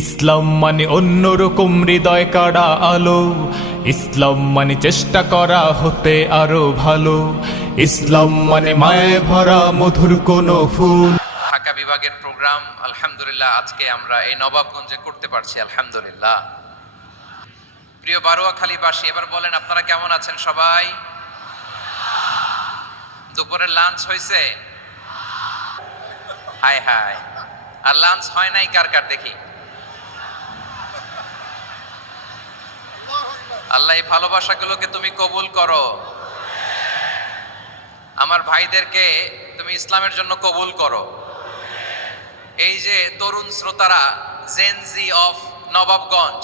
ইসলাম মানে অন্যরকম হৃদয় কাড়া আলো, ইসলাম মানে চেষ্টা করা হতে আরো ভালো, ইসলাম মানে মায়ে ভরা মধুর কোনো ফুল। ঢাকা বিভাগের প্রোগ্রাম আলহামদুলিল্লাহ আজকে আমরা এই নবাবগঞ্জে করতে পারছি আলহামদুলিল্লাহ। প্রিয় বারোয়াখালীবাসী, এবার বলেন আপনারা কেমন আছেন সবাই? দুপুরের লাঞ্চ হয়েছে? হায় হায়, আর লাঞ্চ হয় নাই কার কার দেখি? আল্লাহ এই ভালোবাসাগুলোকে তুমি কবুল করো। আমার ভাইদেরকে তুমি ইসলামের জন্য কবুল করো। এই যে তরুণ শ্রোতারা, জেনজি অফ নবাবগঞ্জ,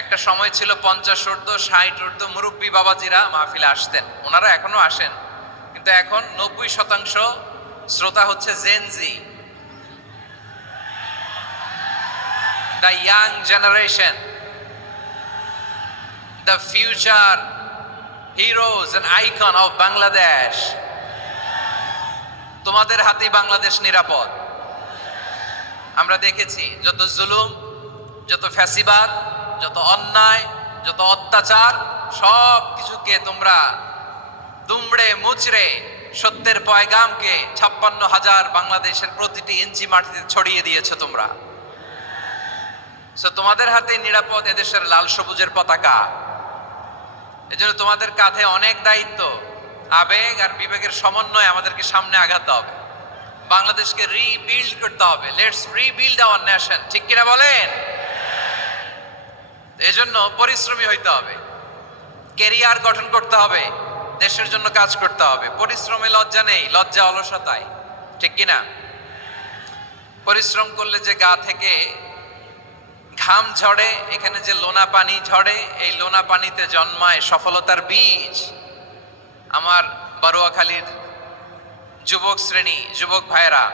একটা সময় ছিল 50 ঊর্ধ্ব 60 ঊর্ধ্ব মুরব্বী বাবাজিরা মাহফিলে আসতেন, ওনারা এখনো আসেন, কিন্তু এখন 90% শ্রোতা হচ্ছে Gen Z, the young generation, the future heroes and icon of Bangladesh. তোমাদের হাতেই বাংলাদেশ নিরাপদ। আমরা দেখেছি যত জুলুম, যত ফ্যাসিবাদ, যত অন্যায়, যত অত্যাচার, সব কিছুকে তোমরা দুমড়ে মুচড়ে সত্যের পয়গামকে 56,000 বাংলাদেশের প্রতিটি ইঞ্চি মাটিতে ছড়িয়ে দিয়েছো তোমরা। সো তোমাদের হাতেই নিরাপদ এদেশের লাল সবুজের পতাকা। এজন্য তোমাদের কাঁধে অনেক দায়িত্ব, আবেগ আর বিবেকের সমন্বয়ে আমাদেরকে সামনে আগাতে হবে, বাংলাদেশকে রিবিল্ড করতে হবে। লেটস রিবিল্ড আওয়ার নেশন, ঠিক কিনা বলেন? এজন্য পরিশ্রমী হইতে হবে, কেরিয়ার গঠন করতে হবে, দেশের জন্য কাজ করতে হবে। পরিশ্রমে লজ্জা নেই, লজ্জা অলসতায়, ঠিক কিনা? পরিশ্রম করলে যে গা থেকে ঘাম ঝরে, এখানে যে লোনা পানি ঝরে, এই লোনা পানিতে জন্মায় সফলতার বীজ। আমার বারোয়াখালীর যুবক শ্রেণী, যুবক ভাইয়েরা,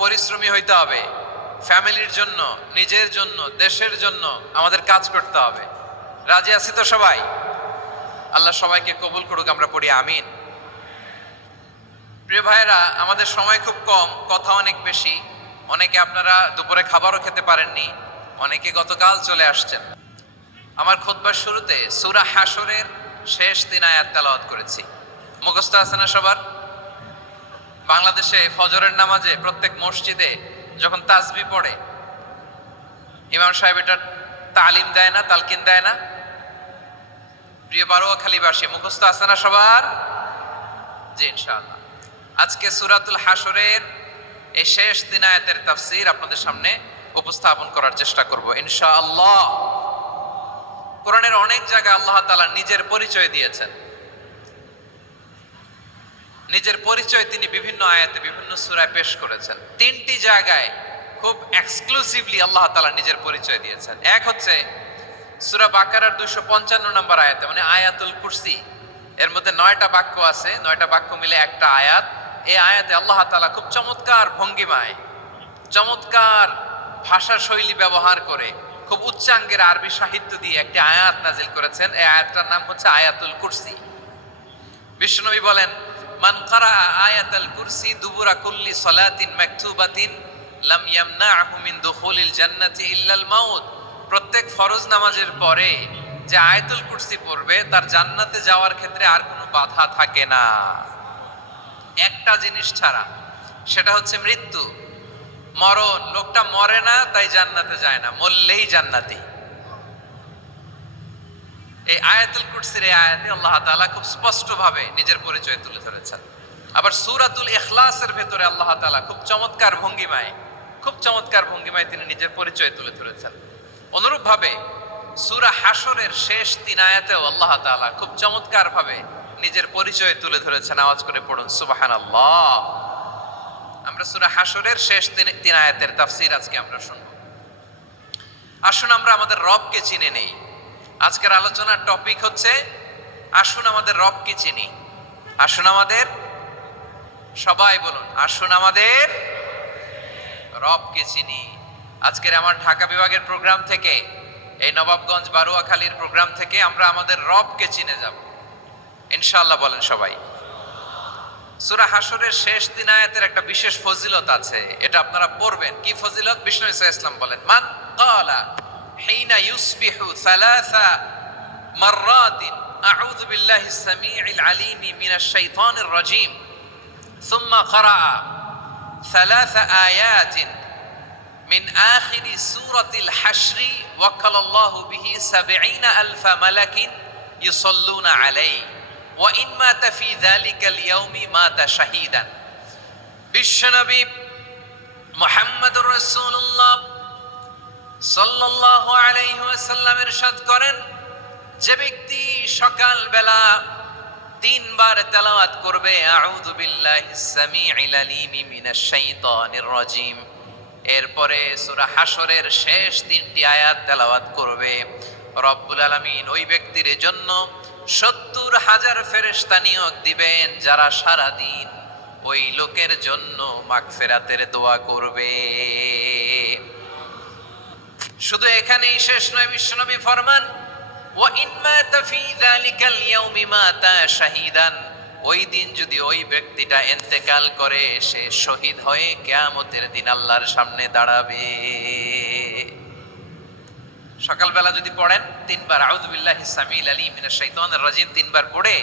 পরিশ্রমী হইতে হবে, ফ্যামিলির জন্য, নিজের জন্য, দেশের জন্য আমাদের কাজ করতে হবে। রাজি আছি তো সবাই? আল্লাহ সবাইকে কবুল করুক, আমরা পড়ি আমিন। প্রিয় ভাইয়েরা, আমাদের সময় খুব কম, কথা অনেক বেশি। অনেকে আপনারা দুপুরে খাবারও খেতে পারেননি, অনেকে গতকাল চলে আসছেন। আমার খুতবার শুরুতে সূরা হাশরের শেষ 3 আয়াত তেলাওয়াত করেছি। মুখস্থ আছে না সবার? বাংলাদেশে ফজরের নামাজে প্রত্যেক মসজিদে যখন তাসবিহ পড়ে, ইমাম সাহেব এটা তালিম দেয় না, তালকিন দেয় না? প্রিয় বারোয়াখালীবাসী, মুখস্থ আছে না সবার? জি ইনশাআল্লাহ। আজকে সূরাতুল হাশরের এই শেষ 3 আয়াতের তাফসীর আপনাদের সামনে উপস্থাপন করার চেষ্টা করব ইনশাআল্লাহ। কোরআনের অনেক জায়গায় আল্লাহ তাআলা নিজের পরিচয় দিয়েছেন। নিজের পরিচয় তিনি বিভিন্ন আয়াতে, বিভিন্ন সূরায় পেশ করেছেন। 3টি জায়গায় খুব এক্সক্লুসিভলি আল্লাহ তাআলা নিজের পরিচয় দিয়েছেন। এক হচ্ছে সূরা বাকারার 255 নম্বর আয়াতে, মানে আয়াতুল কুরসি। এর মধ্যে 9টা বাক্য আছে, 9টা বাক্য মিলে একটা আয়াত। এই আয়াতে আল্লাহ তাআলা খুব চমৎকার ভঙ্গিমায়, চমৎকার ভাষা শৈলী ব্যবহার করে, খুব উচ্চাঙ্গের আরবি সাহিত্য দিয়ে একটি আয়াত নাজিল করেছেন। এই আয়াতটার নাম হচ্ছে আয়াতুল কুরসি। বিশ্বনবী বলেন, মান ক্বারা আয়াতুল কুরসি দুবুরা কুল্লি সালাতিন মাকতুবাতিন লাম ইয়ামনাহু মিন দুখুলিল জান্নাতি ইল্লাল মাউত। প্রত্যেক ফরজ নামাজের পরে যে আয়াতুল কুরসি পড়বে, তার জান্নাতে যাওয়ার ক্ষেত্রে আর কোনো বাধা থাকে না, একটা জিনিস ছাড়া, সেটা হচ্ছে মৃত্যু, মরণ। লোকটা মরে না তাই জান্নাতে যায় না, মরলেই জান্নাতি। এই আয়াতুল কুরসির এই আয়াতে আল্লাহ তাআলা খুব স্পষ্টভাবে নিজের পরিচয় তুলে ধরেছেন। আবার সূরাতুল ইখলাসের ভেতরে আল্লাহ তাআলা খুব চমৎকার ভঙ্গিমায়, খুব চমৎকার ভঙ্গিমায় তিনি নিজের পরিচয় তুলে ধরেছেন। অনুরূপভাবে সূরা হাশরের শেষ 3 আয়াতেও আল্লাহ তাআলা খুব চমৎকার ভাবে নিজের পরিচয় তুলে ধরেছেন। আওয়াজ করে পড়ুন সুবহানাল্লাহ। আমরা সূরা হাশরের শেষ 3 আয়াতের তাফসীর আজকে আমরা শুনব। আসুন আমরা আমাদের রবকে চিনে নেই। আজকের আলোচনার টপিক হচ্ছে আসুন আমাদের রবকে চিনি। আসুন আমাদের, সবাই বলুন, আসুন আমাদের রবকে চিনি। আজকের আমার ঢাকা বিভাগের প্রোগ্রাম থেকে, এই নবাবগঞ্জ বারোয়াখালীর প্রোগ্রাম থেকে আমরা আমাদের রবকে চিনে যাব ইনশাআল্লাহ। বলেন সবাই সূরা হাশরের শেষ 3 আয়াতের একটা বিশেষ ফজিলত আছে, এটা আপনারা পড়বেন। কি ফজিলত? বিষ্ণু ইসা ইসলাম বলেন, মান ক্বালা হিনা ইউসবিহু সালাসা মাররাতিন আউযু বিল্লাহিস সামিউল আলীম মিনাশ শাইতানির রাজীম সুম্মা ক্বারা সালাসা আয়াতিন মিন আখিরি সূরাতিল হাশরি ওয়াক্কালাল্লাহু বিহি ৭০,০০০ মালাকিন ইউসাল্লুনা আলাইহি ওয়া ইন মাতা ফি যালিকাল ইয়াউমি মাতা শাহীদান। বিশ্বনবী মুহাম্মদুর রাসূলুল্লাহ সাল্লাল্লাহু আলাইহি ওয়াসাল্লাম ইরশাদ করেন, যে ব্যক্তি সকাল বেলা 3 বার তেলাওয়াত করবে আউযু বিল্লাহিস সামিউল আলীম মিনাশ শাইতানির রাজীম, এরপরে সূরা হাশরের শেষ 3টি আয়াত তেলাওয়াত করবে, রব্বুল আলামিন ওই ব্যক্তির জন্য ৭০,০০০ ফেরেশতা নিয়োগ দিবেন যারা সারা দিন ওই লোকের জন্য মাগফিরাতের দোয়া করবে। শুধু এখানেই শেষ নয়, বিশ্বনবী ফরমান, ওয়া ইন মাতা ফি যালিকাল ইয়াউমি মাতা শাহীদান, ওই দিন যদি ওই ব্যক্তিটা ইন্তেকাল করে সে শহীদ হয়ে কিয়ামতের দিন আল্লাহর সামনে দাঁড়াবে। সকালবেলা যদি পড়েন 3 বার আউযু বিল্লাহিস সামিউল আলীম মিনাশ শাইতানির রাজীম 3 বার পড়ে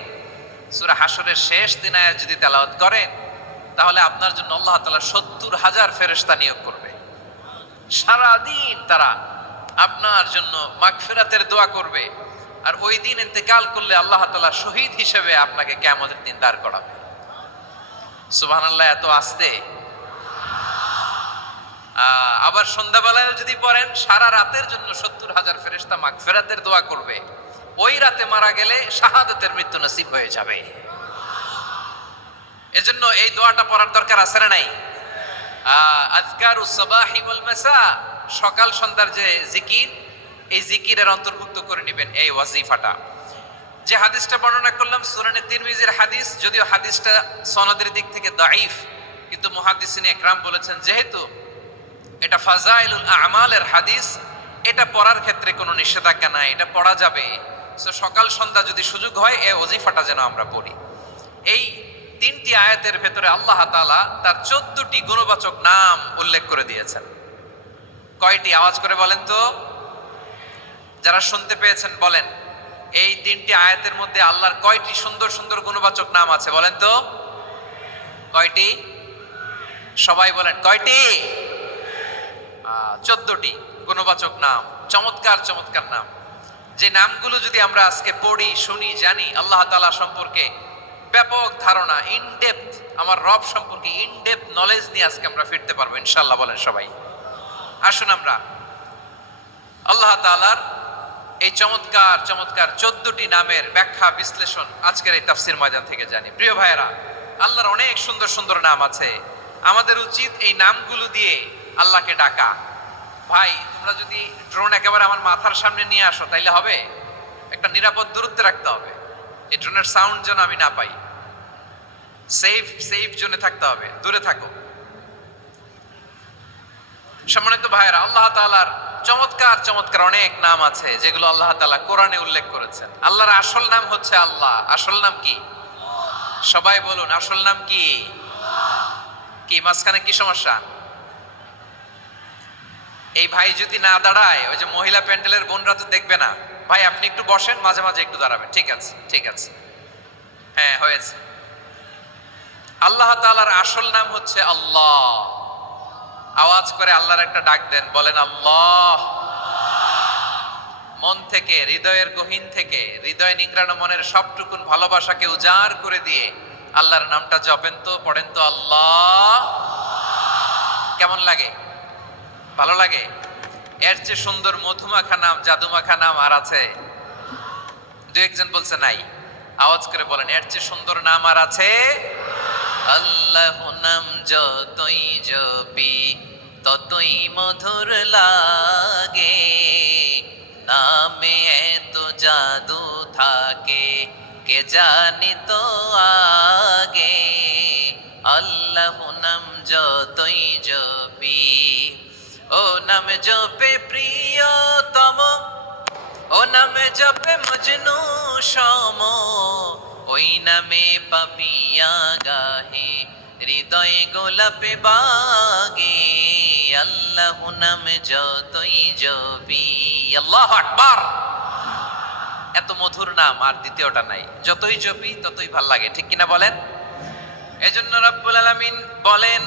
সূরা হাশরের শেষ 3 আয়াত যদি তেলাওয়াত করেন, তাহলে আপনার জন্য আল্লাহ তাআলা ৭০,০০০ ফেরেশতা নিয়োগ করবে। সারা দিন তারা আপনার জন্য মাগফিরাতের দোয়া করবে, আর ওই দিন ইন্তেকাল করলে আল্লাহ তাআলা শহীদ হিসেবে আপনাকে কিয়ামতের দিন দাঁড় করাবে। সুবহানাল্লাহ, এত আস্তে। আবার সন্ধ্যাবেলায় যদি পড়েন, সারা রাতের জন্য ৭০,০০০ ফেরেশতা মাগফিরাতের দোয়া করবে। ওই রাতে মারা গেলে শাহাদাতের মৃত্যু নসিব হয়ে যাবে। এজন্য এই দোয়াটা পড়ার দরকার আছে না নাই? আযকারুস সাবাহি ওয়াল মাসা, সকাল সন্ধ্যার যে জিকির, এই জিকিরের অন্তর্ভুক্ত করে নেবেন এই ওয়াজিফাটা। যে হাদিসটা বর্ণনা করলাম সুনানে তিরমিজির হাদিস, যদিও হাদিসটা সনদের দিক থেকে দাঈফ, কিন্তু মুহাদ্দিসিন ইকরাম বলেছেন যেহেতু এটা ফাজাইলুল আমালের হাদিস, এটা পড়ার ক্ষেত্রে কোনো নিষেধাজ্ঞা নাই, এটা পড়া যাবে। সো সকাল সন্ধ্যা যদি সুযোগ হয় এই ওয়াজিফাটা যেন আমরা পড়ি। এই 3টি আয়াতের ভেতরে আল্লাহ তাআলা তার 14টি গুণবাচক নাম উল্লেখ করে দিয়েছেন। কয়টি? আওয়াজ করে বলেন তো, যারা শুনতে পেয়েছেন বলেন, এই 3টি আয়াতের মধ্যে আল্লাহর কয়টি সুন্দর সুন্দর গুণবাচক নাম আছে বলেন তো? কয়টি? সবাই বলেন কয়টি? 14টি গুণবাচক নাম, চমৎকার চমৎকার নাম। যে নামগুলো যদি আমরা আজকে পড়ি, শুনি, জানি, আল্লাহ তাআলা সম্পর্কে ব্যাপক ধারণা, ইনডেপথ, আমার রব সম্পর্কে ইনডেপথ নলেজ নিয়ে আজকে আমরা ফিরতে পারবো ইনশাআল্লাহ। বলেন সবাই। আসুন আমরা আল্লাহ তাআলার এই চমৎকার চমৎকার 14টি নামের ব্যাখ্যা বিশ্লেষণ আজকের এই তাফসীর ময়দান থেকে জানি। প্রিয় ভাইয়েরা, আল্লাহর অনেক সুন্দর সুন্দর নাম আছে, আমাদের উচিত এই নামগুলো দিয়ে আল্লাহকে ডাকা। ভাই, তোমরা যদি ড্রোন একেবারে আমার মাথার সামনে নিয়ে আসো তাইলে হবে? একটা নিরাপদ দূরত্বে রাখতে হবে, এই ড্রোনের সাউন্ড যেন আমি না পাই। সেফ জোনে থাকতে হবে, দূরে থাকো। সম্মানিত ভাইয়েরা, আল্লাহ তাআলার চমৎকার চমৎকার অনেক নাম আছে যেগুলো আল্লাহ তাআলা কোরআনে উল্লেখ করেছেন। আল্লাহর আসল নাম হচ্ছে আল্লাহ। আসল নাম কি? সবাই বলুন, আসল নাম কি? কি মাঝখানে কি সমস্যা? এই ভাই যদি না দাঁড়ায়, ওই যে মহিলা প্যান্ডেলের বোনরা তো দেখবে না। ভাই আপনি একটু বসেন, মাঝে মাঝে একটু দাঁড়াবেন। ঠিক আছে, ঠিক আছে, হ্যাঁ হয়েছে। আল্লাহ তাআলার আসল নাম হচ্ছে আল্লাহ। আওয়াজ করে আল্লাহর একটা ডাক দেন, বলেন আল্লাহ। মন থেকে, হৃদয়ের গহীন থেকে, হৃদয় নিংড়ানো মনের সবটুকুন ভালোবাসাকে উজাড় করে দিয়ে আল্লাহর নামটা জপেন তো, পড়েন তো আল্লাহ। কেমন লাগে? ভালো লাগে? এর চেয়ে সুন্দর মধুমাখা নাম, জাদুমাখা নাম আর আছে? দু একজন বলছে নাই। আওয়াজ করে বলেন, এর চেয়ে সুন্দর নাম আর আছে? আল্লাহ নাম যতই জপি ততই মধুর লাগে, নামে এত জাদু থাকে কে জানি তো আগে। আল্লাহ নাম যতই জপি, ও নাম জপে প্রিয়তম, ও নাম জপে মজনু সম, ও ওই নামে পাপিয়া গাহে হৃদয়ে গোলাপে বাগে আল্লাহ নাম যতই জপি আল্লাহু আকবার। এত মধুর নাম আর দ্বিতীয়টা নাই, যতই জপি ততই ভাল লাগে, ঠিক কিনা বলেন? এজন্য রব্বুল আলামিন বলেন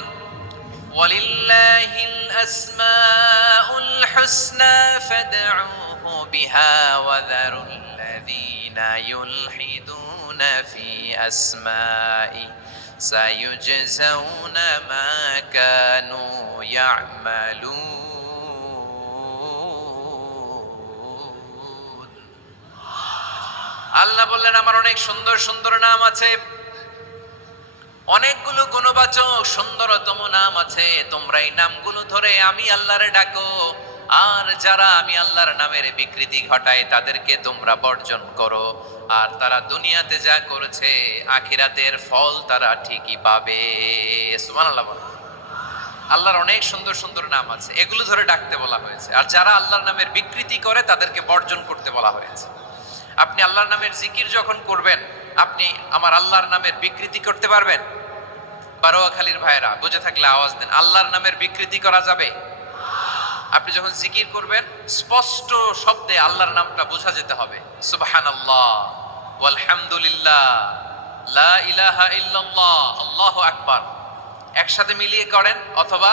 ওয়ালিল্লাহিল আসমাউল হুসনা ফাদউহু বিহা ওয়া যারুল্লাযীনা ইউলহিদুনা ফি আসমাই সায়ুজজাউনা মা কানু ইয়া'মালুন। আল্লাহ বললেন আমার অনেক সুন্দর সুন্দর নাম আছে, অনেকগুলো গুণবাচক সুন্দরতম নাম আছে, তোমরা এই নামগুলো ধরে আমি আল্লাহরে ডাকো, আর যারা আমি আল্লাহর নামের বিকৃতি ঘটায় তাদেরকে তোমরা বর্জন করো, আর তারা দুনিয়াতে যা করেছে আখিরাতের ফল তারা ঠিকই পাবে। সুবহানাল্লাহ। আল্লাহর অনেক সুন্দর সুন্দর নাম আছে, এগুলো ধরে ডাকতে বলা হয়েছে, আর যারা আল্লাহর নামের বিকৃতি করে তাদেরকে বর্জন করতে বলা হয়েছে। আপনি আল্লাহর নামের জিকির যখন করবেন, আপনি আমার আল্লাহর নামের বিকৃতি করতে পারবেন? বারোয়াখালীর ভাইরা বুঝে থাকলে আওয়াজ দেন, আল্লাহর নামের বিকৃতি করা যাবে? আপনি যখন জিকির করবেন স্পষ্ট শব্দে আল্লাহর নামটা বোঝা যেতে হবে। সুবহানাল্লাহ ওয়ালহামদুলিল্লাহ লা ইলাহা ইল্লাল্লাহ আল্লাহু আকবার একসাথে মিলিয়ে করেন, অথবা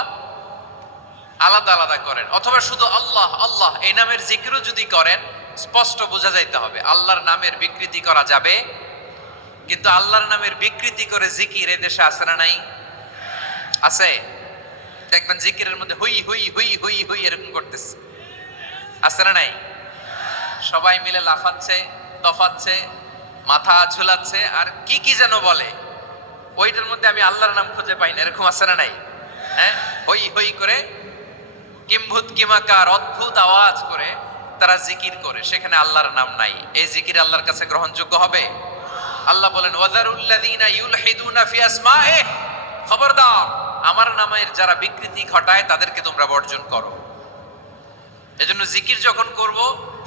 আলাদা আলাদা করেন, অথবা শুধু আল্লাহ আল্লাহ এই নামের জিকিরও যদি করেন স্পষ্ট বোঝা যাইতে হবে। আল্লাহর নামের বিকৃতি করা যাবে, কিন্তু আল্লাহর নামের বিকৃতি করে জিকির এদেশে আছে না নাই? আছে। দেখবেন জিকিরের মধ্যে হুই হুই হুই হুই হুই এরকম করতেছে, আছে না নাই? সবাই মিলে লাফাচ্ছে, দফাচ্ছে, মাথা ঝুলাচ্ছে, আর কি কি যেন বলে, ওইটার মধ্যে আমি আল্লাহর নাম খুঁজে পাই না, এরকম আছে না নাই? হ্যাঁ, হই হই করে কিম্ভূত কিমাকার অদ্ভুত আওয়াজ করে তারা জিকির করে, সেখানে আল্লাহর নাম নাই। এই জিকির আল্লাহর কাছে গ্রহণযোগ্য হবে? আল্লাহ বলেন ওয়াযারুল্লাযীনা ইউলহিদুনা ফি আসমাইহি, খবরদার আমার নামের যারা বিকৃতি ঘটায় তাদেরকে তোমরা বর্জন করো। এজন্য জিকির যখন করব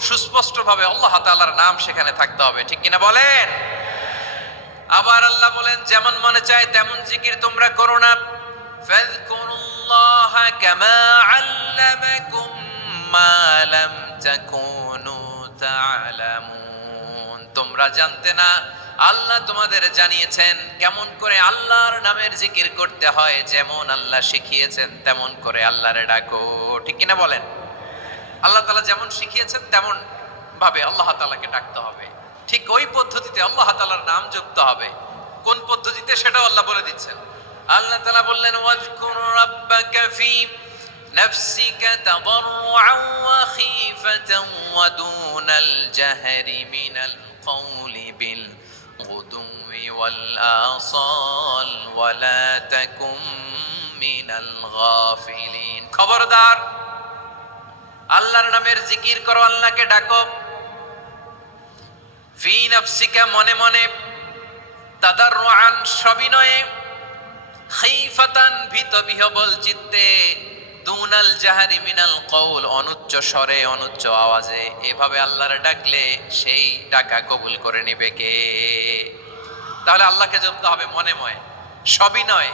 সুস্পষ্ট ভাবে আল্লাহ তাআলার নাম সেখানে থাকতে হবে, ঠিক কিনা বলেন? আবার আল্লাহ বলেন যেমন মনে চায় তেমন জিকির তোমরা করো না। ফাযকুরুল্লাহা কামা আল্লামাকুম মা লাম তাকুনু তা'লামুন, তোমরা জানতে না, আল্লাহ তোমাদের জানিয়েছেন কেমন করে আল্লাহর নামের জিকির করতে হয়, যেমন আল্লাহ শিখিয়েছেন তেমন করে আল্লাহরে ডাকো, ঠিক কিনা বলেন? আল্লাহ তাআলা যেমন শিখিয়েছেন তেমন ভাবে আল্লাহ তাআলাকে ডাকতে হবে, ঠিক ওই পদ্ধতিতে আল্লাহ তাআলার নাম যুক্ত হবে। কোন পদ্ধতিতে সেটাও আল্লাহ বলে দিচ্ছেন। আল্লাহ তাআলা বললেন ওয়াজকুর রাব্বাকা ফি নাফসিকা তাদাররুআন ওয়া খীফাতান ওয়া দুনাল জাহরি মিনাল কওলি বিল গুদুওয়ি ওয়াল আসাল ওয়া লা তাকুম মিনাল গাফিলিন। খবরদার আল্লাহর নামের জিকির করো, আল্লাহকে ডাকো। ফি নাফসিকা মনে মনে, তাদাররুআন সবিনয়ে, খাইফাতান ভীত বিহবল চিত্তে, দুনাল জাহারি মিনাল কওল অনুচ্চ স্বরে অনুচ্চ আওয়াজে। এভাবে আল্লাহর ডাকলে সেই ডাকা কবুল করে নিবে কে? তাহলে আল্লাহকে জপতে হবে মনে মনে, সবিনয়ে,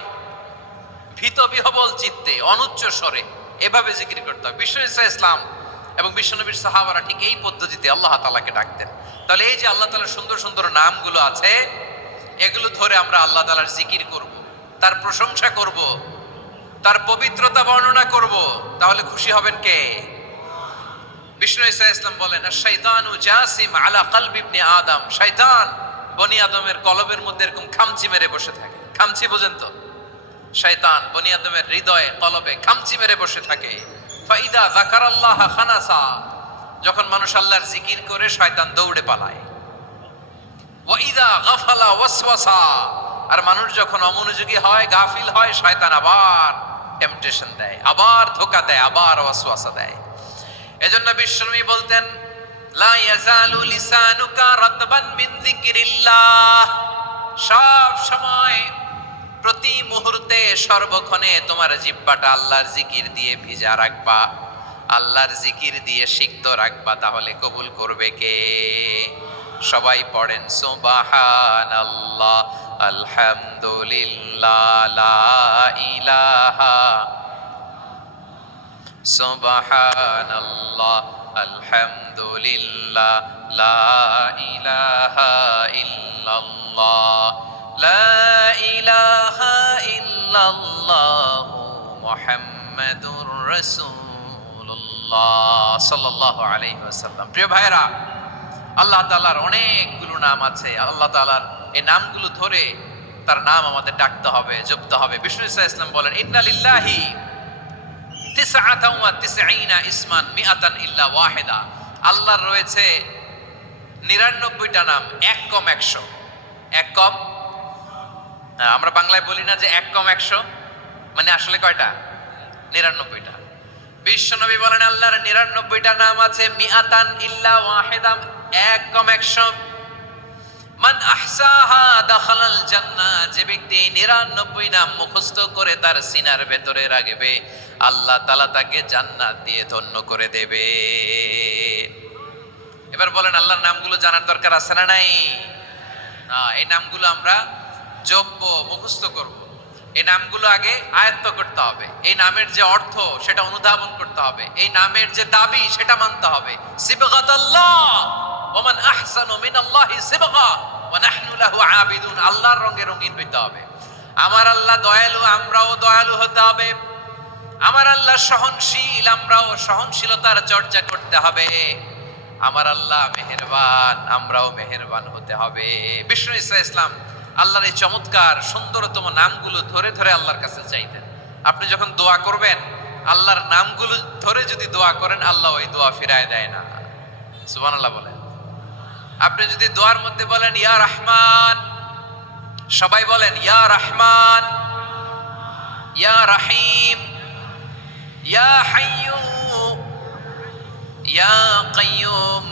ভীত বিহবল চিত্তে, অনুচ্চ স্বরে, এভাবে জিকির করতে হবে। বিশ্ব ইসলাম এবং বিশ্বনবীর সাহাবারা ঠিক এই পদ্ধতিতে আল্লাহ তাআলাকে ডাকতেন। তাহলে এই যে আল্লাহ তাআলার সুন্দর সুন্দর নামগুলো আছে, এগুলো ধরে আমরা আল্লাহ তাআলার জিকির করব, তার প্রশংসা করব, তার পবিত্রতা বর্ণনা করব, তাহলে খুশি হবেন কে? বিষ্ণু ঈসা ইসলাম বলেন আশ-শাইতানু জাসিম আলা কলবি ইবনে আদম, শয়তান বনি আদমের কলবের মধ্যে এরকম খামচি মেরে বসে থাকে। খামচি বোঝেন তো? শয়তান বনি আদমের হৃদয়ে কলবে খামচি মেরে বসে থাকে। ফাইদা যাকারাল্লাহ খানাসা, যখন মানুষ আল্লাহর জিকির করে শয়তান দৌড়ে পালায়। ওয়াইদা গাফালা ওয়াসওয়াসা, আর মানুষ যখন অমনোযোগী হয়, গাফিল হয়, শয়তান আবার টেম্পটেশন দেয়, আবার ধোঁকা দেয়, আবার ওয়াসওয়াসা দেয়। এজন্য বিশ্বনবী বলতেন লা ইয়াজালু লিসানুকা রাতবান মিন যিকরিল্লাহ, সব সময় প্রতি মুহূর্তে সর্বক্ষণে তোমার জিহ্বাটা আল্লাহর জিকির দিয়ে ভিজা রাখবা, আল্লাহর জিকির দিয়ে সিক্ত রাখবা, তাহলে কবুল করবে কে? সবাই পড়েন সুবহানাল্লাহ, আলহামদুলিল্লাহ, লা ইলাহা, সুবহানাল্লাহ, আলহামদুলিল্লাহ, লা ইলাহা ইল্লাল্লাহ, লা ইলাহা ইল্লাল্লাহ, মুহাম্মাদুর রাসূলুল্লাহ সাল্লাল্লাহু আলাইহি ওয়াসাল্লাম। প্রিয় ভাইরা, আল্লাহ তাআলার অনেকগুলো নাম আছে। আল্লাহ তাআলার এই নামগুলো ধরে তার নাম আমাদের ডাকতে হবে, জপতে হবে। বিষ্ণু ইসলাম বলেন, ইন্না লিল্লাহি তিসআতাও ওয়া তিসঈনা ইসমান মিআতান ইল্লা ওয়াহিদা। আল্লাহর রয়েছে 99টা নাম, এক কম 100। এক কম, আমরা বাংলায় বলি না যে এক কম 100, মানে আসলে কয়টা? 99টা। বিশ্বনবী বলেন আল্লাহর 99টা নাম আছে, মিআতান ইল্লা ওয়াহিদা, এক কম 100। মান আহসাহা দাখালাল জান্নাহ, যে ব্যক্তি 99 নাম মুখস্থ করে তার সিনার ভেতরে রাখবে, আল্লাহ তাআলা তাকে জান্নাত দিয়ে ধন্য করে দেবে। এবার বলেন, আল্লাহর নামগুলো জানার দরকার আছে না নাই? এই নামগুলো আমরা জপবো, মুখস্থ করব। এই নামগুলো আগে আয়ত্ত করতে হবে। এই নামের যে অর্থ সেটা অনুধাবন করতে হবে। এই নামের যে দাবি সেটা মানতে হবে। সিবগাতাল্লাহ ওয়া মান আহসানু মিনাল্লাহি সিবগা ওয়া নাহনু লাহু আবিদুন। আল্লাহর রঙে রঙিন হইতে হবে। আমার আল্লাহ দয়ালু, আমরাও দয়ালু হতে হবে। আমার আল্লাহ সহনশীল, আমরাও সহনশীলতার চর্চা করতে হবে। আমার আল্লাহ মেহেরবান, আমরাও মেহেরবান হতে হবে। বিষ্ণু ইসলাম আল্লাহর এই চমৎকার সুন্দরতম নামগুলো ধরে ধরে আল্লাহর কাছে চাইতেন। আপনি যখন দোয়া করবেন, আল্লাহর নামগুলো ধরে যদি দোয়া করেন, আল্লাহ ওই দোয়া ফিরায় দেয় না। সুবহানাল্লাহ বলেন। আপনি যদি দোয়ার মধ্যে বলেন ইয়া রহমান, সবাই বলেন ইয়া রহমান, ইয়া রহিম, ইয়া হাইয়্যু, ইয়া কাইয়্যুম।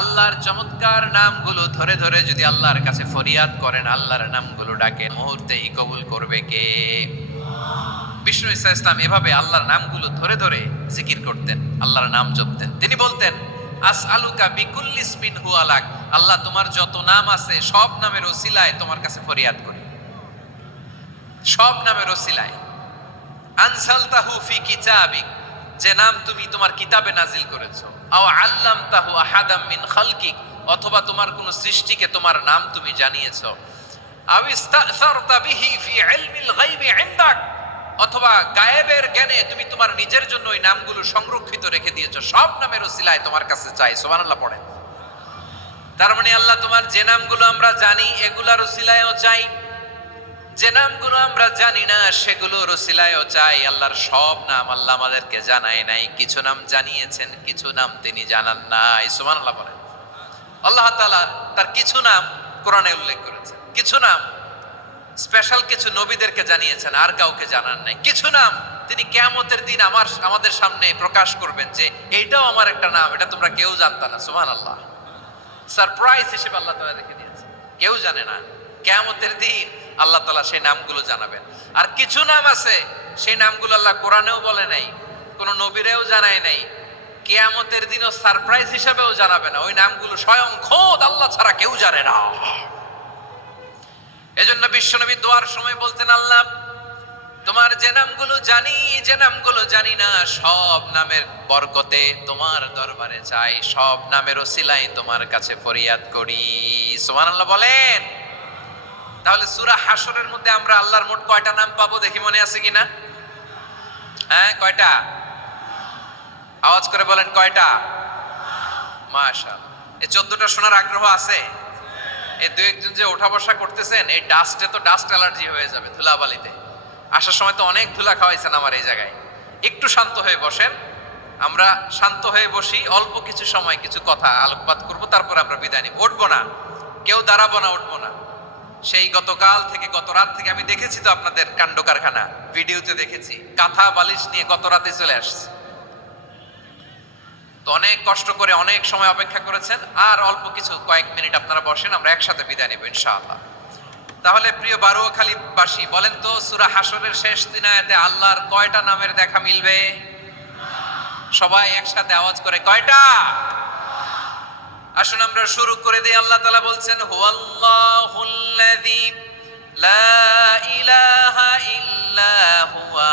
আল্লাহর চমৎকার নামগুলো ধরে ধরে যদি আল্লাহর কাছে ফরিয়াদ করেন, আল্লাহর নামগুলো ডাকেন, মুহূর্তেই কবুল করবে কে? বিষ্ণু ইসলাম এভাবে আল্লাহর নামগুলো ধরে ধরে জিকির করতেন, আল্লাহর নাম জপতেন। তিনি বলতেন, আসআলুকা বিকুল্লি ইসমিন হুয়া লাক, আল্লাহ তোমার যত নাম আছে সব নামের ওসিলায় তোমার কাছে ফরিয়াদ করি, সব নামের ওসিলায়। আনসালতাহু ফি কিতাবিক, যে নাম তুমি তোমার কিতাবে নাজিল করেছো। আও আল্লামতাহু আহাদাম মিন খালকিক, অথবা তোমার কোন সৃষ্টিকে তোমার নাম তুমি জানিয়েছো। আও ইস্তাসারতা বিহি ফি ইলমিল গায়বি ইনদাক, অথবা গায়েবের জ্ঞানে তুমি তোমার নিজের জন্য ওই নামগুলো সংরক্ষিত রেখে দিয়েছো। সব নামের ওসিলায় তোমার কাছে চাই। সুবহানাল্লাহ পড়েন। তার মানে আল্লাহ তোমার যে নামগুলো আমরা জানি এগুলার ওসিলায়ও চাই, যে নামগুলো আমরা জানি না সেগুলোর ওসিলায়ও চাই। আল্লাহর সব নাম আল্লাহ আমাদেরকে জানায় নাই, কিছু নাম জানিয়েছেন, কিছু নাম তিনি জানান নাই। সুবহানাল্লাহ বলেন। আল্লাহ তাআলা তার কিছু নাম কোরআনে উল্লেখ করেছেন, কিছু নাম স্পেশাল কিছু নবীদেরকে জানিয়েছেন, আর কাউকে জানান নাই। কিছু নাম তিনি কিয়ামতের দিন আমাদের সামনে প্রকাশ করবেন যে এইটাও আমার একটা নাম, এটা তোমরা কেউ জানতা না। সুবহানাল্লাহ। সারপ্রাইজ হিসেবে আল্লাহ তাআলা রেখে দিয়েছেন, কেউ জানে না। কিয়ামতের দিন আল্লাহ তাআলা সেই নামগুলো জানাবেন। আর কিছু নাম আছে সেই নামগুলো আল্লাহ কোরআনেও বলে নাই, কোন নবীরেও জানায় নাই, কিয়ামতের দিনও সারপ্রাইজ হিসেবেও জানাবে না। ওই নামগুলো স্বয়ং খোদ আল্লাহ ছাড়া কেউ জানে না। এজন্য বিশ্বনবী দোয়ার সময় বলতেন, আল্লাহ তোমার যে নামগুলো জানি, যে নামগুলো জানি না, সব নামের বরকতে তোমার দরবারে চাই, সব নামের ওসিলায় তোমার কাছে ফরিয়াদ করি। সুবহানাল্লাহ বলেন। তাহলে সূরা হাশরের মধ্যে আমরা আল্লাহর মোট কয়টা নাম পাবো দেখি, মনে আছে কিনা? হ্যাঁ, কয়টা? আওয়াজ করে বলেন কয়টা? মাশাআল্লাহ। এই 14টা শোনার আগ্রহ আছে? এই দু একজন যে ওঠা বসা করতেছেন, এই ডাস্টে তো ডাস্ট অ্যালার্জি হয়ে যাবে, ধুলাবালিতে। আসার সময় তো অনেক ধুলা খাওয়াইছেন আমার এই জায়গায়। একটু শান্ত হয়ে বসেন, আমরা শান্ত হয়ে বসি, অল্প কিছু সময় কিছু কথা আলোকপাত করব, তারপর আমরা বিদায় নিব। উঠবো না, কেউ দাঁড়াবো না, উঠবো না। সেই গতকাল থেকে, গত রাত থেকে আমি দেখেছি তো আপনাদের কাণ্ড কারখানা, ভিডিওতে দেখেছি। কাঁথা বালিশ নিয়ে গত রাতে চলে আসছে। তো অনেক কষ্ট করে অনেক সময় অপেক্ষা করেছেন, আর অল্প কিছু কয়েক মিনিট আপনারা বসেন, আমরা একসাথে বিদায় নেব ইনশাআল্লাহ। তাহলে প্রিয় বারোয়াখালীবাসী, বলেন তো সূরা হাশরের শেষ 3 আয়াতে আল্লাহর কয়টা নামের দেখা মিলবে? সবাই একসাথে আওয়াজ করে কয়টা? আসুন আমরা শুরু করে দিই। আল্লাহ তাআলা বলছেন হুয়াল্লাহুল্লাযী লা ইলাহা ইল্লা হুয়া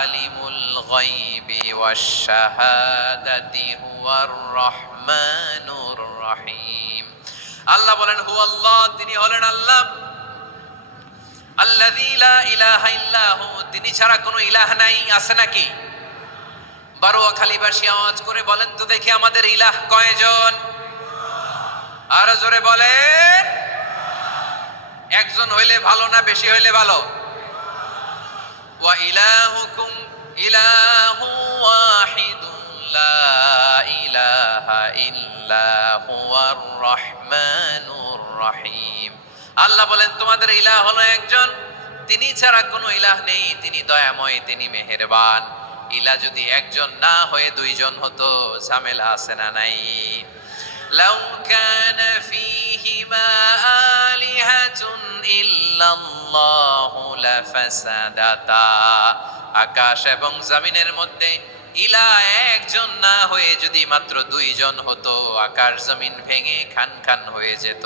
আলিমুল গায়বি ওয়াশ শাহাদাতি হুয়ার রহমানুর রহিম। আল্লাহ বলেন হুয়াল্লাহ, তিনি হলেন আল্লাহ, আল্লাযী লা ইলাহা ইল্লা হু, তিনি ছাড়া কোনো ইলাহ নাই। আছে নাকি? বারোয়াখালীবাসী আওয়াজ করে বলেন তো দেখি আমাদের ইলাহ কয়জন? আর জোরে বলেন। একজন হইলে ভালো না বেশি হইলে ভালো? ওয়া ইলাহুকুম ইলাহু ওয়াহিদুন লা ইলাহা ইল্লা হুয়ার রহমানুর রহিম। আল্লাহ বলেন তোমাদের ইলাহ হলো একজন, তিনি ছাড়া কোনো ইলাহ নেই, তিনি দয়াময়, তিনি মেহেরবান। ইলাহ যদি একজন না হয়ে দুইজন হতো, ঝামেলা আছে না নাই? লাউ কানা ফীহিমা আলিহাতুন ইল্লাল্লাহু লাফাসাদাতা, আকাশ এবং জমিনের মধ্যে ইলাহ একজন না হয়ে যদি মাত্র দুইজন হতো, আকাশ জমিন ভেঙে খান খান হয়ে যেত।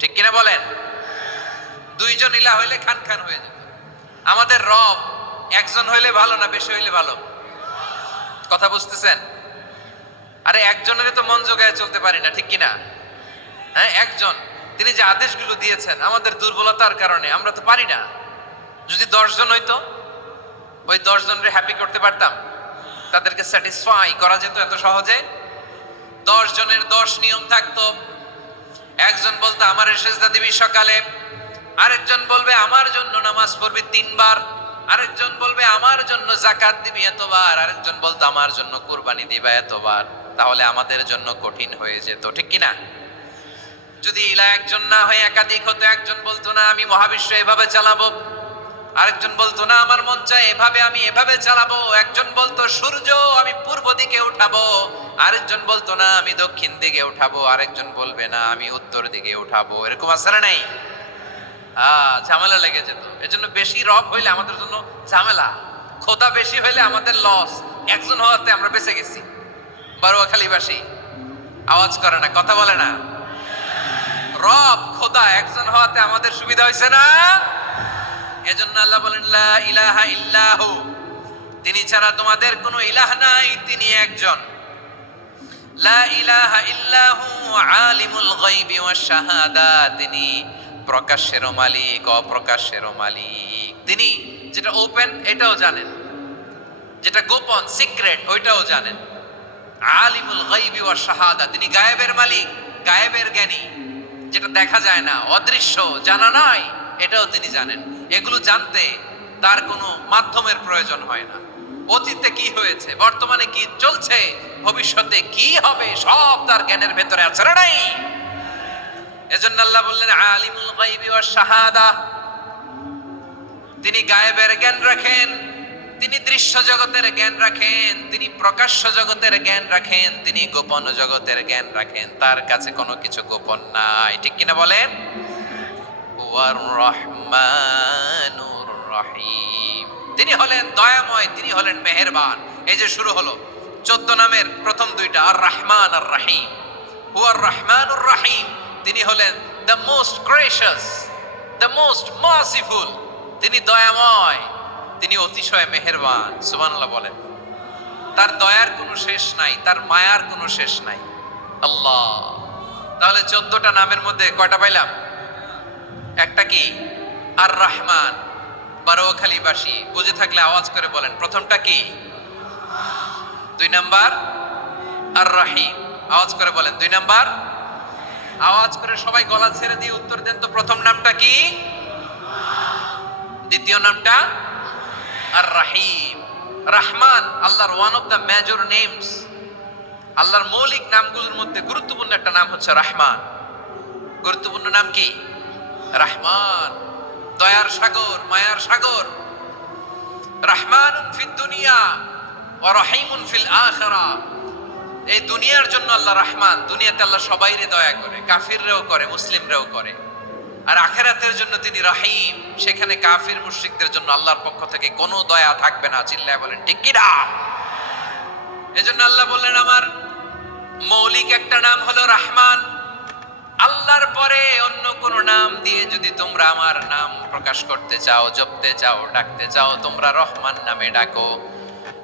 ঠিক কিনা বলেন? দুইজন ইলাহ হইলে খান খান হয়ে যেত। আমাদের রব একজন হইলে ভালো না বেশি হইলে ভালো? কথা বুঝতেছেন? আরে একজনের তো মন জোগায় চলতে পারি না, ঠিক কিনা? হ্যাঁ, একজন, তিনি যে আদেশগুলো দিয়েছেন আমাদের দুর্বলতার কারণে আমরা তো পারি না। যদি 10 জন হইতো, ওই 10 জনের হ্যাপি করতে পারতাম, তাদেরকে স্যাটিসফাই করা যেত এত সহজে। 10 জনের 10 নিয়ম থাকতো। একজন বলতো আমার সেজদা দিবি সকালে, আরেকজন বলবে আমার জন্য নামাজ পড়বি 3 বার, আরেকজন বলবে আমার জন্য যাকাত দিবি এতবার, আরেকজন বলতো আমার জন্য কুরবানি দিবা এতবার। তাহলে আমাদের জন্য কঠিন হয়ে যেত, ঠিক কিনা? যদি ইলাহ একজন না হয়ে একাধিক হতো, একজন বলতো না আমি মহাবিশ্ব এভাবে চালাবো, আরেকজন বলতো না আমার মন চায় এভাবে, আমি এভাবে চালাবো, একজন বলতো সূর্য আমি পূর্ব দিকে উঠাবো, আরেকজন বলতো না আমি দক্ষিণ দিকে উঠাবো, আরেকজন বলবে না আমি উত্তর দিকে উঠাবো। এরকম আছে না নাই? ঝামেলা লেগে যেত। এজন্য বেশি রব হইলে আমাদের জন্য ঝামেলা, খোদা বেশি হইলে আমাদের লস। একজন হওয়াতে আমরা বেঁচে গেছি। বারোয়াখালীবাসী আওয়াজ করে না, কথা বলে না। রব খোদা একজন হওয়াতে আমাদের সুবিধা হয়েছে না? এজন্য আল্লাহ বলেন লা ইলাহা ইল্লাহু, তিনি ছাড়া তোমাদের কোনো ইলাহ নাই, তিনি একজন। লা ইলাহা ইল্লাহু আলিমুল গায়বি ওয়াশ শাহাদা, তিনি প্রকাশ্যেরও মালিক অপ্রকাশ্যেরও মালিক। তিনি যেটা ওপেন এটাও জানেন, যেটা গোপন সিক্রেট ওইটাও জানেন। আলিমুল গায়বি ওয়াশ শাহাদা, তিনি গায়েবের মালিক, গায়েবের জ্ঞানী, যেটা দেখা যায় না, অদৃশ্য, জানা নাই, এটাও তিনি জানেন। এগুলো জানতে তার কোনো মাধ্যমের প্রয়োজন হয় না। অতীতে কি হয়েছে, বর্তমানে কি চলছে, ভবিষ্যতে কি হবে, সব তার জ্ঞানের ভেতরে আছে না নাই? এজন্য আল্লাহ বললেন আলিমুল গায়বি ওয়াশ শাহাদা, তিনি গায়েবের জ্ঞান রাখেন, তিনি দৃশ্য জগতের জ্ঞান রাখেন, তিনি প্রকাশ্য জগতের জ্ঞান রাখেন, তিনি গোপন জগতের জ্ঞান রাখেন। তার কাছে কোনো কিছু গোপন নাই, ঠিক কিনা বলেন? ওয়ার রহমানুর রহিম, তিনি হলেন দয়াময়, তিনি হলেন মেহেরবান। এই যে শুরু হলো 14 নামের প্রথম দুইটা, আর রহমান আর রহিম। হুয়ার রহমানুর রহিম, তিনি হলেন the most gracious, the most merciful, তিনি দয়াময়, তিনি অতিশয় মেহেরবান। সুবহানাল্লাহ বলেন। তার দয়ার কোনো শেষ নাই, তার মায়ার কোনো শেষ নাই। আল্লাহ, তাহলে 14টা নামের মধ্যে কয়টা পাইলাম? একটা কি? আর রহমান। বারোয়াখালীবাসী বুঝে থাকলে আওয়াজ করে বলেন প্রথমটা কি? 2 নাম্বার আর রহিম। আওয়াজ করে বলেন 2 নাম্বার। আওয়াজ করে সবাই গলা ছেড়ে দিয়ে উত্তর দেন তো, প্রথম নামটা কি? দ্বিতীয় নামটা? আর রহিম। রহমান আল্লাহর one of the major names. আল্লাহর মৌলিক নামগুলোর মধ্যে গুরুত্বপূর্ণ একটা নাম হচ্ছে রহমান। গুরুত্বপূর্ণ নাম কি? রহমান, দয়ার সাগর, মায়ার সাগর। রহমানুন ফিদ দুনিয়া ওয়া রহিমুন ফিল আখিরা। এই দুনিয়ার জন্য আল্লাহ রহমান, দুনিয়াতে আল্লাহ সবাইরে দয়া করে, কাফিররেও করে, মুসলিমরেও করে। আর আখিরাতের জন্য তিনি রহিম, সেখানে কাফির মুশরিকদের জন্য আল্লাহর পক্ষ থেকে কোনো দয়া থাকবে না। চিল্লায় বলেন ঠিক কি না? এজন্য আল্লাহ বললেন আমার মৌলিক একটা নাম হলো রহমান। আল্লাহর পরে অন্য কোন নাম দিয়ে যদি তোমরা আমার নাম প্রকাশ করতে চাও, জপতে চাও, ডাকতে চাও, তোমরা রহমান নামে ডাকো।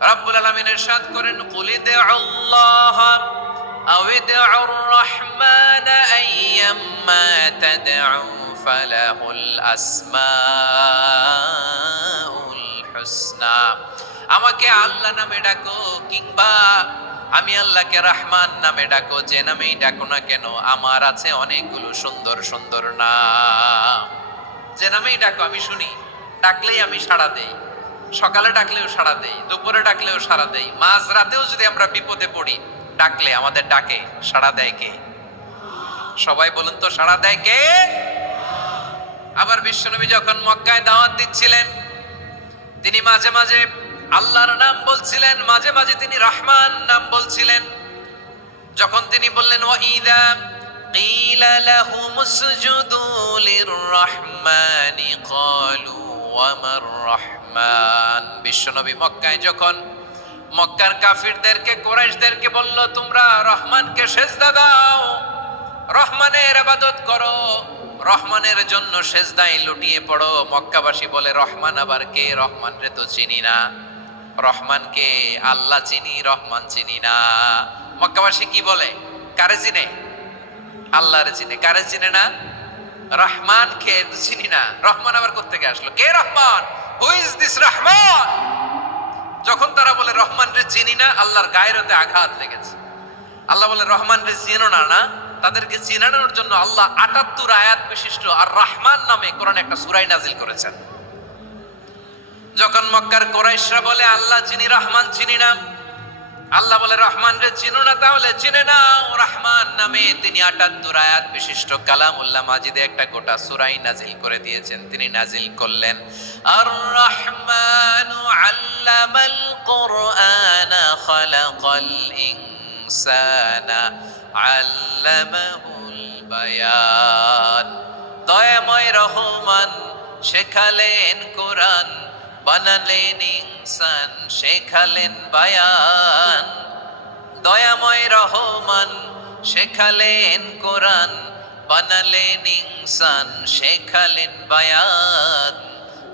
রব্বুল আলামিন ইরশাদ করেন, কুলিদে আল্লাহ আও ইদউর রহমান আইয়াম্মা তাদউ ফালাহুল আসমাউল হুসনা। আমাকে আল্লাহ নামে ডাকো কিংবা আমি আল্লাহকে রহমান নামে ডাকো, যে নামেই ডাকো না কেন আমার আছে অনেকগুলো সুন্দর সুন্দর নাম। যে নামেই ডাকো আমি শুনি, ডাকলেই আমি সাড়া দেই। সকালে ডাকলেও সাড়া দেই, দুপুরে ডাকলেও সাড়া দেই, মাঝ রাতেও যদি আমরা বিপদে পড়ি ডাকলে আমাদের ডাকে সাড়া দেয় কে? সবাই বলুন তো, সাড়া দেয় কে? আবার বিশ্বনবী যখন মক্কায় দাওয়াত দিচ্ছিলেন, তিনি মাঝে মাঝে আল্লাহর নাম বলছিলেন, মাঝে মাঝে তিনি রহমান নাম বলছিলেন। যখন তিনি বললেন ওয়াইদা কিলা লাহুমুসজুদু লিররহমানি ক্বালু ওয়ামার রহমান। বিশ্বনবী মক্কায় যখন মক্কার কাফিরদেরকে, কুরাইশদেরকে বলল তোমরা রহমানকে সেজদা দাও, রহমানের ইবাদত করো, রহমানের জন্য সেজদায় লুটিয়ে পড়ো, মক্কাবাসী বলে রহমান আবার কে? রহমান রে তো চিনি না। রহমানকে আল্লাহ চিনি, রহমান চিনি না। মক্কাবাসী কি বলে? কারে চিনে? আল্লাহরে চিনে। কারে চিনে না? রহমান কে চিনি না। রহমান আবার কোত্থেকে আসলো? কে Rahman? Who is this Rahman? যখন তারা বলে রহমান রে চিনি না, আল্লাহর গায়রতে আঘাত লেগেছে। আল্লাহ বলে রহমান রে চিনো না? না, তাদেরকে চিনানোর জন্য আল্লাহ ৭৮ আয়াত বিশিষ্ট আর রহমান নামে কোরআন একটা সূরা নাজিল করেছেন। যখন মক্কার কুরাইশরা বলে আল্লাহ চিনি, রহমান চিনি না, আল্লাহ বলে রহমান রে চিনো না, তাহলে চিনে নাও রহমান নামে তিনি ৭৮ আয়াত বিশিষ্ট কালামুল্লাহ মাজিদে একটা গোটা সূরাই নাজিল করে দিয়েছেন। তিনি নাজিল করলেন আর রহমানু আল্লামাল কুরআনা খালাকাল ইনসানা আল্লামাহুল বায়ান। দয়াময় রহমান শেখালেন কোরআন, বানালেন ইনসান, শেখালেন বায়ান। দয়াময় রহমান শেখালেন কোরআন, বানালেন ইনসান, শেখালেন বায়ান।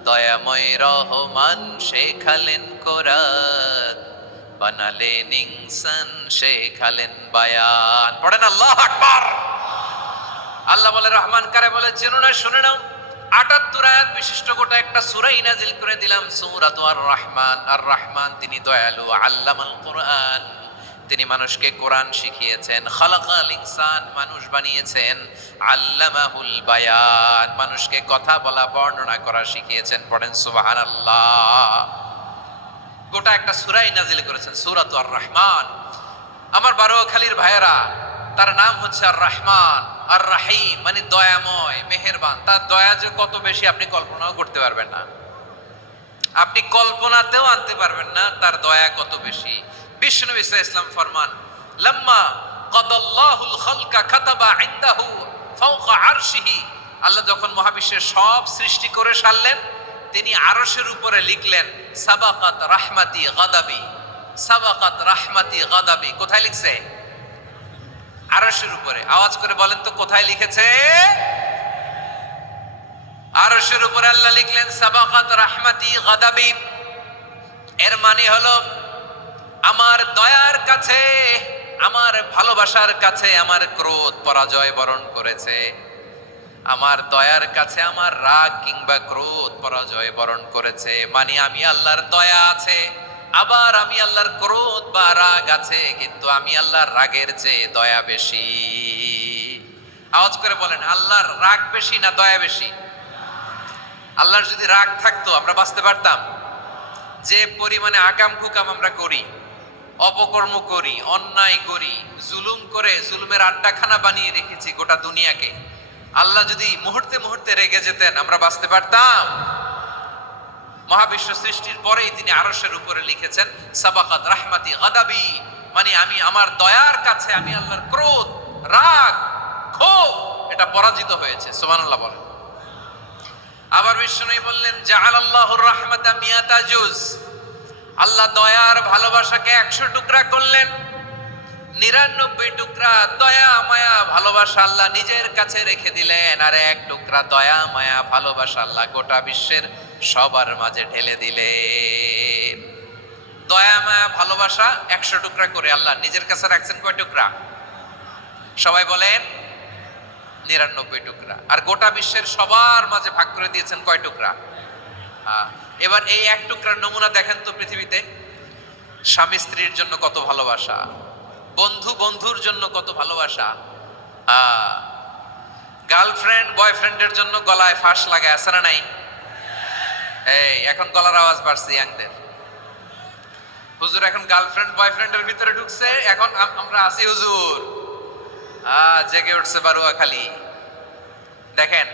দয়াময় রহমান শেখালেন কোরআন, বানালেন ইনসান, শেখালেন বায়ান। পড়েন আল্লাহু আকবার। আল্লাহ বলে রহমান কারে বলে চেনো না? শুনে নাও, ৭৮ আয়াত বিশিষ্ট গোটা একটা সূরাই নাজিল করে দিলাম, সূরাত আর রহমান। আর রহমান তিনি দয়ালু, আল্লামাল কুরআন, তিনি মানুষকে কোরআন শিখিয়েছেন। খালাকাল ইনসান, মানুষ বানিয়েছেন। আল্লামাহুল বায়ান, মানুষকে কথা বলা, বর্ণনা করা শিখিয়েছেন। পড়েন সুবহানাল্লাহ। গোটা একটা সূরাই নাজিল করেছেন, সূরাত আর রহমান। আমার বারোয়াখালীর ভাইয়েরা, তার নাম হচ্ছে আর রহমান আর রাহিম, মানে দয়াময়, মেহেরবান। তার দয়া যে কত বেশি আপনি কল্পনাও করতে পারবেন না, আপনি কল্পনাতেও আনতে পারবেন না তার দয়া কত বেশি। বিশ্বনবী সাল্লাল্লাহু আলাইহি ওয়াসাল্লাম ফরমান, লাম্মা কাদাল্লাহুল খালকা কাতাবা ইনদাহু ফাওকা আরশিহি। আল্লাহ যখন মহাবিশ্বের সব সৃষ্টি করে সারলেন, তিনি আরশের উপরে লিখলেন সাবাকাত রাহমাতি গাদাবি, সাবাকাত রাহমাতি গাদাবি। কোথায় লিখছে? আরশের উপরে। আওয়াজ করে বলেন তো কোথায় লিখেছে? আরশের উপরে আল্লাহ লিখলেন সাবাকাত রাহমাতি গাদাবি। এর মানে হলো আমার দয়ার কাছে, আমার ভালোবাসার কাছে আমার ক্রোধ পরাজয় বরণ করেছে। আমার দয়ার কাছে আমার রাগ কিংবা ক্রোধ পরাজয় বরণ করেছে। মানে আমি আল্লাহর দয়া আছে, আবার আমি আল্লাহর ক্রোধ বা রাগ আছে, কিন্তু আমি আল্লাহর রাগের চেয়ে দয়া বেশি। আওয়াজ করে বলেন, আল্লাহর রাগ বেশি না দয়া বেশি? আল্লাহর যদি রাগ থাকতো আমরা বাঁচতে পারতাম? যে পরিমাণে আকাম কুকাম আমরা করি, অপকর্ম করি, অন্যায় করি, জুলুম করে জুলুমের আড্ডাখানা বানিয়ে রেখেছি গোটা দুনিয়াকে, আল্লাহ যদি মুহূর্তে মুহূর্তে রেগে যেতেন আমরা বাঁচতে পারতাম? মহাবিশ্ব সৃষ্টির পরেই তিনি আরশের উপরে লিখেছেন সাবাকাত রাহমাতি গাদাবি, মানে আমি আমার দয়ার কাছে আমি আল্লাহর ক্রোধ, রাগ, ক্ষোভ এটা পরাজিত হয়েছে। সুবহানাল্লাহ বলেন। আবার বিষ্ণু বললেন জাআলাল্লাহুর রাহমাতা মিয়াতা জুজ, আল্লাহ দয়ার ভালোবাসাকে 100 টুকরা করলেন। 99 টুকরা দয়া মায়া ভালোবাসা আল্লাহ নিজের কাছে রেখে দিলেন, আর এক টুকরা দয়া মায়া ভালোবাসা আল্লাহ গোটা বিশ্বের সবার মাঝে ঢেলে দিলেন। দয়া মায়া ভালোবাসা 100 টুকরা করে আল্লাহ নিজের কাছে রাখছেন কয় টুকরা? সবাই বলেন 99 টুকরা। আর গোটা বিশ্বের সবার মাঝে ভাগ করে দিয়েছেন কয় টুকরা? এবার এই এক টুকরার নমুনা দেখেন তো পৃথিবীতে। স্বামী স্ত্রীর জন্য কত ভালোবাসা, বন্ধু বন্ধুর জন্য কত ভালোবাসা, গার্লফ্রেন্ড বয়ফ্রেন্ডের জন্য গলায় ফাঁস লাগায়, আছে না নাই? এই এখন গলার আওয়াজ বাড়ছে ইয়াংদের। হুজুর এখন গার্লফ্রেন্ড বয়ফ্রেন্ডের ভিতরে ঢুকছে, এখন আমরা আছি হুজুর। জেগে উঠছে বারুয়া খালি। দেখেন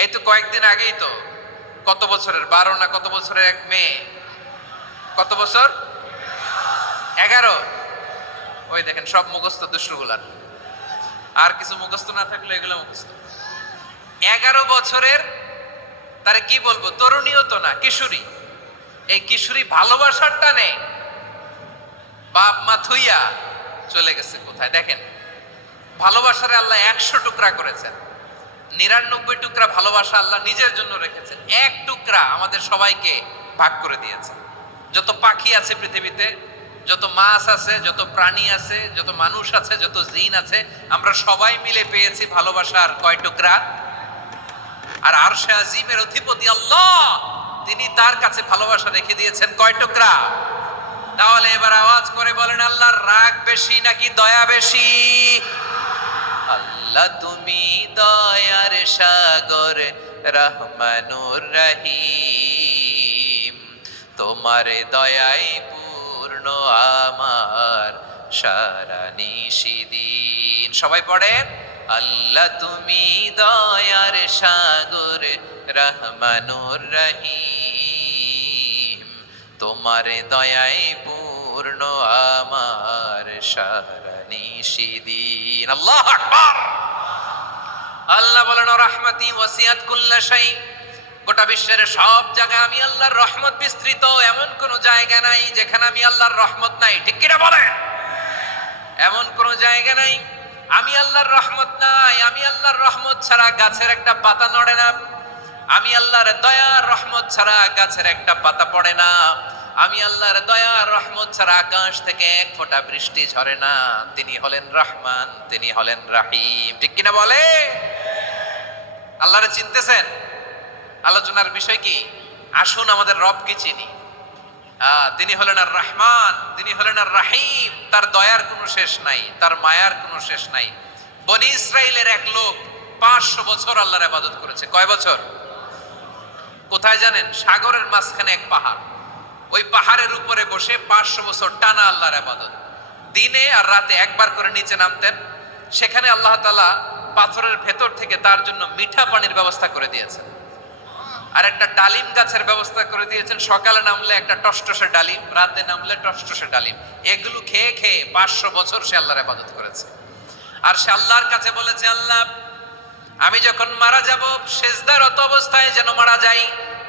এই তো কয়েকদিন আগেই তো, কত বছরের 12 না কত বছরের এক মেয়ে, কত বছর? 11। ওই দেখেন সব মুখস্থ দুষ্টগুলার, আর কিছু মুখস্থ না থাকলে এগুলো মুখস্থ। 11 বছরের, তারে কি বলবো, তরুণীও তো না, কিশোরী। এই কিশোরী ভালোবাসার টানে বাপ মা থুইয়া চলে গেছে কোথায়? দেখেন ভালোবাসারে আল্লাহ 100 টুকরা করেছেন, 99 টুকরা ভালোবাসা আল্লাহ নিজের জন্য রেখেছেন, এক টুকরা আমাদের সবাইকে ভাগ করে দিয়েছেন। যত পাখি আছে পৃথিবীতে, যত মাছ আছে, যত প্রাণী আছে, যত মানুষ আছে, যত জিন আছে, আমরা সবাই মিলে পেয়েছি ভালোবাসার কয় টুকরা? আর আরশে আজিমের অধিপতি আল্লাহ, তিনি তার কাছে ভালোবাসা রেখে দিয়েছেন কয় টুকরা? তাহলে এবার আওয়াজ করে বলেন, আল্লাহর রাগ বেশি নাকি দয়া বেশি? আল্লাহ তুমি দয়ার সাগর রহমানুর রহিম, তোমার দয়ায় পূর্ণ আমার সারা নিশিদিন। সবাই পড়েন, আল্লাহ তুমি দয়ার সাগর রহমানুর রহিম, তোমার দয়ায় পূর্ণ আমার সারা নিশিদিন। আল্লাহু আকবার। আল্লাহ বলেন, রাহমাতি ওয়াসিয়াত কুল্লা শাই, গোটা বিশ্বের সব জায়গায় আমি আল্লাহর রহমত বিস্তৃত, এমন কোন জায়গা নাই যেখানে আমি আল্লাহর রহমত নাই। ঠিক কিনা বলেন? এমন কোন জায়গা নাই আমি আল্লাহর রহমত নাই। আমি আল্লাহর রহমত ছাড়া গাছের একটা পাতা নড়ে না, আমি আল্লাহর দয়ার রহমত ছাড়া গাছের একটা পাতা পড়ে না, আমি আল্লাহর দয়ার রহমত ছাড়া আকাশ থেকে এক ফোঁটা বৃষ্টি ঝরে না। তিনি হলেন রহমান, তিনি হলেন রাহিম। ঠিক কিনা বলে? আল্লাহরে চিনতেছেন? আলোচনার বিষয় কি? আসুন আমাদের রবকে চিনি। তিনি হলেন আর রহমান, তিনি হলেন আর রাহিম। তার দয়ার কোনো শেষ নাই, তার মায়ার কোনো শেষ নাই। বনি ইসরাইলের এক লোক 500 বছর আল্লাহর ইবাদত করেছে। কয় বছর? কোথায় জানেন? সাগরের মাঝখানে এক পাহাড়, ওই পাহাড়ের উপরে বসে 500 বছর টানা আল্লাহর ইবাদত। দিনে আর রাতে একবার করে নিচে নামতেন। সেখানে আল্লাহ তাআলা পাথরের ভেতর থেকে তার জন্য মিঠা পানির ব্যবস্থা করে দিয়েছেন, আর একটা ডালিম গাছের ব্যবস্থা করে দিয়েছেন। সকালে নামলে একটা টসটসে ডালিম, রাতে নামলে টসটসে ডালিম। এগুলো খেয়ে খেয়ে 500 বছর সে আল্লাহর ইবাদত করেছে। আর সে আল্লাহর কাছে বলেছে, আল্লাহ আমি যখন মারা যাব সেজদারত অবস্থায় যেন মারা যাই।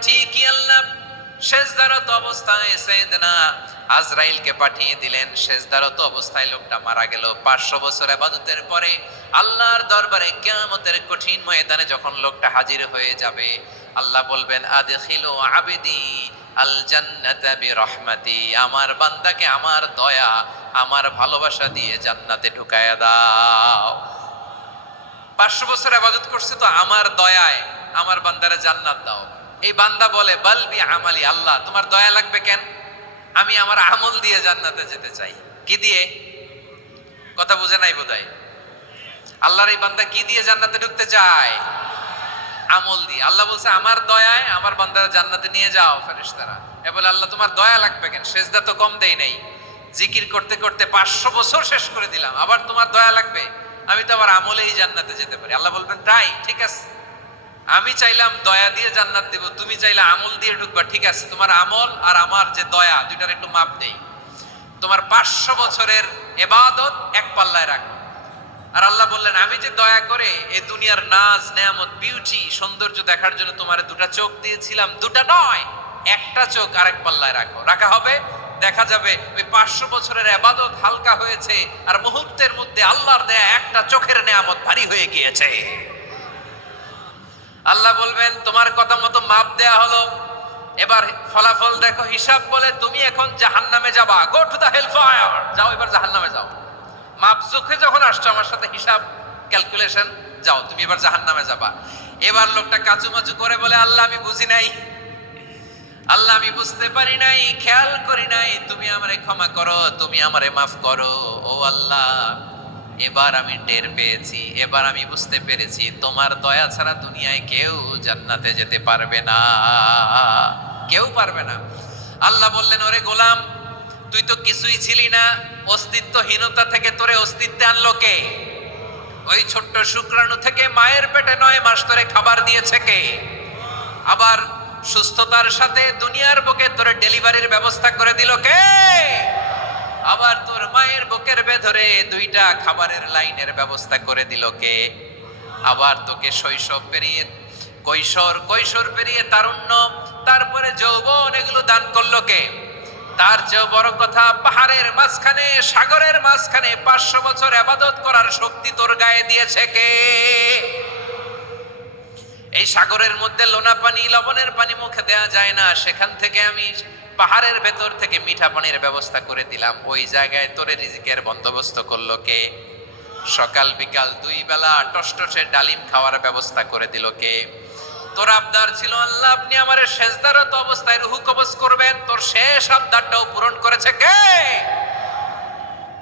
ঠিকই আল্লাহ সেজদারত অবস্থায় সাইয়েদনা আজরাইলকে পাঠিয়ে দিলেন। সেজদারত অবস্থায় লোকটা মারা গেল। 500 বছর ইবাদতের পরে আল্লাহর দরবারে কিয়ামতের কঠিন ময়দানে যখন লোকটা হাজির হয়ে যাবে, আল্লাহ বলবেন, আদখিলু আবদি আল জান্নাতা বিরহমাতি, আমার বান্দাকে আমার দয়া, আমার ভালোবাসা দিয়ে জান্নাতে ঢুকায়া দাও। 500 বছর ইবাদত করছে তো আমার দয়ায় আমার বান্দারে জান্নাত দাও। এই বান্দা বলে, বালবি আমালি, আল্লাহ তোমার দয়া লাগবে কেন? আমি আমার আমল দিয়ে জান্নাতে যেতে চাই। কি দিয়ে? কথা বুঝে নাই বোধহয়। আল্লাহর এই বান্দা কি দিয়ে জান্নাতে ঢুকতে চায়? আমল দিয়ে। আল্লাহ বলছে, আমার দয়ায় আমার বান্দারা জান্নাতে নিয়ে যাও ফেরেশতারা। এ বলে, আল্লাহ তোমার দয়া লাগবে কেন? সেজদা তো কম দেই নাই, জিকির করতে করতে 500 বছর শেষ করে দিলাম, আবার তোমার দয়া লাগবে? আমি তো আবার আমলেই জান্নাতে যেতে পারি। আল্লাহ বলবেন, তাই ঠিক আছে, আমি চাইলাম দয়া দিয়ে জান্নাত দেব, তুমি চাইলে আমল দিয়ে ঢুকবা, ঠিক আছে, তোমার আমল আর আমার যে দয়া দুইটার একটু মাপ দেই। তোমার 500 বছরের ইবাদত এক পাল্লায় রাখো। আর আল্লাহ বললেন, আমি যে দয়া করে এই দুনিয়ার নাজ নেয়ামত বিউটি সৌন্দর্য দেখার জন্য তোমার 2টা চোখ দিয়েছিলাম, 2টা নয়, একটা চোখ আরেক পাল্লায় রাখো। রাখা হবে দেখা যাবে ওই 500 বছরের ইবাদত হালকা হয়েছে আর মুহূর্তের মধ্যে আল্লাহর দেয়া একটা চোখের নেয়ামত ভারী হয়ে গিয়েছে। আল্লাহ বলবেন তোমার কথা মতো মাপ দেয়া হলো, এবার ফলাফল দেখো, হিসাব বলে তুমি এখন জাহান্নামে যাবা, go to the hell fire, যাও এবার জাহান্নামে যাও। মাপ চোখে যখন আসছো আমার সাথে হিসাব ক্যালকুলেশন, যাও তুমি এবার জাহান্নামে যাবা। এবার লোকটা কাচুমাচু করে বলে আল্লাহ আমি বুঝি নাই, আল্লাহ আমি বুঝতে পারি নাই, খেয়াল করি নাই, তুমি আমারে ক্ষমা করো, তুমি আমারে মাফ করো। ও আল্লাহ, এবার আমি টের পেয়েছি, এবার আমি বুঝতে পেরেছি তোমার দয়া ছাড়া দুনিয়ায় কেউ জান্নাতে যেতে পারবে না, কেউ পারবে না। আল্লাহ বললেন ওরে গোলাম, তুই তো কিছুই ছিলি না, অস্তিত্বহীনতা থেকে তোরে অস্তিত্বে আনলো কে? ওই ছোট্ট শুক্রাণু থেকে মায়ের পেটে 9 মাস ধরে খাবার দিয়েছে কে? আবার সুস্থতার সাথে দুনিয়ার বুকে তোরে ডেলিভারির ব্যবস্থা করে দিল কে? আবার তোর মায়ের বুকের ভেতরে 2টা খাবারের লাইনের ব্যবস্থা করে দিল কে? আবার তোকে শৈশব পেরিয়ে কৈশোর পেরিয়ে তারুণ্য, তারপরে যৌবন, এগুলো দান করলো কে? তার চেয়েও বড় কথা, পাহাড়ের মাঝখানে, সাগরের মাঝখানে 500 বছর ইবাদত করার শক্তি তোর গায়ে দিয়েছে কে? এই সাগরের মধ্যে লোনা পানি, লবণের পানি মুখে দেয়া যায় না, সেখান থেকে আমি পাহাড়ের ভেতর থেকে মিঠা পানির ব্যবস্থা করে দিলাম। ওই জায়গায় তোরে রিজিকের বন্দোবস্ত করলো কে? সকাল বিকাল 2 বেলা টসটসে ডালিম খাওয়ার ব্যবস্থা করে দিল কে? তোর আবদার ছিল আল্লাহ আপনি আমারে সেজদারত অবস্থায় রুহু কবজ করবেন, তোর শেষ আবদারটাও পূরণ করেছে কে?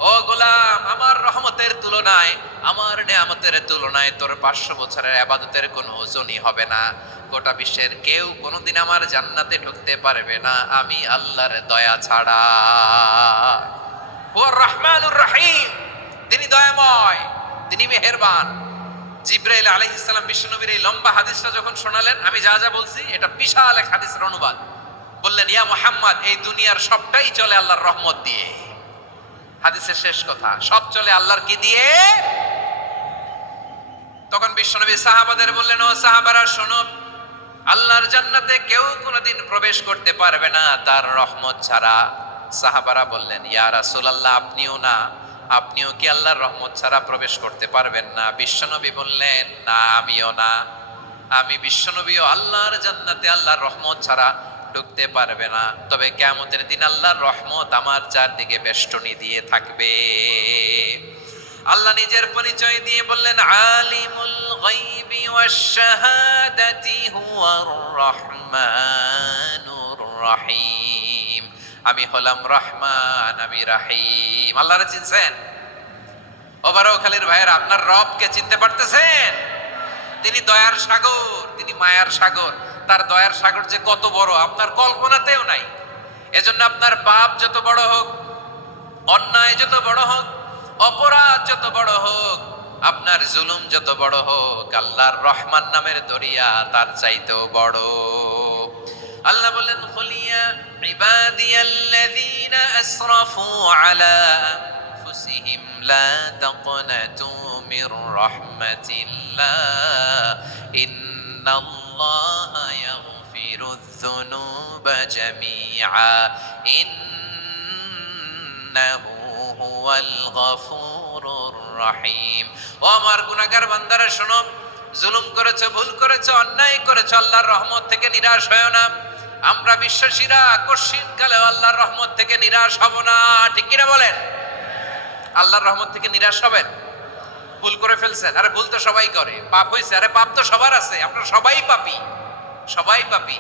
ও গোলাম, আমার রহমতের তুলনায়, আমার নেয়ামতের তুলনায় তোর 500 বছরের ইবাদতের কোনো ওজনই হবে না। গোটা বিশ্বের কেউ কোনোদিন আমার জান্নাতে ঢুকতে পারবে না আমি আল্লাহর দয়া ছাড়া। ও রহমানুর রহিম, তিনি দয়াময়, তিনি মেহেরবান। জিবরাইল আলাইহিস সালাম বিশ্বনবীর এই লম্বা হাদিসটা যখন শোনালেন, আমি যা যা বলছি এটা বিশাল এক হাদিসের অনুবাদ। বললেন ইয়া মুহাম্মদ, এই দুনিয়ার সবটাই চলে আল্লাহর রহমত দিয়ে। হাদিসের শেষ কথা, সব চলে আল্লাহর কি দিয়ে? তখন বিশ্বনবী সাহাবাদের বললেন, ও সাহাবারা শোনো, আল্লাহর জান্নাতে কেউ কোনোদিন প্রবেশ করতে পারবে না তার রহমত ছাড়া। সাহাবারা বললেন, ইয়া রাসূলুল্লাহ, আপনিও না, আপনিও কি আল্লাহর রহমত ছাড়া প্রবেশ করতে পারবেন না? বিশ্বনবী বললেন, না আমিও না, আমি বিশ্বনবীও আল্লাহর জান্নাতে আল্লাহর রহমত ছাড়া ঢুকতে পারবে না। তবে কিয়ামতের দিন আল্লাহর রহমত আমার চারদিকে বেষ্টনী দিয়ে থাকবে। আল্লাহ নিজের পরিচয় দিয়ে বললেন, আলিমুল গায়বি ওয়াশ শাহাদাতি হুয়ার রহমানুর রহিম। আমি হলাম রহমান, আমি রাহিম। আল্লাহরে চিনছেন? ওবারখালীর ভাইয়ের, আপনার রবকে চিনতে পারতেছেন? তিনি দয়ার সাগর, তিনি মায়ার সাগর। তার দয়ার সাগর যে কত বড় আপনার কল্পনাতেও নাই। এজন্য আপনার পাপ যত বড় হোক, অন্যায় যত বড় হোক, অপরাধ যত বড় হোক, আপনার জুলুম যত বড় হোক, আল্লাহর রহমান নামের দরিয়া তার চাইতেও বড়। আল্লাহ বলেন, খুলিয়া ইবাদিয়াল্লাযীনা আসরাফু আলা আনফুসিহিম লা তাকনাতু মির রাহমাতিল্লাহ ইন্নাল্লাহা ইয়াগফিরুয যুনুবা জামিআ ইন্নাহু হুয়াল গফুরুর রহিম। ও আমার গুনাহগার বান্দারা শোনো, জুলুম করেছো, ভুল করেছো, অন্যায় করেছো, আল্লাহর রহমত থেকে নিরাশ হয়ো না। আমরা বিশ্বাসীরা কশিনকালেও আল্লাহর রহমত থেকে নিরাশ হব না, ঠিক কিনা বলেন? আল্লাহর রহমত থেকে নিরাশ হবেন? ভুল করে ফেলছেন, আরে ভুল তো সবাই করে। পাপ হয়েছে, আরে পাপ তো সবার আছে, আপনারা সবাই পাপী, সবাই পাপী।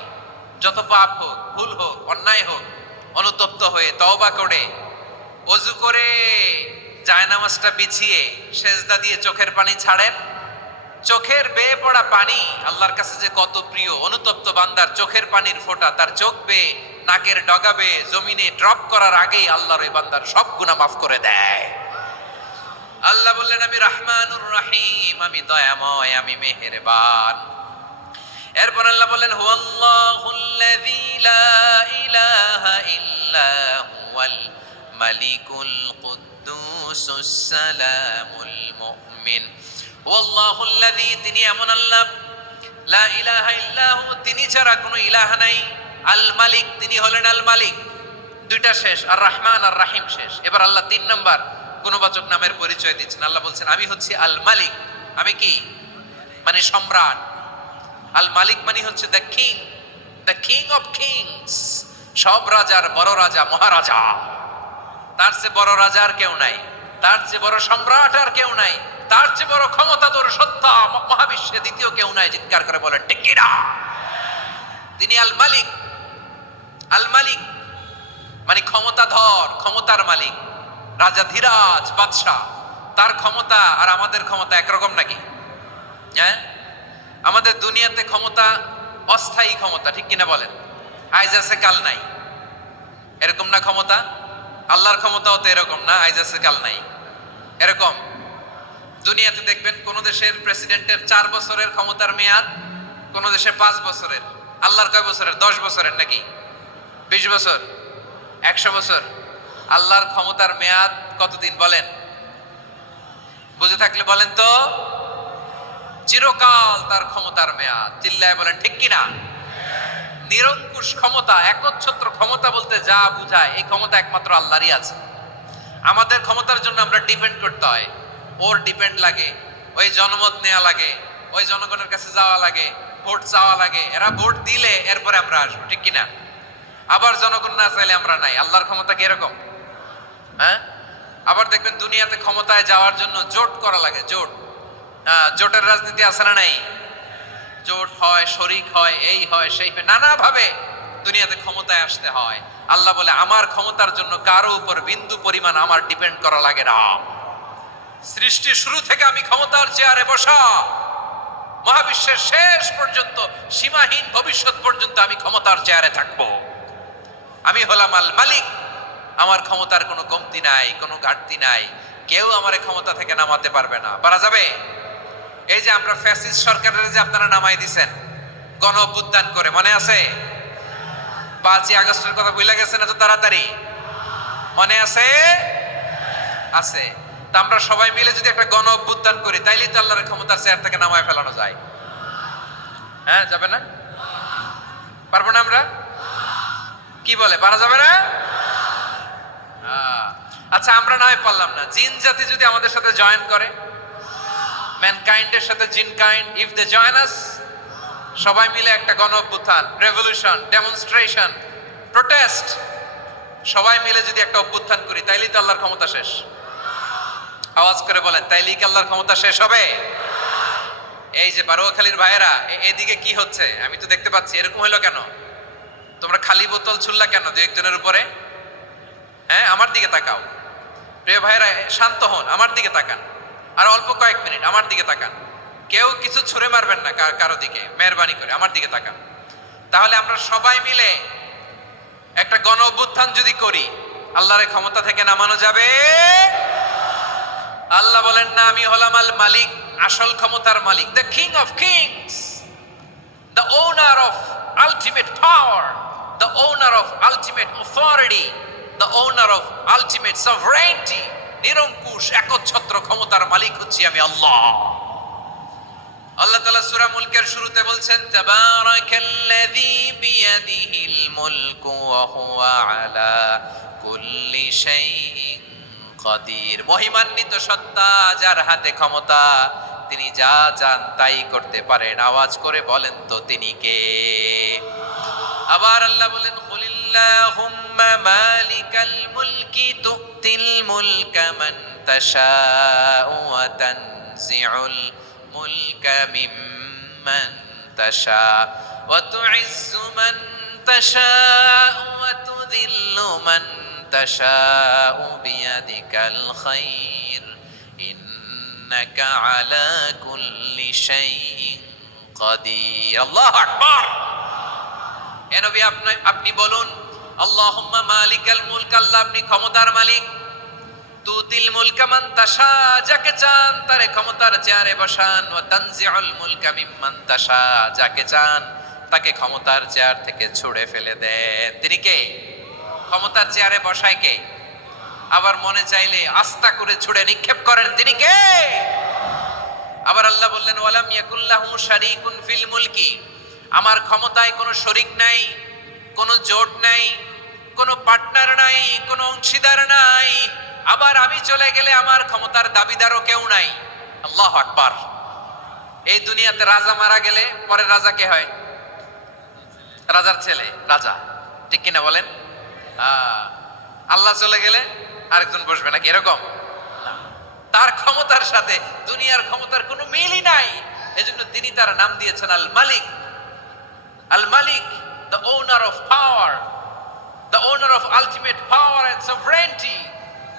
যত পাপ হোক, ভুল হোক, অন্যায় হোক, অনুতপ্ত হয়ে তওবা করে, ওযু করে, জায়নামাজটা বিছিয়ে সেজদা দিয়ে চোখের পানি ছাড়েন। চোখের বেয়ে পড়া পানি আল্লাহর কাছে যে কত প্রিয়। অনুতপ্ত বান্দার চোখের পানির ফোঁটা তার চোখ বেয়ে, নাকের ডগা বেয়ে জমিনে ড্রপ করার আগেই আল্লাহর ওই বান্দার সব গুনাহ মাফ করে দেয়। আল্লাহ বললেন, আমি রহমানুর রহিম, আমি দয়াময়, আমি মেহেরবান। এরপর আল্লাহ বললেন, হুয়াল্লাহুল্লাযী লা ইলাহা ইল্লা হুয়াল মালিকুল কুদ্দুসুস সালামুল মুমিন। হুয়াল্লাহুল্লাযী, তিনি এমন আল্লাহ, লা ইলাহা ইল্লা হু, তিনি ছাড়া কোনো ইলাহ নাই। আল মালিক, তিনি হলেন আল মালিক, দুইটা শেষ, আর রহমান আর রাহিম শেষ। এবার আল্লাহ 3 নাম্বার গুণবাচক নামের পরিচয় দিচ্ছেন। আল্লাহ বলছেন আমি হচ্ছি আল মালিক। আমি কি? মানে সম্রাট। আল মালিক মানে হচ্ছে দ্য কিং অফ কিংস, সব রাজার বড় রাজা, মহারাজা। তার চেয়ে বড় রাজা আর কেউ নাই, তার চেয়ে বড় সম্রাট আর কেউ নাই, তার চেয়ে বড় ক্ষমতাধর সত্তা মহাবিশ্বে দ্বিতীয় কেউ নাই। চিৎকার করে বলেন ঠিক কি না? তিনি আল মালিক। আল মালিক মানে ক্ষমতাধর, ক্ষমতার মালিক, রাজা ধীরাজ বাদশাহ। তার ক্ষমতা আর আমাদের ক্ষমতা একরকম নাকি? হ্যাঁ, আমাদের দুনিয়াতে ক্ষমতা অস্থায়ী ক্ষমতা, ঠিক কিনা বলেন? আইজ আছে কাল নাই, এরকম না ক্ষমতা? আল্লাহর ক্ষমতাও তো এরকম না, আইজ আছে কাল নাই এরকম। দুনিয়াতে দেখবেন কোন দেশের প্রেসিডেন্টের 4 বছরের ক্ষমতার মেয়াদ, কোন দেশে 5 বছরের। আল্লাহর কয় বছরের? 10 বছরের নাকি 20 বছর, 100 বছর। আল্লাহর ক্ষমতার মেয়াদ কতদিন বলেন? বুঝে থাকলে বলেন তো। চিরকাল তার ক্ষমতার মেয়াদ। চিল্লায় বলেন ঠিক কিনা? নিরঙ্কুশ ক্ষমতা, একচ্ছত্র ক্ষমতা বলতে যা বুঝায়, এই ক্ষমতা একমাত্র আল্লাহরই আছে। আমাদের ক্ষমতার জন্য আমরা ডিপেন্ড করতে হয়, ওর ডিপেন্ড লাগে, ওই জনমত নেওয়া লাগে, ওই জনগণের কাছে যাওয়া লাগে, ভোট চাওয়া লাগে। এরা ভোট দিলে এরপরে আমরা আসবো, ঠিক কিনা? আবার জনগণ না চাইলে আমরা নাই। আল্লাহর ক্ষমতা কি এরকম? হ্যাঁ, আবার দেখবেন দুনিয়াতে ক্ষমতায় যাওয়ার জন্য জোট করা লাগে। জোট, জোটের রাজনীতি আছে না নাই? জোট হয়, শরিক হয়, এই হয় সেই হয়, নানা ভাবে দুনিয়াতে ক্ষমতায় আসতে হয়। আল্লাহ বলে আমার ক্ষমতার জন্য কারো উপর বিন্দু পরিমাণ আমার ডিপেন্ড করা লাগে না। সৃষ্টির শুরু থেকে আমি ক্ষমতার চেয়ারে বসা, মহাবিশ্বের শেষ পর্যন্ত, সীমাহীন ভবিষ্যৎ পর্যন্ত আমি ক্ষমতার চেয়ারে থাকবো। আমি হলাম আল মালিক। আমার ক্ষমতার কোনো কমতি নাই, কোনো ঘাটতি নাই। কেউ আমার ক্ষমতা থেকে নামাতে পারবে না। পারা যাবে? এই যে আমরা ফ্যাসিস্ট সরকারের যে আপনারা নামাই দিছেন গণ অভ্যুত্থান করে, মনে আছে? 5ই আগস্টের কথা ভুলে গেছেন এত তাড়াতাড়ি? মনে আছে? আছে। তা আমরা সবাই মিলে যদি একটা গণ অভ্যুত্থান করি, তাইলেই তো আল্লাহর ক্ষমতার চেয়ার থেকে নামায় ফেলানো যায়। হ্যাঁ, যাবে না? পারবো না আমরা? কি বলে, পারা যাবে না? আচ্ছা, আমরা না হয় পারলাম না, জিন জাতি যদি আমাদের সাথে জয়েন করে, ম্যানকাইন্ডের সাথে জিনকাইন্ড, ইফ দে জয়েন আস, সবাই মিলে একটা গণ অভ্যুত্থান, রেভলিউশন, ডেমনস্ট্রেশন, প্রোটেস্ট, সবাই মিলে যদি একটা অভ্যুত্থান করি, তাইলেই তো আল্লাহর ক্ষমতা শেষ। আওয়াজ করে বলেন, তাইলেই কি আল্লাহর ক্ষমতা শেষ হবে? এই যে বারোয়াখালীর ভাইয়েরা, এদিকে কি হচ্ছে আমি তো দেখতে পাচ্ছি। এরকম হলো কেন? তোমরা খালি বোতল ছুড়লা কেন 2-1 জনের উপরে? হ্যাঁ, আমার দিকে তাকাও। প্রিয় ভাইয়েরা, শান্ত হন, আমার দিকে তাকান। আর অল্প কয়েক মিনিট আমার দিকে তাকান। কেউ কিছু ছুঁড়ে মারবেন না কারো দিকে, মেহরবানি করে আমার দিকে তাকান। তাহলে আমরা সবাই মিলে একটা গণ অভ্যুত্থান যদি করি, আল্লাহর ক্ষমতা থেকে নামানো যাবে? আল্লাহ বলেন না, আমি হলাম আল মালিক, আসল ক্ষমতার মালিক, the king of kings, the owner of ultimate power, the owner of ultimate authority, the owner of ultimate sovereignty. নিরঙ্কুশ একচ্ছত্র ক্ষমতার মালিক হচ্ছি আমি আল্লাহ। আল্লাহ তাআলা সূরা মুলকের শুরুতে বলছেন, তাবারাকাল্লাযী বিয়াদিহিল মুলকু ওয়া হুয়া আলা কুল্লি শাইইন কাদির। মহিমান্বিত সত্তা, যার হাতে ক্ষমতা, তিনি যা চান তাই করতে পারেন। আওয়াজ করে বলেন তো তিনি কে? আবার আল্লাহ বলেন, কুলিল্লাহুম্মা মালিকাল মুলকি তুতিল মুলকা মান তাশাউ ওয়া তানজিউল মুলকা মিম্মান তাশাউ ওয়া তুইজ্জু মান তাশাউ ওয়া তুযিল্লু মান তাশাউ বিয়াদিকাল খায়র ইন্নাকা আলা কুল্লি শাইইন কাদির। আল্লাহু আকবার। এ নবী, আপনি বলুন, আল্লাহুম্মা মালিকাল মুলক, আল্লাহ আপনি ক্ষমতার মালিক। তুতিল মুলকা মান তাশা, যাকে চান তারে ক্ষমতার চেয়ারে বসান। ওয়া তানজিউল মুলকা মিম্মান তাশা, যাকে চান তাকে ক্ষমতার চেয়ার থেকে ছুঁড়ে ফেলে দেন। তিনি কে? ক্ষমতার চেয়ারে বসায় কে? আবার মনে চাইলে আস্থা করে ছুঁড়ে নিক্ষেপ করেন, তিনি কে? আবার আল্লাহ বললেন, ওয়ালাম ইয়াকুল্লাহু শারীকুন ফিল মুলকি, আমার ক্ষমতায় কোনো শরীক নাই, কোনো জোট নাই, কোনো পার্টনার নাই, কোনো অংশীদার নাই। আবার আমি চলে গেলে আমার ক্ষমতার দাবিদারও কেউ নাই। আল্লাহু আকবার। এই দুনিয়াতে রাজা মারা গেলে পরের রাজা কে হয়? রাজার ছেলে রাজা, ঠিক কিনা বলেন? আল্লাহ চলে গেলে আরেকজন বসবে নাকি এরকম? তার ক্ষমতার সাথে দুনিয়ার ক্ষমতার কোনো মিলই নাই। এজন্য তিনি তার নাম দিয়েছেন আল মালিক। আল মালিক, the owner of power, the owner of ultimate power and sovereignty,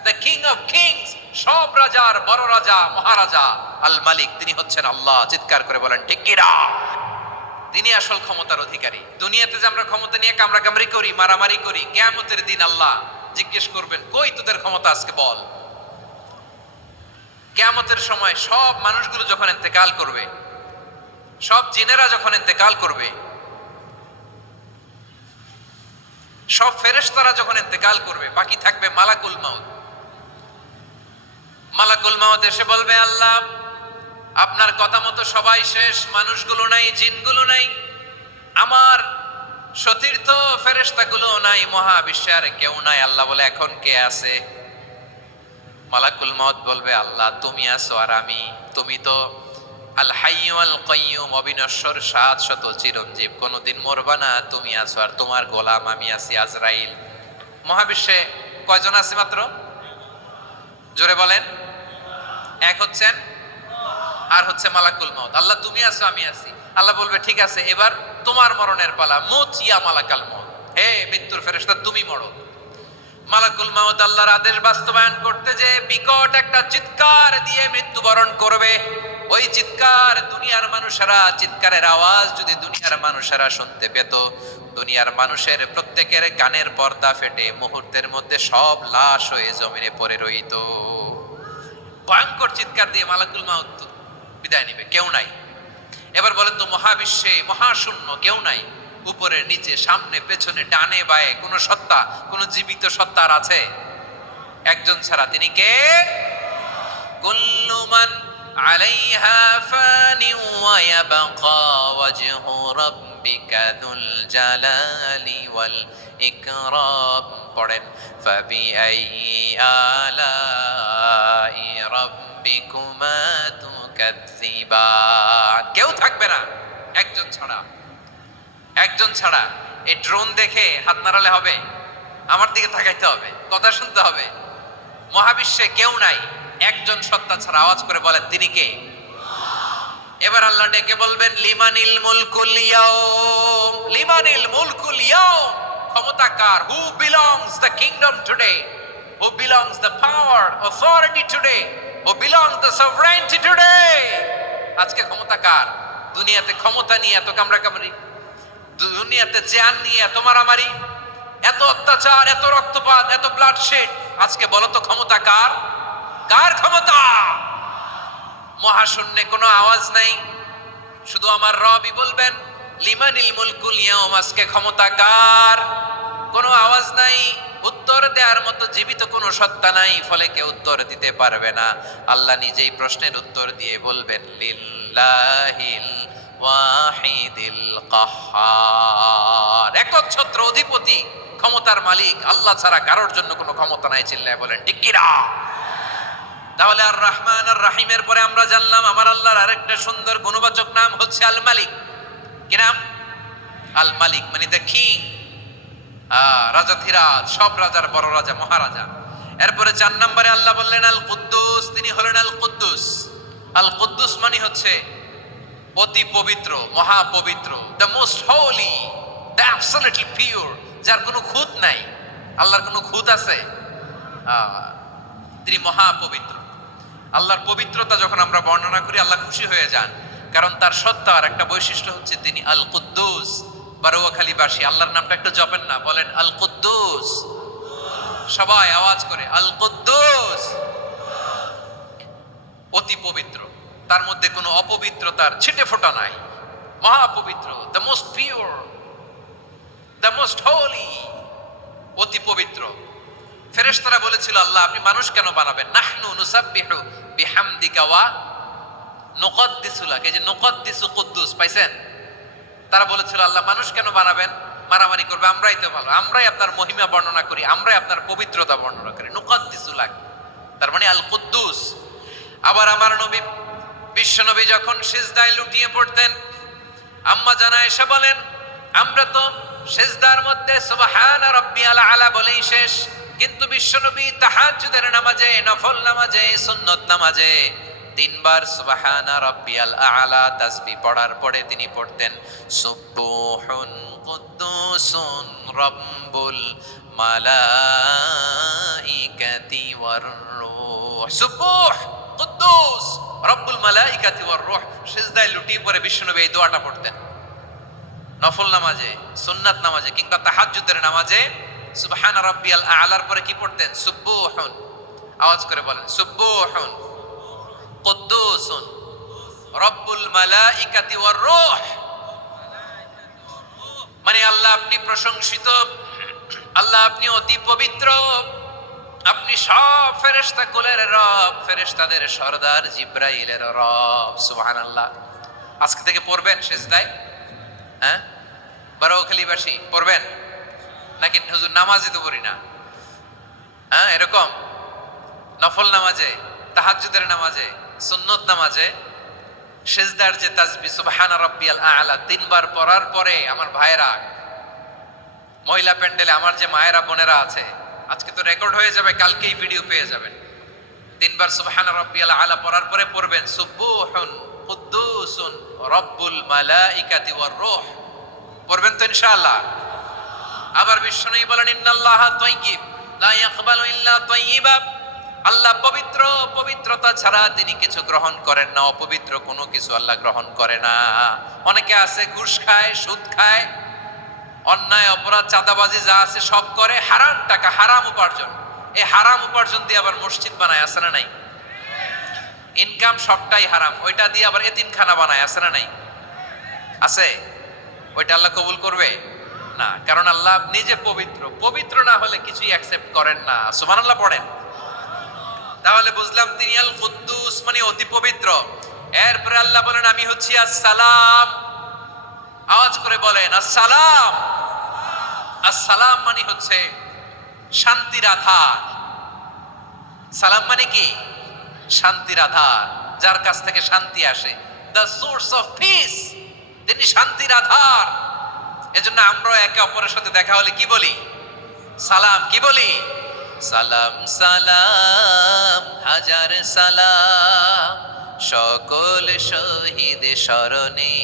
the king of kings, সব রাজার বড় রাজা, মহারাজা আল মালিক, তিনি হচ্ছেন আল্লাহ। চিৎকার করে বলেন ঠিক কিনা? তিনি আসল ক্ষমতার অধিকারী। দুনিয়াতে যে আমরা ক্ষমতা নিয়ে কামড়াকামড়ি করি, মারামারি করি, কিয়ামতের দিন আল্লাহ জিজ্ঞেস করবেন, কই তোদের ক্ষমতা আজকে বল। কিয়ামতের সময় সব মানুষগুলো যখন ইন্তেকাল করবে, সব জিনেরা যখন ইন্তেকাল করবে, সব ফেরেশতারা যখন ইন্তেকাল করবে, বাকি থাকবে মালাকুল মাউত। মালাকুল মাউত এসে বলবে, আল্লাহ আপনার কথা মতো সবাই শেষ, মানুষগুলো নাই, জিনগুলো নাই, আমার সতীর্থ ফেরেশতাগুলো নাই, মহাবিশ্বে আর কেউ নাই। আল্লাহ বলে, এখন কে আছে? মালাকুল মাউত বলবে, আল্লাহ তুমি আছো আর আমি। তুমি তো আল হাইয়্যু আল কাইয়্যুম, অবিনশ্বর, শাশ্বত, চিরঞ্জীব, কোনোদিন মরবা না, তুমি আছো আর তোমার গোলাম আমি আছি আজরাইল। মহাবিশ্বে কয়জন আছে মাত্র? জোরে বলেন। এক হচ্ছেন আর হচ্ছে মালাকুল মাউত। আল্লাহ তুমি আছো আমি আছি। আল্লাহ বলবে, ঠিক আছে, এবার তোমার মরণের পালা, মুত ইয়া মালাকাল মাউত, হে মৃত্যুর ফেরেশতা তুমি মরো। মালাকুল মাউত আল্লাহর আদেশ বাস্তবায়ন করতে যে বিকট একটা চিৎকার দিয়ে মৃত্যুবরণ করবে। ওই চিৎকার দুনিয়ার মানুষেরা, চিৎকারের আওয়াজ যদি দুনিয়ার মানুষেরা শুনতে পেত, দুনিয়ার মানুষের প্রত্যেকের কানের পর্দা ফেটে মুহূর্তের মধ্যে সব লাশ হয়ে জমিনে পড়ে রইত। ভয়ঙ্কর চিৎকার দিয়ে মালাকুল মাউত বিদায় নিবে, কেউ নাই। এবার বলেন তো, মহাবিশ্বে মহাশূন্য, কেউ নাই, উপরে নিচে সামনে পেছনে ডানে বায়ে কোন সত্তা, কোন জীবিত সত্তার আছে? একজন ছাড়া, তিনি কে? কুল্লু মান আলাইহা ফানি ওয়া ইয়াবকা ওয়াজহু রাব্বিকা যুল জালালি ওয়াল ইকরাম। পড়েন, ফাবিআইয়ি আলাই রাব্বিকুমা তুকাজ্জিবান। কেউ থাকবে না একজন ছাড়া, একজন ছাড়া। এই ড্রোন দেখে হাত নাড়ালে হবে? আমার দিকে তাকাইতে হবে, কথা শুনতে হবে। মহাবিশ্বে কেউ নাই, একজন সত্তা ছাড়া। আওয়াজ করে বলেন, তিনি কে? এবার আল্লাহ ডেকে বলবেন, লিমানিল মুলকুল ইয়াউম, লিমানিল মুলকুল ইয়াউম, ক্ষমতা কার? Who belongs the kingdom today, who belongs the power authority today, who belongs the sovereignty today. আজকে ক্ষমতা কার? দুনিয়াতে ক্ষমতা নিয়ে এত কামড়াকামড়ি, দুনিয়াতে জান নিয়ে এত মারামারি, এত অত্যাচার, এত রক্তপাত, এত ব্লাডশেড, আজকে বলো তো ক্ষমতা কার? কার ক্ষমতা? মহাশূন্যে কোনো আওয়াজ নাই, শুধু আমার রবই বলবেন, লিমানিল মুলকুল ইয়াউম, আজকে ক্ষমতা কার? কোনো আওয়াজ নাই, উত্তর দেওয়ার মতো জীবিত কোনো সত্তা নাই, ফলে কেউ উত্তর দিতে পারবে না। আল্লাহ নিজেই প্রশ্নের উত্তর দিয়ে বলবেন, লিল্লাহিল ওয়াহিদিল কাহ্হার, একচ্ছত্র অধিপতি, ক্ষমতার মালিক আল্লাহ ছাড়া কারোর জন্য কোনো ক্ষমতা নাই। চিল্লায় বলেন ঠিক কিনা? তাহলে আর রহমান আর রাহিমের পরে আমরা জানলাম আমার আল্লাহর আরেকটা সুন্দর গুণবাচক নাম হচ্ছে আল মালিক। কি নাম? আল মালিক, মানে দ্য কিং, রাজাধিরাজ, সব রাজার বড় রাজা, মহারাজা। এরপরে 4 নম্বরে আল্লাহ বললেন আল কুদ্দুস, তিনি হলেন আল কুদ্দুস। আল কুদ্দুস মানে হচ্ছে অতি পবিত্র, মহাপবিত্র, the most holy, the absolutely pure, যার কোনো খুঁত নাই। আল্লাহর কোনো খুঁত আছে? তিনি মহাপবিত্র। আল্লাহর পবিত্রতা যখন আমরা বর্ণনা করি, আল্লাহ খুশি হয়ে যান, কারণ তার সত্তার একটা বৈশিষ্ট্য হচ্ছে তিনি আল কুদ্দুস। বারোয়াখালীবাসী আল্লাহর নামটা একটু জপেন না, বলেন আল কুদ্দুস, সবাই আওয়াজ করে আল কুদ্দুস। অতি পবিত্র, তার মধ্যে কোনো অপবিত্রতার ছিটে ফোঁটা নাই, মহাপবিত্র, the most pure, the most holy, অতি পবিত্র। ফেরেশতারা বলেছিল, আল্লাহ আপনি মানুষ কেন বানাবেন? নাহনু নুসাব্বিহু বিহামদিকা ওয়া নুকদ্দিসু লাক। এই যে নুকদ্দিসু কুদ্দুস পাইছেন? তারা বলেছিল, আল্লাহ মানুষ কেন বানাবেন? মারামারি করবে, আমরাই তো ভালো, আমরাই আপনার মহিমা বর্ণনা করি, আমরাই আপনার পবিত্রতা বর্ণনা করি। নুকাদ্দিসুলাক, তার মানে আল কুদ্দুস। আবার আমার নবী বিশ্বনবী যখন সিজদায় লুটিয়ে পড়তেন, আম্মা জানা এসে বলেন, আমরা তো সিজদার মধ্যে সুবহানা রাব্বিয়াল আলা বলেই শেষ, কিন্তু বিশ্বনবী তাহাজ্জুদের নামাজে, নফল নামাজে, সুন্নত নামাজে তিনবার সুবহানা রাব্বিয়াল আলা তাসবিহ পড়ার পরে তিনি পড়তেন সুবহুন কুদ্দুসুন রাব্বুল মালাইকাতি ওয়ার রূহ। সুবহ কুদ্দুস রব্বুল মালাইকাতি ওয়ার রূহ। সিজদায় লুটিয়ে পড়ে বিশ্বনবী এই দোয়াটা পড়তেন। নফল নামাজে, সুন্নাত নামাজে কিংবা তাহাজ্জুদের নামাজে সুবহানা রাব্বিয়াল আলার পরে কি পড়তেন? সুবহুন। আওয়াজ করে বলেন, সুবহুন কুদ্দুসুন রব্বুল মালাইকাতি ওয়ার রূহ। মানে আল্লাহ আপনি প্রশংসিত, আল্লাহ আপনি অতি পবিত্র, আপনি সব ফেরেশতা কুলের রব, ফেরেশতাদের সরদার জিব্রাইলের রব। সুবহানাল্লাহ। আজকে থেকে পড়বেন সিজদায়? হ্যাঁ, বারোখালীবাসী পড়বেন নাকি হুজুর নামাজে তো পড়ি না? হ্যাঁ, এরকম নফল নামাজে, তাহাজ্জুদের নামাজে, সুন্নত নামাজে সিজদার যে তাসবিহ সুবহানা রাব্বিয়াল আলা তিনবার পড়ার পরে আমার ভাইরা, মহিলা প্যান্ডেলে আমার যে মায়েরা বোনেরা আছে, আজকে তো রেকর্ড হয়ে যাবে, কালকেই ভিডিও পেয়ে যাবেন। তিনবার সুবহানা রাব্বিয়াল আলা পড়ার পরে পড়বেন সুবহুন কুদ্দুসুন রব্বুল মালাইকাতি ওয়ার রূহ। পড়বেন তো ইনশাআল্লাহ? আবার বিশ্বনবী বলেন ইন্নাল্লাহা তাইয়্যিব লা ইয়াকবালু ইল্লা তাইয়্যিবা। আল্লাহ পবিত্র, পবিত্রতা ছাড়া তিনি কিছু গ্রহণ করেন না, অপবিত্র কোনো কিছু আল্লাহ গ্রহণ করে না। অনেকে আছে ঘুষ খায়, সুদ খায়, অন্যায় অপরাধ চাঁদাবাজি যা আছে সব করে, হারাম টাকা, হারাম উপার্জন। এই হারাম উপার্জন দিয়ে আবার মসজিদ বানায়, আছে না নাই? ইনকাম সবটাই হারাম, ওইটা দিয়ে আবার এতিমখানা বানায়, আছে না নাই? আছে। ওইটা আল্লাহ কবুল করবে না, কারণ আল্লাহ নিজে পবিত্র। পবিত্র না হলে কিছুই অ্যাকসেপ্ট করেন না। সুবহানাল্লাহ পড়েন। তাহলে বুঝলাম তিনি আল কুদ্দুস মানে অতি পবিত্র। এরপরে আল্লাহ বলেন আমি হচ্ছি আসসালাম। আওয়াজ করে বলেন আসসালাম। আসসালাম মানে হচ্ছে শান্তির আধার। সালাম মানে কি? শান্তির আধার, যার কাছ থেকে শান্তি আসে। দ্য সোর্স অফ পিস, তিনি শান্তির আধার। এজন্য আমরা একে অপরের সাথে দেখা হলে কি বলি? সালাম। কি বলি? সালাম সালাম হাজার সালাম সকল শহীদ স্মরণে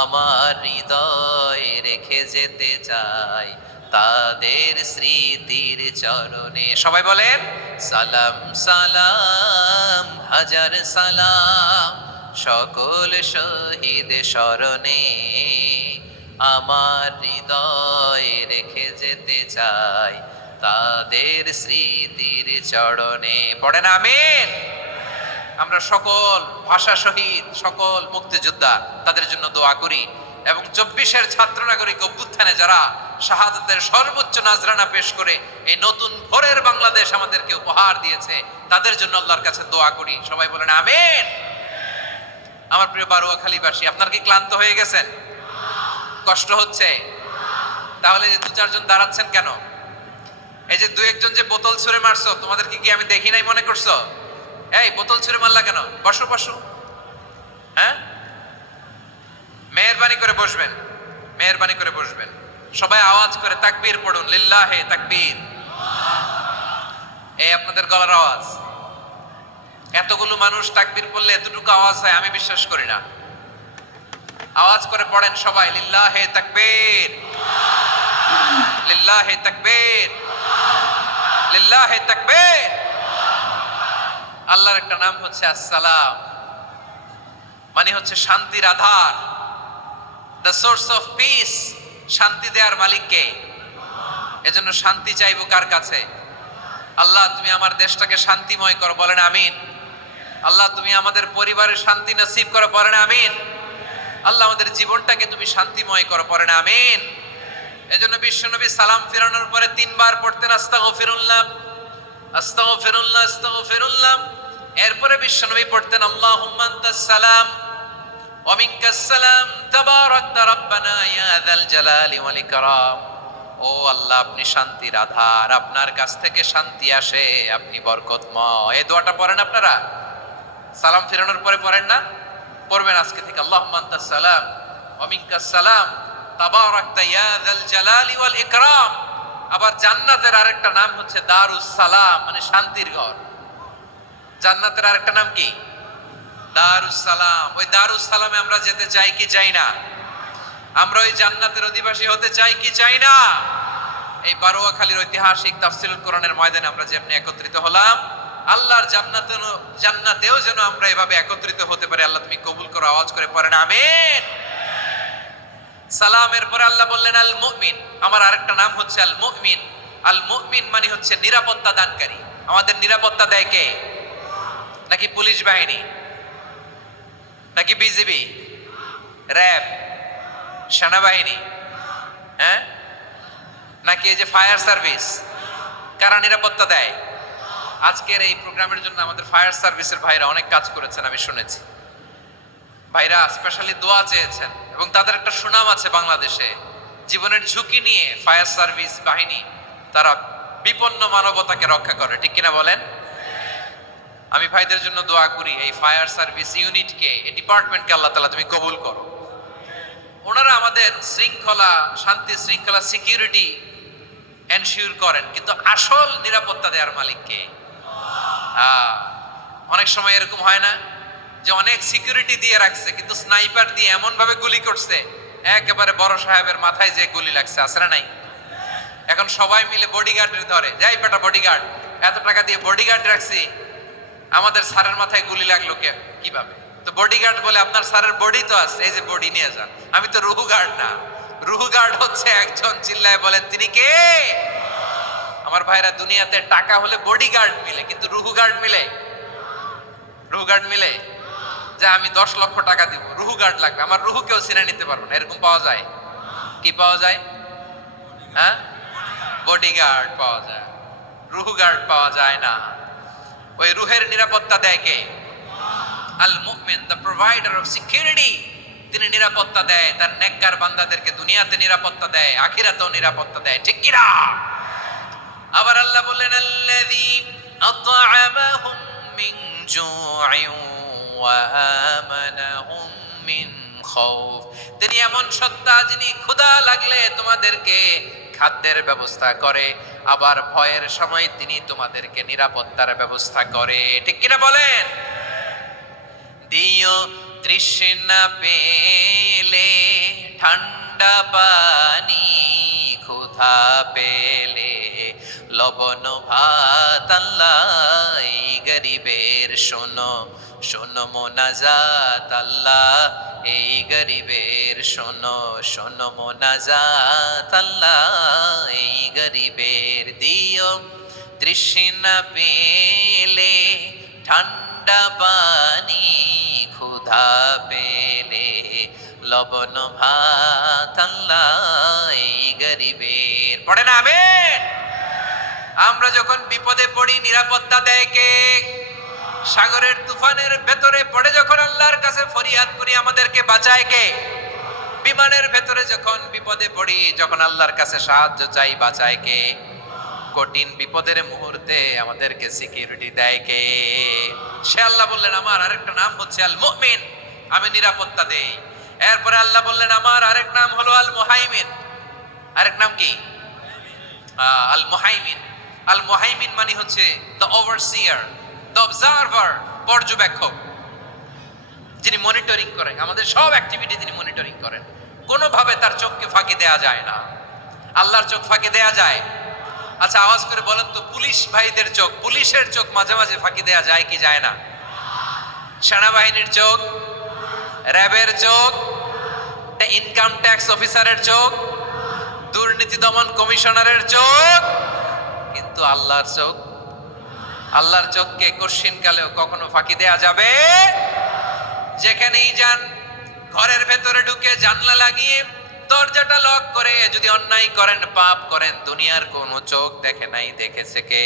আমার হৃদয় রেখে যেতে চাই তাদের স্মৃতির চরণে। সবাই বলেন সালাম সালাম হাজার সালাম সকল শহীদ স্মরণে আমার হৃদয় রেখে যেতে চাই তাদের স্মৃতির চরণে। পড়েন আমিন। আমরা সকল ভাষা শহীদ, সকল মুক্তিযোদ্ধা তাদের জন্য দোয়া করি, এবং 24-এর ছাত্র নাগরিক অভ্যুত্থানে যারা শাহাদাতের সর্বোচ্চ নাজরানা পেশ করে এই নতুন ভোরের বাংলাদেশ আমাদেরকে উপহার দিয়েছে, তাদের জন্য আল্লাহর কাছে দোয়া করি। সবাই বলেন আমিন। আমার প্রিয় বারোয়াখালীবাসী, আপনার কি ক্লান্ত হয়ে গেছেন? কষ্ট হচ্ছে? তাহলে যে 2-4 জন দাঁড়াচ্ছেন কেন? এই যে 2-1 জন যে বোতল ছুঁড়ে মারছো, তোমাদেরকে কি আমি দেখি নাই মনে করছো? এই বোতল ছুঁড়ে মারলা কেন? বসো বসো। হ্যাঁ, মেহেরবানি করে বসবেন, মেহেরবানি করে বসবেন। সবাই আওয়াজ করে তাকবীর পড়ুন, লিল্লাহে তাকবীর। এই আপনাদের গলার আওয়াজ। এতগুলো মানুষ তাকবীর পড়লে এতটুকু আওয়াজ হয় আমি বিশ্বাস করি না। আওয়াজ করে পড়েন সবাই, লিল্লাহে তাকবীর, লিল্লাহে তাকবীর, লিল্লাহে তাকবীর। আল্লাহর একটা নাম হচ্ছে আসসালাম, মানে হচ্ছে শান্তির আধার, দ্য সোর্স অফ পিস। শান্তি দেওয়ার মালিক কে? এজন্য শান্তি চাইবো কার কাছে? আল্লাহ তুমি আমার দেশটাকে শান্তিময় করো, বলেন আমিন। আল্লাহ তুমি আমাদের পরিবারের শান্তি নসিব করো, বলেন আমিন। আল্লাহ আমাদের জীবনটাকে তুমি শান্তিময় করো, পড়েন আমিন। এজন্য বিশ্বনবী সালাম ফিরানোর পরে 3 বার পড়তেন আস্তাগফিরুল্লাহ, আস্তাগফিরুল্লাহ, আস্তাগফিরুল্লাহ। এরপরে বিশ্বনবী পড়তেন আল্লাহুম্মা আনতাস সালাম ওয়া মিনকাস সালাম তাবারাকতা রাব্বানা ইয়া যাল জালালি ওয়াল ইকরাম। ও আল্লাহ, আপনি শান্তির আধার, আপনার কাছ থেকে শান্তি আসে, আপনি বরকতময়। এই দোয়াটা পড়েন আপনারা? সালাম ফেরানোর পরে পড়েন না? পড়বেন আজকে থেকে। আল্লাহুম্মা আনতাস সালাম ওয়া মিনকাস সালাম তাবারাকতা ইয়া যাল জালালি ওয়াল ইকরাম। আবার জান্নাতের আরেকটা নাম হচ্ছে দারুস সালাম, মানে শান্তির ঘর। জান্নাতের আরেকটা নাম কি? দারুস সালাম। ওই দারুস সালামে আমরা যেতে চাই কি চাই না? আমরা ওই জান্নাতের অধিবাসী হতে চাই কি চাই না? এই বারোয়াখালীর ঐতিহাসিক তাফসীরুল কোরআনের ময়দানে আমরা যেমনি একত্রিত হলাম, আল্লাহর জান্নাতেও যেন আমরা এভাবে একত্রিত হতে পারি। আল্লাহ তুমি কবুল করো। আওয়াজ করে পড়েন আমিন। সালামের পরে আল্লাহ বললেন আল মুমিন। আমার আরেকটা নাম হচ্ছে আল মুমিন। আল মুমিন মানে হচ্ছে নিরাপত্তা দানকারী। আমাদের নিরাপত্তা দেয় কে? নাকি পুলিশ বাহিনী, নাকি বিজিবি, র্যাব, সেনাবাহিনী, হ্যাঁ, নাকি এই যে ফায়ার সার্ভিস? কারা নিরাপত্তা দেয়? আজকের এই প্রোগ্রামের জন্য আমাদের ফায়ার সার্ভিসের ভাইরা অনেক কাজ করেছেন, আমি শুনেছি। ভাইরা স্পেশালি দোয়া চেয়েছেন এবং তাদের একটা সুনাম আছে বাংলাদেশে। জীবনের ঝুঁকি নিয়ে ফায়ার সার্ভিস বাহিনী তারা বিপন্ন মানবতাকে রক্ষা করে, ঠিক কিনা বলেন? আমি ভাইদের জন্য দোয়া করি, এই ফায়ার সার্ভিস ইউনিটকে, এই ডিপার্টমেন্টকে আল্লাহ তাআলা তুমি কবুল করো। ওনারা আমাদের শৃঙ্খলা, শান্তি শৃঙ্খলা, সিকিউরিটি এনশিওর করেন, কিন্তু আসল নিরাপত্তা দেওয়ার মালিক কে? অনেক সময় এরকম হয় না যে অনেক সিকিউরিটি দিয়ে রাখছে, কিন্তু স্নাইপার দিয়ে এমন ভাবে গুলি করছে একেবারে বড় সাহেবের মাথায় যে গুলি লাগছে, আছে না নাই? এখন সবাই মিলে বডিগার্ডের ধরে, যাই বেটা বডিগার্ড, এত টাকা দিয়ে বডিগার্ড রাখছি, আমাদের স্যারের মাথায় গুলি লাগলো কিভাবে? তো বডিগার্ড বলে আপনার স্যারের বডি তো আছে, এই যে বডি নিয়ে যান। আমি তো রুহু গার্ড না। রুহু গার্ড হচ্ছে একজন, চিল্লায় বলেন তিনি কে? আমার ভাইরা, দুনিয়াতে টাকা হলে বডিগার্ড মিলে, কিন্তু রুহু গার্ড মিলে? রুহু গার্ড মিলে? যে আমি 10 লক্ষ টাকা দিব, রুহু গার্ড লাগবে, আমার রুহু কেউ চিনে নিতে পারবো না, এরকম পাওয়া যায়? কি পাওয়া যায়? হ্যাঁ, বডিগার্ড পাওয়া যায়, রুহু গার্ড পাওয়া যায় না। ওই রুহের নিরাপত্তা দেয় কে? আল মুমিন, দ্য প্রোভাইডার অফ সিকিউরিটি। তিনি নিরাপত্তা দেয় তার নেককার বান্দাদেরকে, দুনিয়াতে নিরাপত্তা দেয়, আখিরাতেও নিরাপত্তা দেয়, ঠিক কি না? আবার আল্লাহ বললেন আল্লাযী আত'আমাহুম মিন জু'ইন ওয়া আমানাহুম মিন খাউফ। তিনি এমন সত্তা যিনি ক্ষুধা লাগলে তোমাদেরকে খাদ্যের ব্যবস্থা করে, আবার ভয়ের সময় তিনি তোমাদেরকে নিরাপত্তার ব্যবস্থা করে, ঠিক কিনা বলেন? দিও তৃষ্ণা পেলে ঠান্ডা পানি, ক্ষুধা পেলে লবণ ভাত, আল্লাহ এই গরিবের শোনো শোনো মোনাজাত, আল্লাহ এই গরিবের শোনো শোনো মোনাজাত, আল্লাহ এই গরিবের। দিও তৃষ্ণা পেলে ঠান্ডা পানি, ক্ষুধা পেলে লবণ ভাত, আল্লাহ এই গরিবের। পড়ে না আমিন? আমরা যখন বিপদে পড়ি নিরাপত্তা দেয় কে? সাগরের তুফানের ভেতরে পড়ে যখন আল্লাহর কাছে ফরিয়াদ করি আমাদেরকে বাঁচায় কে? বিমানের ভেতরে যখন বিপদে পড়ি, যখন আল্লাহর কাছে সাহায্য চাই, বাঁচায় কে? কঠিন বিপদের মুহূর্তে আমাদেরকে সিকিউরিটি দেয় কে? সে আল্লাহ বললেন আমার আরেকটা নাম হচ্ছে আল মুমিন, আমি নিরাপত্তা দেই। এরপরে আল্লাহ বললেন আমার আরেক নাম হলো আল মুহাইমিন। আরেক নাম কি? আল মুহাইমিন। আল মুহাইমিন মানে হচ্ছে দ্য ওভারসিয়ার, দ্য অবজারভার, পর্যবেক্ষক, যিনি মনিটরিং করেন আমাদের সব অ্যাক্টিভিটি, তিনি মনিটরিং করেন। কোনোভাবে তার চোখকে ফাঁকি দেয়া যায় না। আল্লাহর চোখ ফাঁকি দেয়া যায়? আচ্ছা আওয়াজ করে বলেন তো, পুলিশ ভাইদের চোখ, পুলিশের চোখ মাঝে মাঝে ফাঁকি দেয়া যায় কি যায় না? সেনাবাহিনীর চোখ, র্যাবের চোখ, ইনকাম ট্যাক্স অফিসারের চোখ, দুর্নীতি দমন কমিশনারের চোখ, কিন্তু আল্লাহর চোখ? আল্লাহর চোখকে কশিনকালেও কখনো ফাঁকি দেয়া যাবে? যেখানেই যান, ঘরের ভেতরে ঢুকে জানলা লাগিয়ে দরজাটা লক করে যদি অন্যায় করেন, পাপ করেন, দুনিয়ার কোন চোখ দেখে নাই, দেখেছে কে?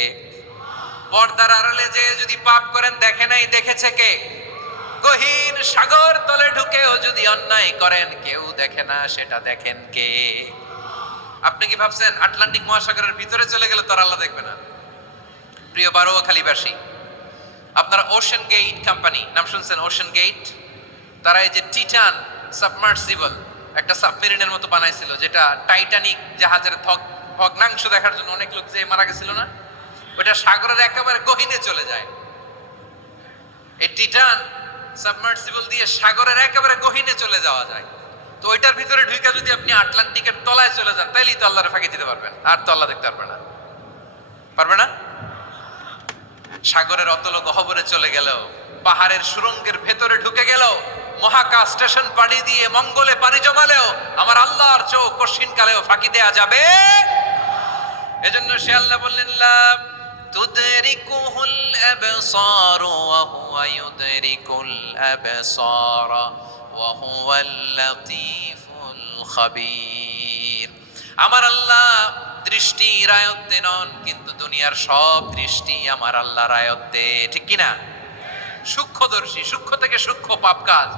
পর্দার আড়ালে যে যদি পাপ করেন, দেখে নাই, দেখেছে কে? গহীন সাগর তলে ঢুকেও যদি অন্যায় করেন কেউ দেখে না, সেটা দেখেন কে? আপনি কি ভাবছেন আটলান্টিক মহাসাগরের ভিতরে চলে গেলে তার আল্লাহ দেখবে না? প্রিয় বারোয়াখালীবাসী, আপনারা ওশেন গেট কোম্পানি নাম শুনছেন? ওশেন গেট, তারা এই যে টিটান সাবমার্সিবল একটা সাবমেরিনের মতো বানাইছিল, যেটা টাইটানিক জাহাজের ভগ্নাংশ দেখার জন্য অনেক লোক যে মারা গেছিল না, ওটা সাগরের একেবারে গহীনে চলে যায়। এই টিটান সাবমার্সিবল দিয়ে সাগরের একেবারে গহীনে চলে যাওয়া যায়। তো ওইটার ভিতরে ঢুকে যদি আপনি আটলান্টিকের তলায় চলে যান, তাইলেই তো আল্লাহরে ফাঁকি দিতে পারবেন, আর তো আল্লাহ দেখতে পারবে না। পারবে না? সাগরের অতল গহ্বরে চলে গেল, পাহাড়ের সুরঙ্গের ভেতরে ঢুকে গেল, মহাকাশ স্টেশন পাড়ি দিয়ে মঙ্গলে পাড়ি জমালেও আমার আল্লাহর চোখ কঠিন কালেও ফাঁকি দেয়া যাবে। এজন্য সে আল্লাহ বললেন, লা তুদরিকুহুল আবসার ওয়া হুয়া ইউদরিকুল আবসার ওয়া হুয়াল লাতীফুল খাবীর। আমার আল্লাহ দৃষ্টির আয়ত্তে নন, কিন্তু দুনিয়ার সব দৃষ্টি আমার আল্লাহর আয়ত্তে, ঠিক কিনা? সূক্ষ্মদর্শী, সূক্ষ্ম থেকে সূক্ষ্ম পাপ কাজ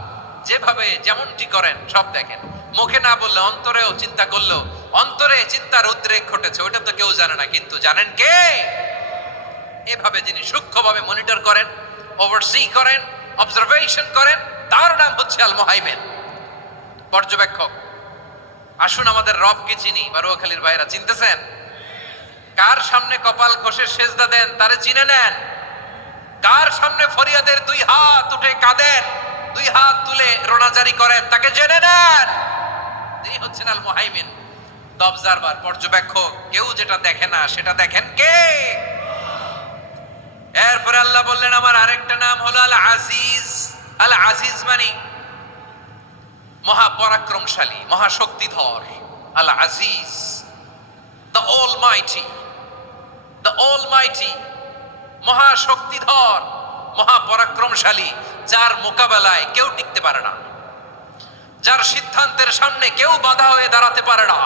যেভাবে যেমনটি করেন সব দেখেন। মুখে না বললে অন্তরেও চিন্তা করলো, অন্তরে চিন্তার উদ্রেক ঘটেছে, ওটা তো কেউ জানে না, কিন্তু জানেন কে? এভাবে যিনি সূক্ষ্মভাবে মনিটর করেন, ওভারসি করেন, অবজারভেশন করেন, তার নাম হচ্ছে আল মুহাইমিন, পর্যবেক্ষক। আসুন আমাদের রবকে চিনি। বারোয়াখালীর ভাইরা চিনতেছেন? কার সামনে কপাল ঘষে সেজদা দেন তারে চিনে নেন। কার সামনে ফরিয়াদের দুই হাত উঠে কাঁদেন, দুই হাত তুলে রোনাজারি করেন, তাকে জেনে নেন। তিনি হচ্ছেন আল মুহাইমিন, অবজারভার, পর্যবেক্ষক। কেউ যেটা দেখে না সেটা দেখেন কে? এরপরে আল্লাহ বললেন আমার আরেকটা নাম হলো আল আজিজ। আল আজিজ মানে মহাপরাক্রমশালী, মহাশক্তিধর। আল আজিজ, দ্য অলমাইটি, দ্য অলমাইটি, মহাশক্তিধর, মহাপরাক্রমশালী, যার মোকাবেলায় কেউ টিকতে পারে না, যার সিদ্ধান্তের সামনে কেউ বাধা হয়ে দাঁড়াতে পারে না,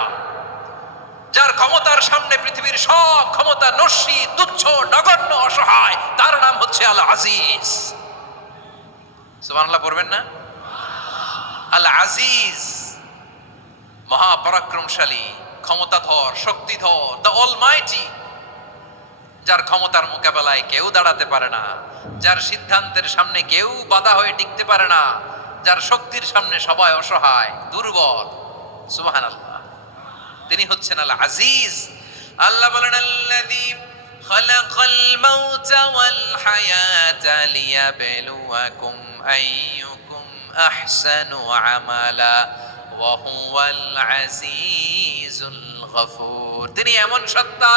যার ক্ষমতার সামনে পৃথিবীর সব ক্ষমতা নস্যি, তুচ্ছ, নগণ্য, অসহায়, তার নাম হচ্ছে আল আজিজ। সুবহানাল্লাহ পড়বেন না? আল আজিজ, মহাপরাক্রমশালী, ক্ষমতাধর, শক্তিধর, দ্য অলমাইটি, যার ক্ষমতার মোকাবেলায় কেউ দাঁড়াতে পারে না, যার সিদ্ধান্তের সামনে কেউ বাধা হয়ে টিকতে পারে না, যার শক্তির সামনে সবাই অসহায়, দুর্বল। সুবহানাল্লাহ, তিনি হচ্ছেন আল আজিজ। আল্লাহ বলেন আল্লাযী খালাকাল মাউতা ওয়াল হায়াতা লিয়াবলুয়াকুম আইয়ুকুম আহসানু আমালা ওয়া হুয়াল আজিজুল গফুর। তিনি এমন সত্তা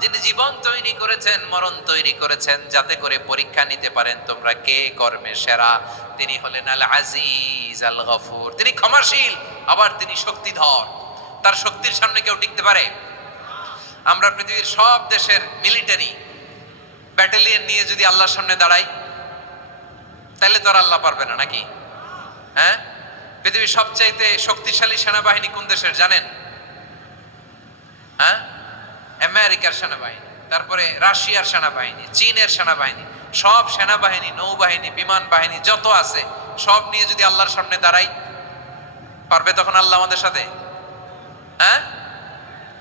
যিনি জীবন তৈরি করেছেন, মরণ তৈরি করেছেন, যাতে করে পরীক্ষা নিতে পারেন তোমরা কে কর্মে সেরা। তিনি হলেন আল আজিজ আল গফুর। তিনি ক্ষমাশীল, আবার তিনি শক্তিধর। তার শক্তির সামনে কেউ টিকতে পারে? আমরা পৃথিবীর সব দেশের মিলিটারি ব্যাটালিয়ন নিয়ে যদি আল্লাহর সামনে দাঁড়াই, তাহলে তো আর আল্লাহ পারবে না, নাকি? হ্যাঁ, পৃথিবীর সবচাইতে শক্তিশালী সেনাবাহিনী কোন দেশের জানেন? হ্যাঁ, আমেরিকার সেনাবাহিনী, তারপরে রাশিয়ার সেনাবাহিনী, চীনের সেনাবাহিনী, সব সেনাবাহিনী, নৌবাহিনী, বিমান বাহিনী যত আছে সব নিয়ে যদি আল্লাহর সামনে দাঁড়াই, পারবে তখন আল্লাহ আমাদের সাথে? হ্যাঁ,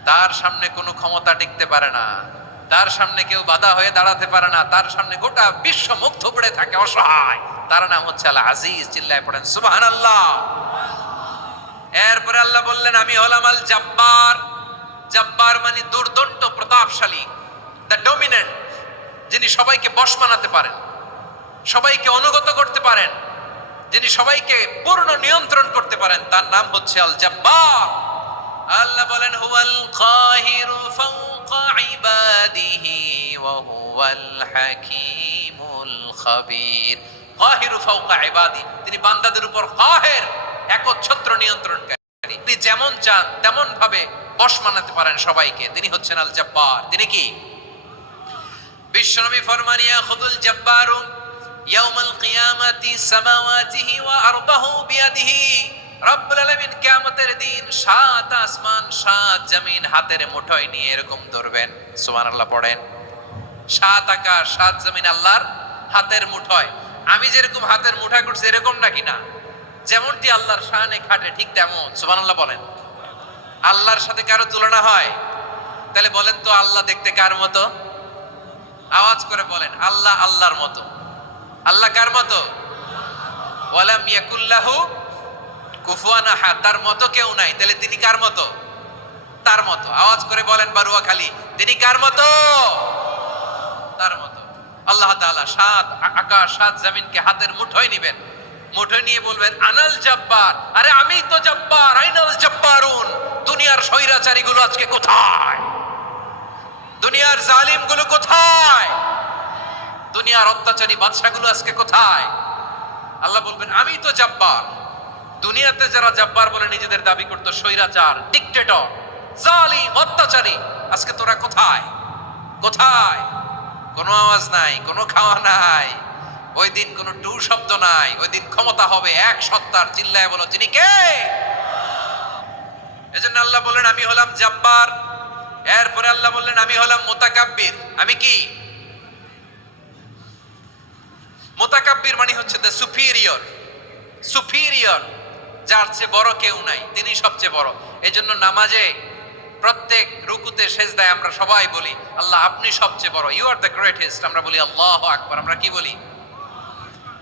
তার সামনে কোনো ক্ষমতা টিকতে পারে না, তার সামনে কেউ বাধা হয়ে দাঁড়াতে পারে না, তার সামনে গোটা বিশ্ব মুগ্ধ পড়ে থাকে, অসহায়। তার নাম হচ্ছে আল আজিজ। চিল্লায় পড়েন সুবহানাল্লাহ। এরপরে আল্লাহ বললেন আমি হলাম আল জব্বার। জব্বার মানে দুর্দণ্ড, প্রতাপশালী, দ্য ডমিনেন্ট, যিনি সবাইকে বশ বানাতে পারেন, সবাইকে অনুগত করতে পারেন, যিনি সবাইকে পূর্ণ নিয়ন্ত্রণ করতে পারেন, তার নাম হচ্ছে আল জব্বার। আল্লাহ বলেন হুয়াল কাহিরু ফাওকা ইবাদিহি ওয়া হুয়াল হাকীমুল খাবীর। কাহিরু ফাওকা ইবাদি, তিনি বান্দাদের উপর কাহের, একচ্ছত্র নিয়ন্ত্রণকারী। তিনি যেমন চান তেমন ভাবে বশ মানাতে পারেন সবাইকে, তিনি হচ্ছেন আল জব্বার। তিনি কি? বিশ্বনবী ফরমান ইয়াখুদুল জব্বারু ইয়াউমাল কিয়ামাতি সামাওয়াতিহি ওয়া আরদাহু বিয়াদিহি। রব্বুল আলামিন কিয়ামতের দিন সাত আসমান সাত জমিন হাতের মুঠোয় নিয়ে এরকম ধরবেন। সুবহানাল্লাহ পড়েন। সাত আকাশ সাত জমিন আল্লাহর হাতের মুঠোয়, আমি যেরকম হাতের মুঠা করছি এরকম নাকি না, যেমনটি আল্লাহর শানে খাটে ঠিক তেমন। সুবহানাল্লাহ বলেন। আল্লাহর সাথে কারো তুলনা হয়? তাহলে বলেন তো আল্লাহ দেখতে কার মতো? আওয়াজ করে বলেন, আল্লাহ আল্লাহর মতো। আল্লাহ কার মতো? ওয়ালাম ইয়াকুল্লাহু কুফুয়ান আহাদ, তার মতো কেউ নাই। তাহলে তিনি কার মতো? তার মতো। আওয়াজ করে বলেন বারুয়াখালী, তিনি কার মতো? তার মতো। আল্লাহ তাআলা সাত আকাশ সাত জমিনকে হাতের মুঠোয় নিবেন, মুঠোয় নিয়ে বলবেন আনাল জব্বার, আরে আমি তো জব্বার, আইনাল জব্বারুন। দুনিয়ার স্বৈরাচারী গুলো আজকে কোথায়? দুনিয়ার জালিম গুলো কোথায়? দুনিয়ার অত্যাচারী বাদশাগুলো আজকে কোথায়? আল্লাহ বলবেন আমি তো জব্বার। দুনিয়াতে যারা জব্বার বলে নিজেদের দাবি করতো, স্বৈরাচার, ডিক্টেটর, জালিম, অত্যাচারী, আজকে তোরা কোথায়? কোথায়? কোনো আওয়াজ নাই, কোনো খাওয়া নাই, ওই দিন কোনো টু শব্দ নাই। ওই দিন ক্ষমতা হবে এক সত্তার। চিল্লায় বলো তিনি কে? এজন্য আল্লাহ বললেন আমি হলাম জব্বার। এরপরে আল্লাহ বললেন আমি হলাম মুতাকাব্বির। আমি কি? মুতাকাব্বির মানে হচ্ছে দ্য সুপিরিয়র। সুপিরিয়র, যার চেয়ে বড় কেউ নাই, তিনি সবচেয়ে বড়। এজন্য নামাজে প্রত্যেক রুকুতে সেজদায় আমরা সবাই বলি আল্লাহ আপনি সবচেয়ে বড়, ইউ আর দ্য গ্রেটেস্ট। আমরা বলি আল্লাহু আকবার। আমরা কি বলি?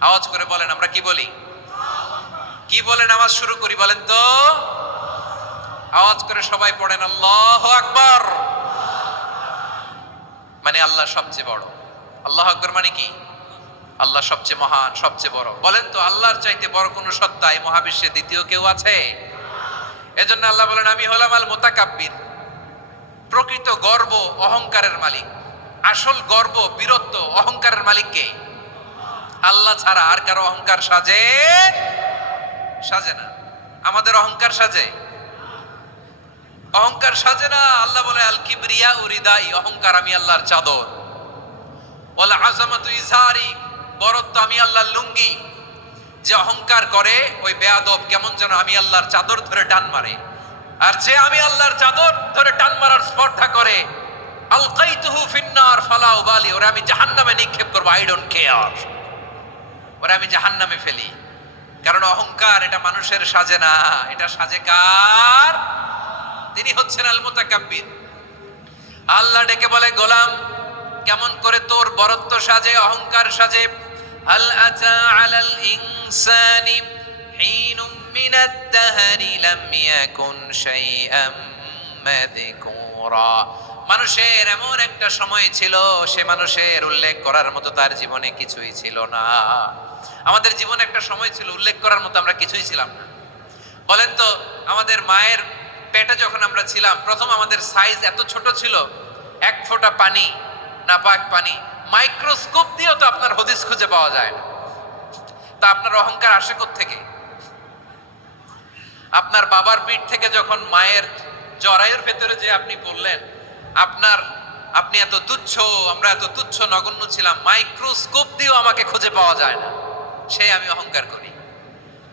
আওয়াজ করে বলেন, আমরা কি বলি? কি বলে নামাজ শুরু করি বলেন তো? আওয়াজ করে সবাই পড়েন আল্লাহু আকবার। মানে আল্লাহ সবচেয়ে বড়। আল্লাহু আকবার মানে কি? আল্লাহ সবচেয়ে মহান, সবচেয়ে বড়। বলেন তো আল্লাহর চাইতে বড় কোন সত্তা এই মহাবিশ্বে দ্বিতীয় কেউ আছে? এজন্য আল্লাহ বলেন আমি হলাম আল মুতাকাব্বির। প্রকৃত গর্ব অহংকারের মালিক। আসল গর্ব, বীরত্ব, অহংকারের মালিক কে? আল্লাহ ছাড়া আর কারো অহংকার সাজে? সাজে না। আমাদের অহংকার সাজে? অহংকার সাজে না। আল্লাহ বলে আল কিবরিয়া উরিদাই, অহংকার আমি আল্লাহর চাদর। ওয়াল আযামাতু ইজারি, বরত্ব আমি আল্লাহর লুঙ্গি। যে অহংকার করে ওই বেয়াদব কেমন যেন আমি আল্লাহর চাদর ধরে টান মারে। আর যে আমি আল্লাহর চাদর ধরে টান মারার স্পর্ধা করে, আলকাইতুহু ফিন্নার ফালা উবালি, ওরা আমি জাহান্নামে নিক্ষেপ করব, আই ডোন্ট কেয়ার। ওরা আমি জাহান্নামে ফেলি। কারণ অহংকার এটা মানুষের সাজে না, এটা সাজে কার? তিনি হচ্ছেন আল মুতাকাব্বির। আল্লাহ ডেকে বলে গোলাম কেমন করে তোর বরত্ব সাজে, অহংকার সাজে? হাল আতা আলাল ইনসানি হিনুম মিনাদ দাহরি লাম ইয়াকুন শাইআম মাযকুরা। মানুষের এমন একটা সময় ছিল, সে মানুষের উল্লেখ করার মতো তার জীবনে কিছুই ছিল না। আমাদের জীবনে একটা সময় ছিল উল্লেখ করার মতো আমরা কিছুই ছিলাম না। বলেন তো আমাদের মায়ের পেটে যখন আমরা ছিলাম, প্রথম আমাদের সাইজ এত ছোট ছিল, এক ফোঁটা পানি, নাপাক পানি, মাইক্রোস্কোপ দিয়েও তো আপনার হদিস খুঁজে পাওয়া যায় না। তা আপনার অহংকার আসে কোত্থেকে? আপনার বাবার পিঠ থেকে যখন মায়ের জরায়ুর ভেতরে যে আপনি বললেন আপনি এত তুচ্ছ, আমরা এত তুচ্ছ নগণ্য ছিলাম, মাইক্রোস্কোপ দিয়েও আমাকে খুঁজে পাওয়া যায় না, সেই আমি অহংকার করি।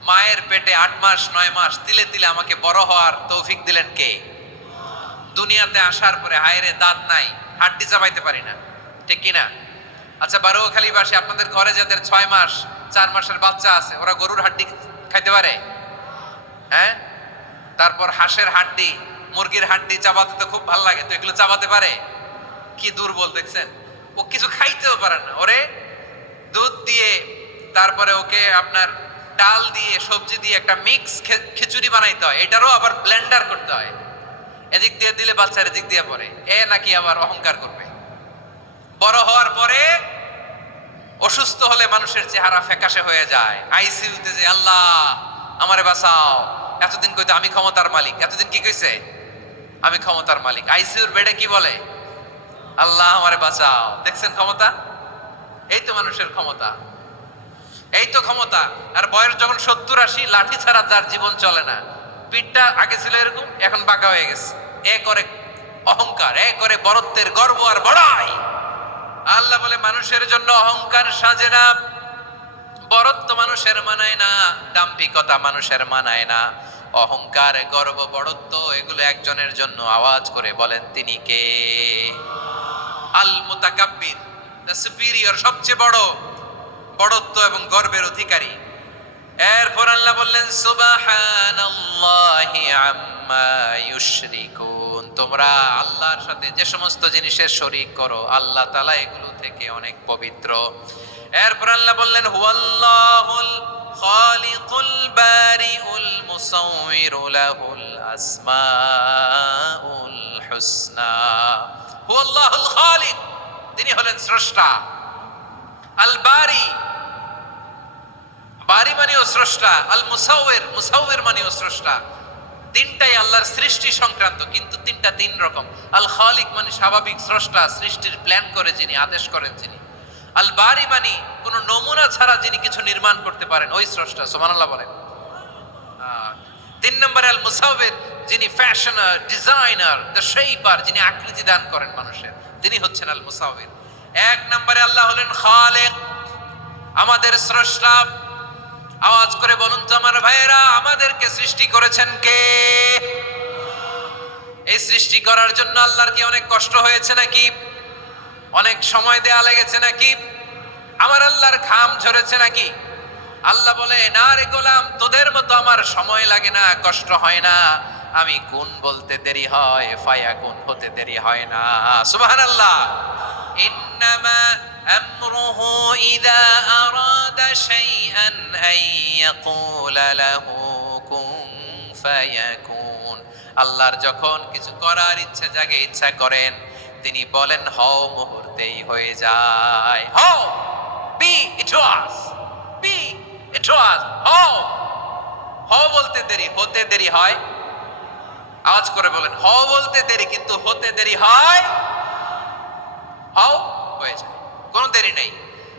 মায়ের পেটে 8 মাস 9 মাস তিলে তিলে আমাকে বড় হওয়ার তৌফিক দিলেন কে? দুনিয়াতে আসার পরে হায়রে দাঁত নাই, হাড্ডি চাবাইতে পারি না, ঠিক কিনা? আচ্ছা বারুখালীবাসী, আপনাদের ঘরে যাদের 6 মাস 4 মাসের বাচ্চা আছে, ওরা গরুর হাড্ডি খাইতে পারে? হ্যাঁ। তারপর হাঁসের হাড্ডি, মুরগির হাড্ডি চাবাতে তো খুব ভালো লাগে, তো এগুলো চাবাতে পারে? কি দুর্বল দেখছেন, ও কিছু খাইতেও পারে না। ওরে দুধ দিয়ে, তারপরে ওকে আপনার ডাল দিয়ে, সবজি দিয়ে একটা মিক্স খিচুড়ি বানাইতে হয়, এটারও আবার ব্লেন্ডার করতে হয়। এদিক দিয়ে দিলে বাচ্চার এদিক দিয়ে পড়ে, এ নাকি আবার অহংকার করবে। বড় হওয়ার পরে অসুস্থ হলে মানুষের চেহারা ফ্যাকাশে হয়ে যায়, আইসিইউতে যে আল্লাহ আমারে বাঁচাও। এতদিন কইতো আমি ক্ষমতার মালিক, এতদিন কি কইছে? আমি ক্ষমতার মালিক। আইসিইউর বেডে কি বলে? আল্লাহ আমারে বাঁচাও। দেখছেন ক্ষমতা? এই তো মানুষের ক্ষমতা, এই তো ক্ষমতা। আর বয়স যখন 70-80, লাঠি ছাড়া তার জীবন চলে না। পিঠটা আগে ছিল এরকম, এখন বাঁকা হয়ে গেছে। এ করে অহংকার, এ করে বরত্বের গর্ব আর বড়াই। আল্লাহ বলে মানুষের জন্য অহংকার সাজে না, বরত্ব মানুষের মানায় না, দাম্ভিকতা মানুষের মানায় না, অহংকার গর্ব বড়ত্ব এগুলো একজনের জন্য। আওয়াজ করে বলেন তিনি কে? আল মুতাকাব্বির, দ্য সুপিরিয়র, সবচেয়ে বড়। বড়ত্ব এবং গর্বের অধিকারী। এরপর আল্লাহ বললেন সুবহানাল্লাহি আম্মা ইউশরিকুন, তোমরা আল্লাহর সাথে যে সমস্ত জিনিসের শরীক করো আল্লাহ তাআলা এগুলো থেকে অনেক পবিত্র। এরপর আল্লাহ বললেন হুয়াল্লাহুল খালিকুল বারিউল মুসাউবিরু লাহুল আসমাউল হুসনা। হুয়াল্লাহুল খালিক, তিনি হলেন স্রষ্টা। আল বারি, বারি মানেও স্রষ্টা। আল মুসাউবির, মুসাউবির মানেও স্রষ্টা। তিনটাই আল্লাহর সৃষ্টি সংক্রান্ত, কিন্তু তিনটা তিন রকম। আল খালিক মানে স্বাভাবিক স্রষ্টা, সৃষ্টির প্ল্যান করে যিনি, আদেশ করেন যিনি। আল বারি মানে কোন নমুনা ছাড়া যিনি কিছু নির্মাণ করতে পারেন, ওই স্রষ্টা। সুবহানাল্লাহ বলেন। তিন নম্বরে আল মুসাউবির, যিনি ফ্যাশনার, ডিজাইনার, দ্য শেপার, যিনি আকৃতি দান করেন মানুষের, তিনি হচ্ছেন আল মুসাউবির। এক নম্বরে আল্লাহ হলেন খালিক, আমাদের স্রষ্টা। আওয়াজ করে বলুন তো আমার ভাইয়েরা, আমাদেরকে সৃষ্টি করেছেন কে? এই সৃষ্টি করার জন্য আল্লাহর কি অনেক কষ্ট হয়েছে নাকি? অনেক সময় দেয়া লেগেছে নাকি? আমার আল্লাহর ঘাম ঝরেছে নাকি? আল্লাহ বলে না রে গোলাম, তোদের মতো আমার সময় লাগে না, কষ্ট হয় না। আমি কোন বলতে দেরি হয়, ফায়াকুন হতে দেরি হয় না। সুবহানাল্লাহ। ইন্নামা আমরুহু ইযা আরাদা শাইআন আন ইয়াকুলা লাহু কুন ফায়াকুন। আল্লাহর যখন কিছু করার ইচ্ছা জাগে, ইচ্ছা করেন, তিনি বলেন হও, মুহূর্তেই হয়ে যায়। হও, বি ইট ওয়াজ, বি ইট ওয়াজ। হও, হও বলতে দেরি, হতে দেরি হয়। আওয়াজ করে বলেন, হও বলতে দেরি কিন্তু হতে দেরি হয়। হও হয়ে যায়, কোনো দেরি নেই।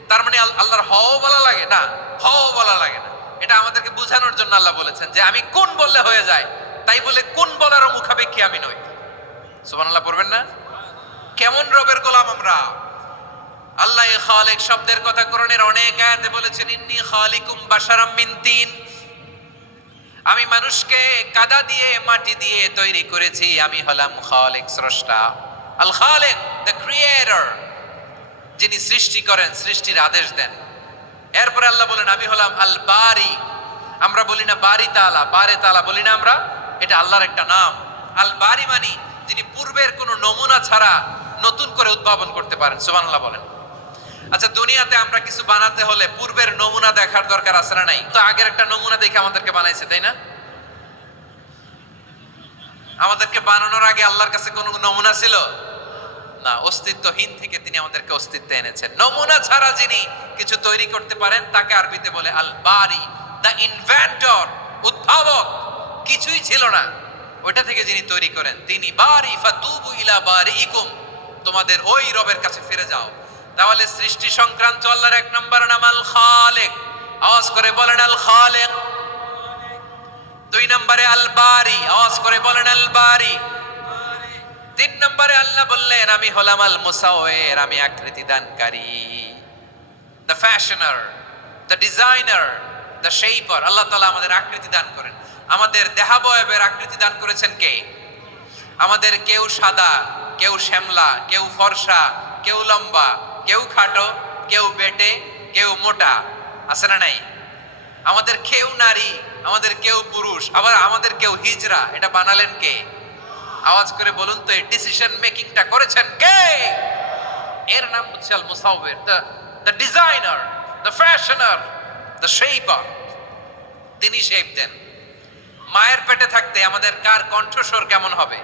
তার মানে আল্লাহর হও বলা লাগে না, হও বলা লাগে না। এটা আমাদেরকে বোঝানোর জন্য আল্লাহ বলেছেন যে আমি কোন বললে হয়ে যায়, তাই বলে কোন বলারও মুখাপেক্ষী আমি নই। সুবহানাল্লাহ পড়বেন না? কেমন রবের গোলাম আমরা! আল্লাহ খালিক শব্দের কথা কোরআনের অনেক আয়াতে বলেছেন, ইন্নী খালিকুম বাশারাম মিন তিন, আমি মানুষকে কাদা দিয়ে, মাটি দিয়ে তৈরি করেছি। আমি হলাম খালিক, স্রষ্টা। আল খালিক, দ্য ক্রিয়েটর, যিনি সৃষ্টি করেন, সৃষ্টির আদেশ দেন। এরপরে আল্লাহ বলেন আমি হলাম আল বারি। আমরা বলি না বারি তাআলা, বারে তাআলা বলি না আমরা, এটা আল্লাহর একটা নাম। আল বারি মানে যিনি পূর্বের কোনো নমুনা ছাড়া নতুন করে উদ্ভাবন করতে পারেন। সুবহানাল্লাহ বলেন। আচ্ছা, দুনিয়াতে আমরা কিছু বানাতে হলে পূর্বের নমুনা দেখার দরকার আছে না নাই? তো আগের একটা নমুনা দেখে আমাদেরকে বানাইছে, তাই না? আমাদেরকে বানানোর আগে আল্লাহর কাছে কোনো নমুনা ছিল না। অস্তিত্বহীন থেকে তিনি আমাদেরকে অস্তিত্বে এনেছেন। নমুনা ছাড়া যিনি কিছু তৈরি করতে পারেন তাকে আরবিতে বলে আল বারি, দ্য ইনভেন্টর, উদ্ভাবক। কিছুই ছিল না, ওইটা থেকে যিনি তৈরি করেন তিনি বারি। ফাতুবু ইলা বারিইকুম, তোমাদের ওই রবের কাছে ফিরে যাও। তাহলে সৃষ্টি সংক্রান্ত আল্লাহর এক নম্বর নাম আল খালিক। আওয়াজ করে বলেন আল খালিক। দুই নম্বরে আল বারি, আওয়াজ করে বলেন আল বারি। তিন নম্বরে আল্লাহ বললেন আমি হলাম আল মুসাউবির, আমি আকৃতি দানকারী, the fashioner, the designer, the shaper. আল্লাহ তাআলা আমাদের আকৃতি দান করেন। আমাদের দেহাবয়বের আকৃতি দান করেছেন কে? আমাদের কেউ সাদা, কেউ শ্যামলা, কেউ ফর্সা, কেউ লম্বা, কেউ খাটো, কেউ বেটে, কেউ মোটা, আছে না নাই? আমাদের কেউ নারী, আমাদের কেউ পুরুষ, আবার আমাদের কেউ হিজড়া। এটা বানালেন কে? আওয়াজ করে বলুন তো, এই ডিসিশন মেকিংটা করেছেন কে? এর নাম হচ্ছে আল মুসাউবির, the designer, the fashioner, the shaper. তিনি শেপ দেন। মায়ের পেটে থাকতে আমাদের কার কণ্ঠস্বর কেমন হবে,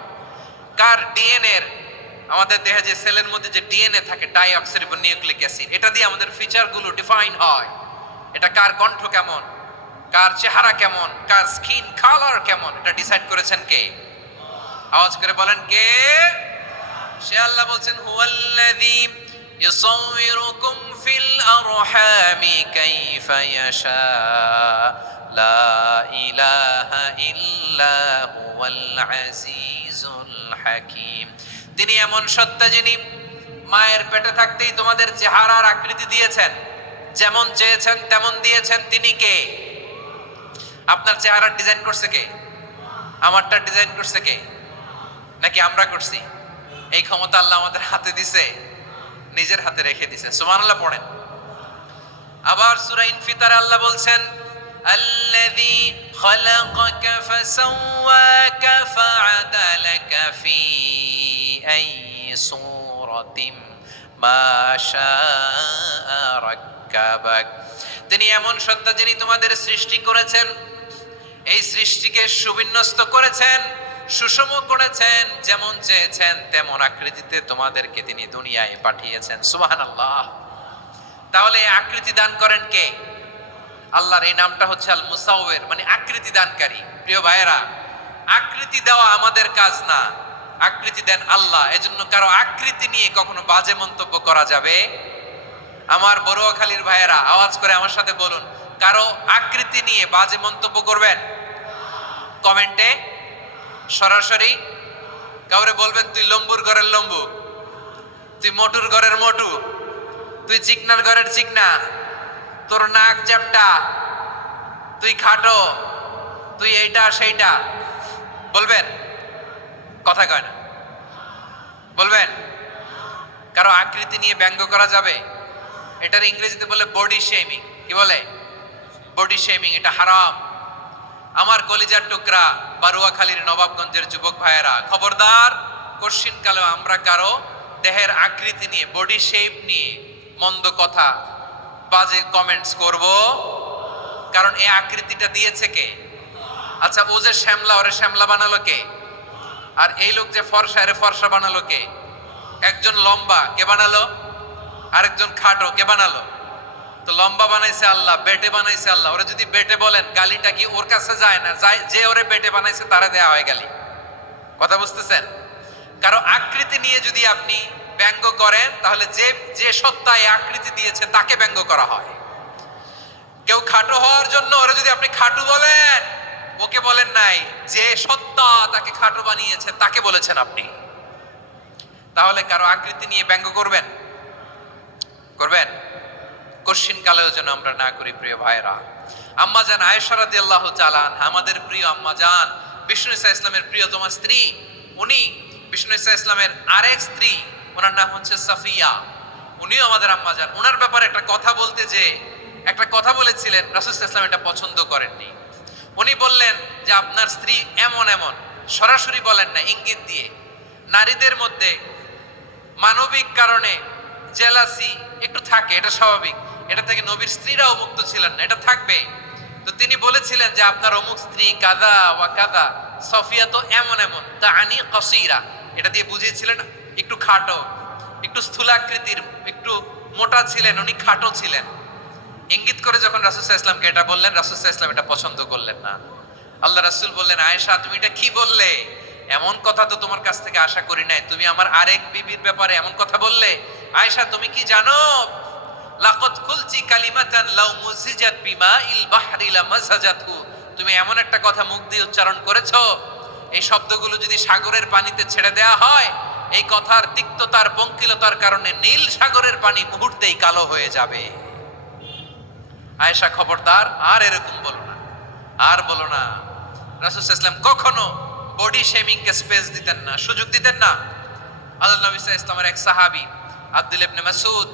কার ডিএনএ, আমাদের দেহে যে সেলের মধ্যে যে ডিএনএ থাকে, ডাইঅক্সিরিবোনিউক্লিক অ্যাসিড, এটা দিয়ে আমাদের ফিচারগুলো ডিফাইন হয়। এটা কার কণ্ঠ কেমন, কার চেহারা কেমন, কার স্কিন কালার কেমন, এটা ডিসাইড করেছেন কে? আওয়াজ করে বলেন কে? সে আল্লাহ বলছেন হুয়াল্লাযী ইউসাউবিরুকুম ফিল আরহামি কাইফা ইয়াশা লা ইলাহা ইল্লা হুয়াল আজিজুল হাকীম। তিনি এমন সত্তা যিনি মায়ের পেটে থাকতেই তোমাদের চেহারার আকৃতি দিয়েছেন, যেমন চেয়েছেন তেমন দিয়েছেন। তিনি কে? আপনার চেহারার ডিজাইন করছে কে? আমারটা ডিজাইন করছে কে? নাকি আমরা করছি? এই ক্ষমতা আল্লাহ আমাদের হাতে দিছে, নিজের হাতে রেখে দিছে। সুবহানাল্লাহ পড়েন। আবার সূরা ইনফিতারে আল্লাহ বলছেন আল্লাযী খালাকাকা ফাসাওয়াকা ফাআদালাকা ফি আইয়ি সূরাতিন মা শাআ রাক্কাবাক। তিনি এমন সত্তা যিনি তোমাদের সৃষ্টি করেছেন, এই সৃষ্টিকে সুবিন্যস্ত করেছেন, সুষম করেছেন, যেমন চেয়েছেন তেমন আকৃতিতে তোমাদেরকে তিনি দুনিয়ায় পাঠিয়েছেন। সুবহানাল্লাহ। তাহলে এই আকৃতি দান করেন কে? আল্লাহর এই নামটা হচ্ছে আল মুসাওয়ির, মানে আকৃতি দানকারী। প্রিয় ভাইয়েরা, আকৃতি দেওয়া আমাদের কাজ না, আকৃতি দেন আল্লাহ। এজন্য কারো আকৃতি নিয়ে কখনো বাজে মন্তব্য করা যাবে। আমার বড়ুয়াখালীর ভাইয়েরা আওয়াজ করে আমার সাথে বলুন, কারো আকৃতি নিয়ে বাজে মন্তব্য করবেন? কমেন্টে সরাসরি কাউরে বলবেন তুই লম্বুর ঘরের লম্বু, তুই মোটুর ঘরের মোটু, তুই চিকনার ঘরের চিকনা, তোর নাক চ্যাপটা, তুই খাটো, তুই এইটা সেইটা বলবেন? কথা কয় না, বলবেন? কারো আকৃতি নিয়ে ব্যঙ্গ করা যাবে? এটার ইংরেজিতে বলে বডি শেমিং। কি বলে? Body shaming. এটা হারাম। আমার কলিজার টুকরা বারুয়াখালীর নবাবগঞ্জের যুবক ভাইয়েরা, খবরদার, কোশ্চিনকালেও আমরা কারো দেহের আকৃতি নিয়ে, বডি শেপ নিয়ে মন্দ কথা, বাজে কমেন্টস করব। কারণ এই আকৃতিটা দিয়েছে কে? আচ্ছা, ও যে শ্যামলা, ওরে শ্যামলা বানালো কে? আর এই লোক যে ফর্সা, এরে ফর্সা বানালো কে? একজন লম্বা, কে বানালো? আরেকজন খাটো, কে বানালো? তো লম্বা বানাইছে আল্লাহ, বেটে বানাইছে আল্লাহ। ওরা যদি বেটে বলেন, গালিটা কি ওর কাছে যায় না? যায়। যে ওরে বেটে বানাইছে তারা দেয়া হয় গালি। কথা বুঝতেছেন? কারো আকৃতি নিয়ে যদি আপনি ব্যঙ্গ করেন, তাহলে যে যে সত্তা এই আকৃতি দিয়েছে তাকে ব্যঙ্গ করা হয়। কেউ খাটো হওয়ার জন্য ওরা যদি আপনি খাটু বলেন, ওকে বলেন নাই, যে সত্তা তাকে খাটো বানিয়েছে তাকে বলেছেন আপনি। তাহলে কারো আকৃতি নিয়ে ব্যঙ্গ করবেন? করবেন? কোশ্চিন কালেও যেন আমরা না করি। প্রিয় ভাইরা, আম্মাজান আয়েশা রাদিয়াল্লাহু তাআলা আনহা, আমাদের প্রিয় আম্মাজান, বিষ্ণু ইসা ইসলামের প্রিয়তমা স্ত্রী, উনি বিষ্ণু ইসা ইসলামের আরেক স্ত্রী, ওনার নাম হচ্ছে সাফিয়া, উনিও আমাদের আম্মাজান। ওনার ব্যাপারে একটা কথা বলতে যে একটা কথা বলেছিলেন, রাসূল সাল্লাল্লাহু আলাইহি ওয়াসাল্লাম এটা পছন্দ করেননি। উনি বললেন যে আপনার স্ত্রী এমন এমন, সরাসরি বলেন না, ইঙ্গিত দিয়ে। নারীদের মধ্যে মানবিক কারণে জেলাসি একটু থাকে, এটা স্বাভাবিক। এটা থেকে নবীর স্ত্রীরাও মুক্ত ছিলেন না, এটা থাকবে। তো তিনি বলেছিলেন যে আপনার অমুক স্ত্রী কাদা ওয়া কাদা, সফিয়া তো এমন এমন, তা আনি কসিরা, এটা দিয়ে বুঝিয়েছিলেন একটু খাটো, একটু স্থূলাকৃতির, একটু মোটা ছিলেন, উনি খাটো ছিলেন। ইঙ্গিত করে যখন রাসূল সাল্লাল্লাহু আলাইহি ওয়াসাল্লামকে এটা বললেন, রাসূল সাল্লাল্লাহু আলাইহি ওয়াসাল্লাম এটা পছন্দ করলেন না। আল্লাহ রাসূল বললেন, আয়েশা তুমি এটা কি বললে? এমন কথা তো তোমার কাছ থেকে আশা করি নাই, তুমি আমার আরেক বিবির ব্যাপারে এমন কথা বললে। আয়েশা, তুমি কি জানো, লাকাদ কুলতি কালিমাতান লাউ মুজিজাত বিমাইল বাহরি লামাসাজাতহু, তুমি এমন একটা কথা মুখ দিয়ে উচ্চারণ করেছো, এই শব্দগুলো যদি সাগরের পানিতে ছেড়ে দেয়া হয়, এই কথার তিক্ততার, পঙ্কিলতার কারণে নীল সাগরের পানি মুহূর্তেই কালো হয়ে যাবে। আয়েশা, খবরদার, আর এরকম বলো না, আর বলো না। রাসূল সাল্লাল্লাহু আলাইহি ওয়াসাল্লাম কখনো বডি শেমিং কে স্পেস দিতেন না, সুযোগ দিতেন না। আল্লাহ নবী সাল্লাল্লাহু আলাইহি ওয়াসাল্লামের এক সাহাবী আব্দুল্লাহ ইবনে মাসউদ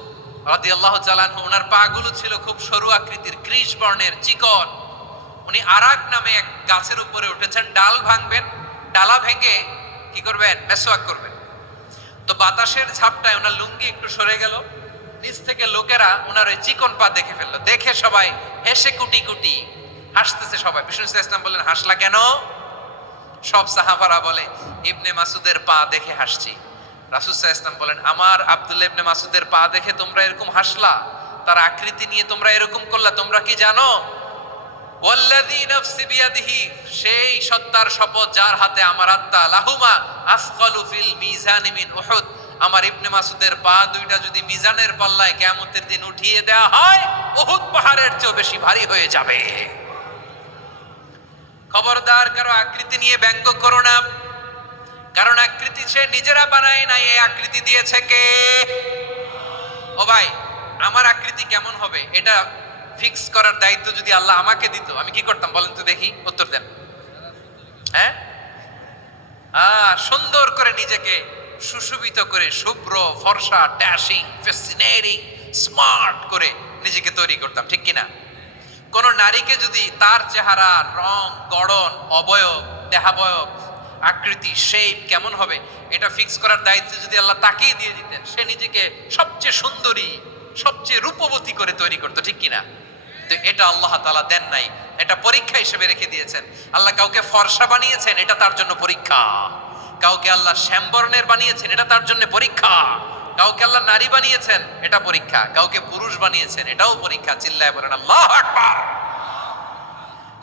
রাদিয়াল্লাহু তাআলা আনহু, ওনার পাগুলো ছিল খুব সরু আকৃতির, কৃশ বর্ণের, চিকন। উনি আরাক নামে এক গাছের উপরে উঠেছেন, ডাল ভাঙবেন, ডালা ভেঙে কি করবেন? মেসওয়াক করবেন। তো বাতাসের ঝাপটায় ওনার লুঙ্গি একটু সরে গেল, নিচ থেকে লোকেরা ওনার ওই চিকন পা দেখে ফেললো। দেখে সবাই হেসে কুটি কুটি হাসতেছে সবাই। বিষ্ণু সাল্লাল্লাহু আলাইহি ওয়াসাল্লাম বললেন, হাসলা কেন? সব সাহাবারা বলে, ইবনে মাসুদের পা দেখে হাসছি। রাসূল সাল্লাল্লাহু আলাইহি ওয়াসাল্লাম বলেন, আমার আব্দুল্লাহ ইবনে মাসুদের পা দেখে তোমরা এরকম হাসলা, তার আকৃতি নিয়ে তোমরা এরকম করলা, তোমরা কি জানো? ওয়াল্লাযী নাফসি বিয়াদিহি, সেই সত্তার শপথ যার হাতে আমার আত্মা, লাহুমা আসকালু ফিল মিজানি মিন উহুদ, আমার ইবনে মাসুদের পা দুইটা যদি মিজানের পাল্লায় কিয়ামতের দিন উঠিয়ে দেওয়া হয়, উহুদ পাহাড়ের চেয়ে বেশি ভারী হয়ে যাবে। খবরদার, কারো আকৃতি নিয়ে ব্যঙ্গ করো না, কারণ আকৃতি সে নিজেরা বানায় নাই, এই আকৃতি দিয়েছে কে? ও ভাই, আমার আকৃতি কেমন হবে এটা ফিক্স করার দায়িত্ব যদি আল্লাহ আমাকে দিত, আমি কি করতাম বলেন তো দেখি, উত্তর দেন। হ্যাঁ, সুন্দর করে নিজেকে সুশোভিত করে, শুভ্র, ফর্সা, ড্যাশিং, ফ্যাসিনেটিং, স্মার্ট করে নিজেকে তৈরি করতাম, ঠিক কিনা? কোন নারীকে যদি তার চেহারা, রং, গড়ন, অবয়ব, দেহাবয়ব, আকৃতি, শেপ কেমন হবে এটা ফিক্স করার দায়িত্ব যদি আল্লাহ তাকেই দিয়ে দিতেন, সে নিজেকে সবচেয়ে সুন্দরী, সবচেয়ে রূপবতী করে তৈরি করতো, ঠিক কিনা? তো এটা আল্লাহ তাআলা দেন নাই, এটা পরীক্ষা হিসেবে রেখে দিয়েছেন। আল্লাহ কাউকে ফর্সা বানিয়েছেন, এটা তার জন্য পরীক্ষা। কাউকে আল্লাহ শ্যামবর্ণের বানিয়েছেন, এটা তার জন্য পরীক্ষা। কাউকে আল্লাহ নারী বানিয়েছেন, এটা পরীক্ষা। কাউকে পুরুষ বানিয়েছেন, এটাও পরীক্ষা। চিল্লায় বলেন আল্লাহু আকবার।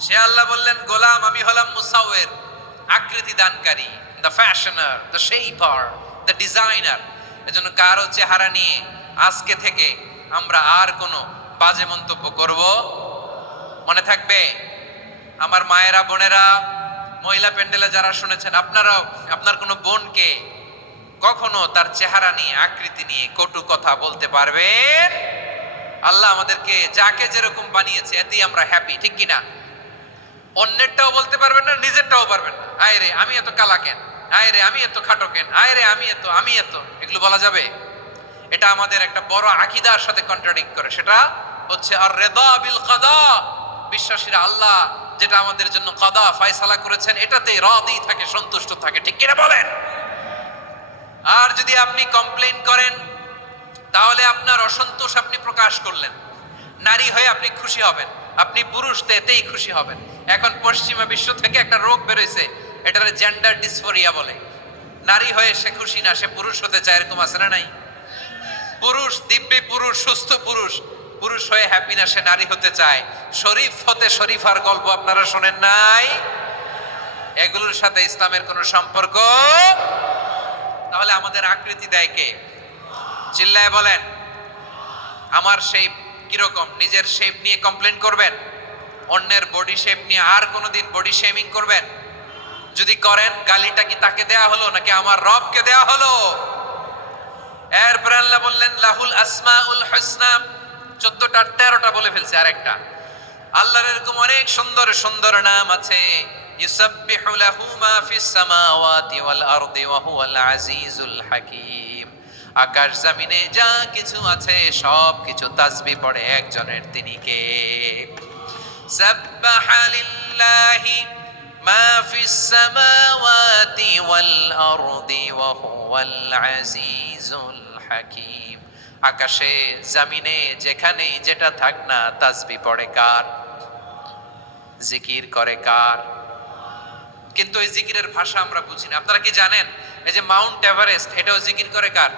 সে আল্লাহ বললেন, গোলাম আমি হলাম মুসাওয়ির, আকৃতি দানকারী, the fashioner, the shaper, the designer. এজন্য কারো চেহারা নিয়ে আজকে থেকে আমরা আর কোনো বাজে মন্তব্য করব মনে থাকবে। আমার মায়েরা, বোনেরা, মহিলা প্যান্ডেলে যারা শুনেছেন, আপনারাও আপনার কোনো বোনকে কখনো তার চেহারা নিয়ে, আকৃতি নিয়ে কটু কথা বলতে পারবেন? আল্লাহ আমাদেরকে যাকে যেরকম বানিয়েছে এতেই আমরা হ্যাপি, ঠিক কিনা? অন্যেরটাও বলতে পারবেন না, নিজেরটাও পারবেন না। আয় রে আমি এত কালা কেন, আয় রে আমি এত খাটো কেন, আয় রে আমি এত, এগুলো বলা যাবে? এটা আমাদের একটা বড় আকীদার সাথে কন্ট্রাডিক্ট করে। সেটা হচ্ছে আর রিদা বিল কাদা। বিশ্বাসীরা আল্লাহ যেটা আমাদের জন্য কাদা ফয়সালা করেছেন এটাতে রাদি থাকে, সন্তুষ্ট থাকে, ঠিক কিনা বলেন? আর যদি আপনি কমপ্লেইন করেন তাহলে আপনার অসন্তোষ আপনি প্রকাশ করলেন। নারী হয়ে আপনি খুশি হবেন, আপনি পুরুষ তো এতেই খুশি হবেন। এখন পশ্চিমা বিশ্ব থেকে একটা রোগ বেরোইছে, এটার জেন্ডার ডিসফোরিয়া বলে। নারী হয়ে সে খুশি না, সে পুরুষ হতে চায়, এরকম আছে না নাই? পুরুষ, দিব্যি পুরুষ, সুস্থ পুরুষ, পুরুষ হয়ে হ্যাপি না, সে নারী হতে চায়। শরীফ হতে শরীফার গল্প আপনারা শোনেন নাই? এগুলোর সাথে ইসলামের কোনো সম্পর্ক? তাহলে আমাদের আকৃতি দেয় কে? চিল্লায় বলেন। আমার শেপ কিরকম, নিজের শেপ নিয়ে কমপ্লেন করবেন? অন্যের বডি শেপ নিয়ে আর কোনোদিন বডি শেমিং করবেন? যদি করেন, গালিটা কি তাকে দেয়া হলো নাকি আমার রবকে দেয়া হলো? এরপর আল্লাহ বললেন লাহুল আসমাউল হুসনা, 14টা 13টা বলে ফেলছে আরেকটা। আল্লাহর এরকম অনেক সুন্দর সুন্দর নাম আছে। ইউসাব্বিহু লাহু মা ফিস সামাওয়াতি ওয়াল আরদি ওয়া হুয়াল আজিজুল হাকীম। আকাশ জমিনে যা কিছু আছে সব কিছু তাসবিহ পড়ে একজনের, তিনি কে? সাব্বাহা লিল্লাহি মা ফিস সামাওয়াতি ওয়াল আরদি ওয়া হুয়াল আজিজুল হাকীম। আকাশে জমিনে যেখানে যেটা থাক না, তাসবিহ পড়ে কার? জিকির করে কার? কিন্তু এই জিকিরের ভাষা আমরা বুঝি না। আপনারা কি জানেন এই যে মাউন্ট এভারেস্ট, এটাও জিকির করে কার?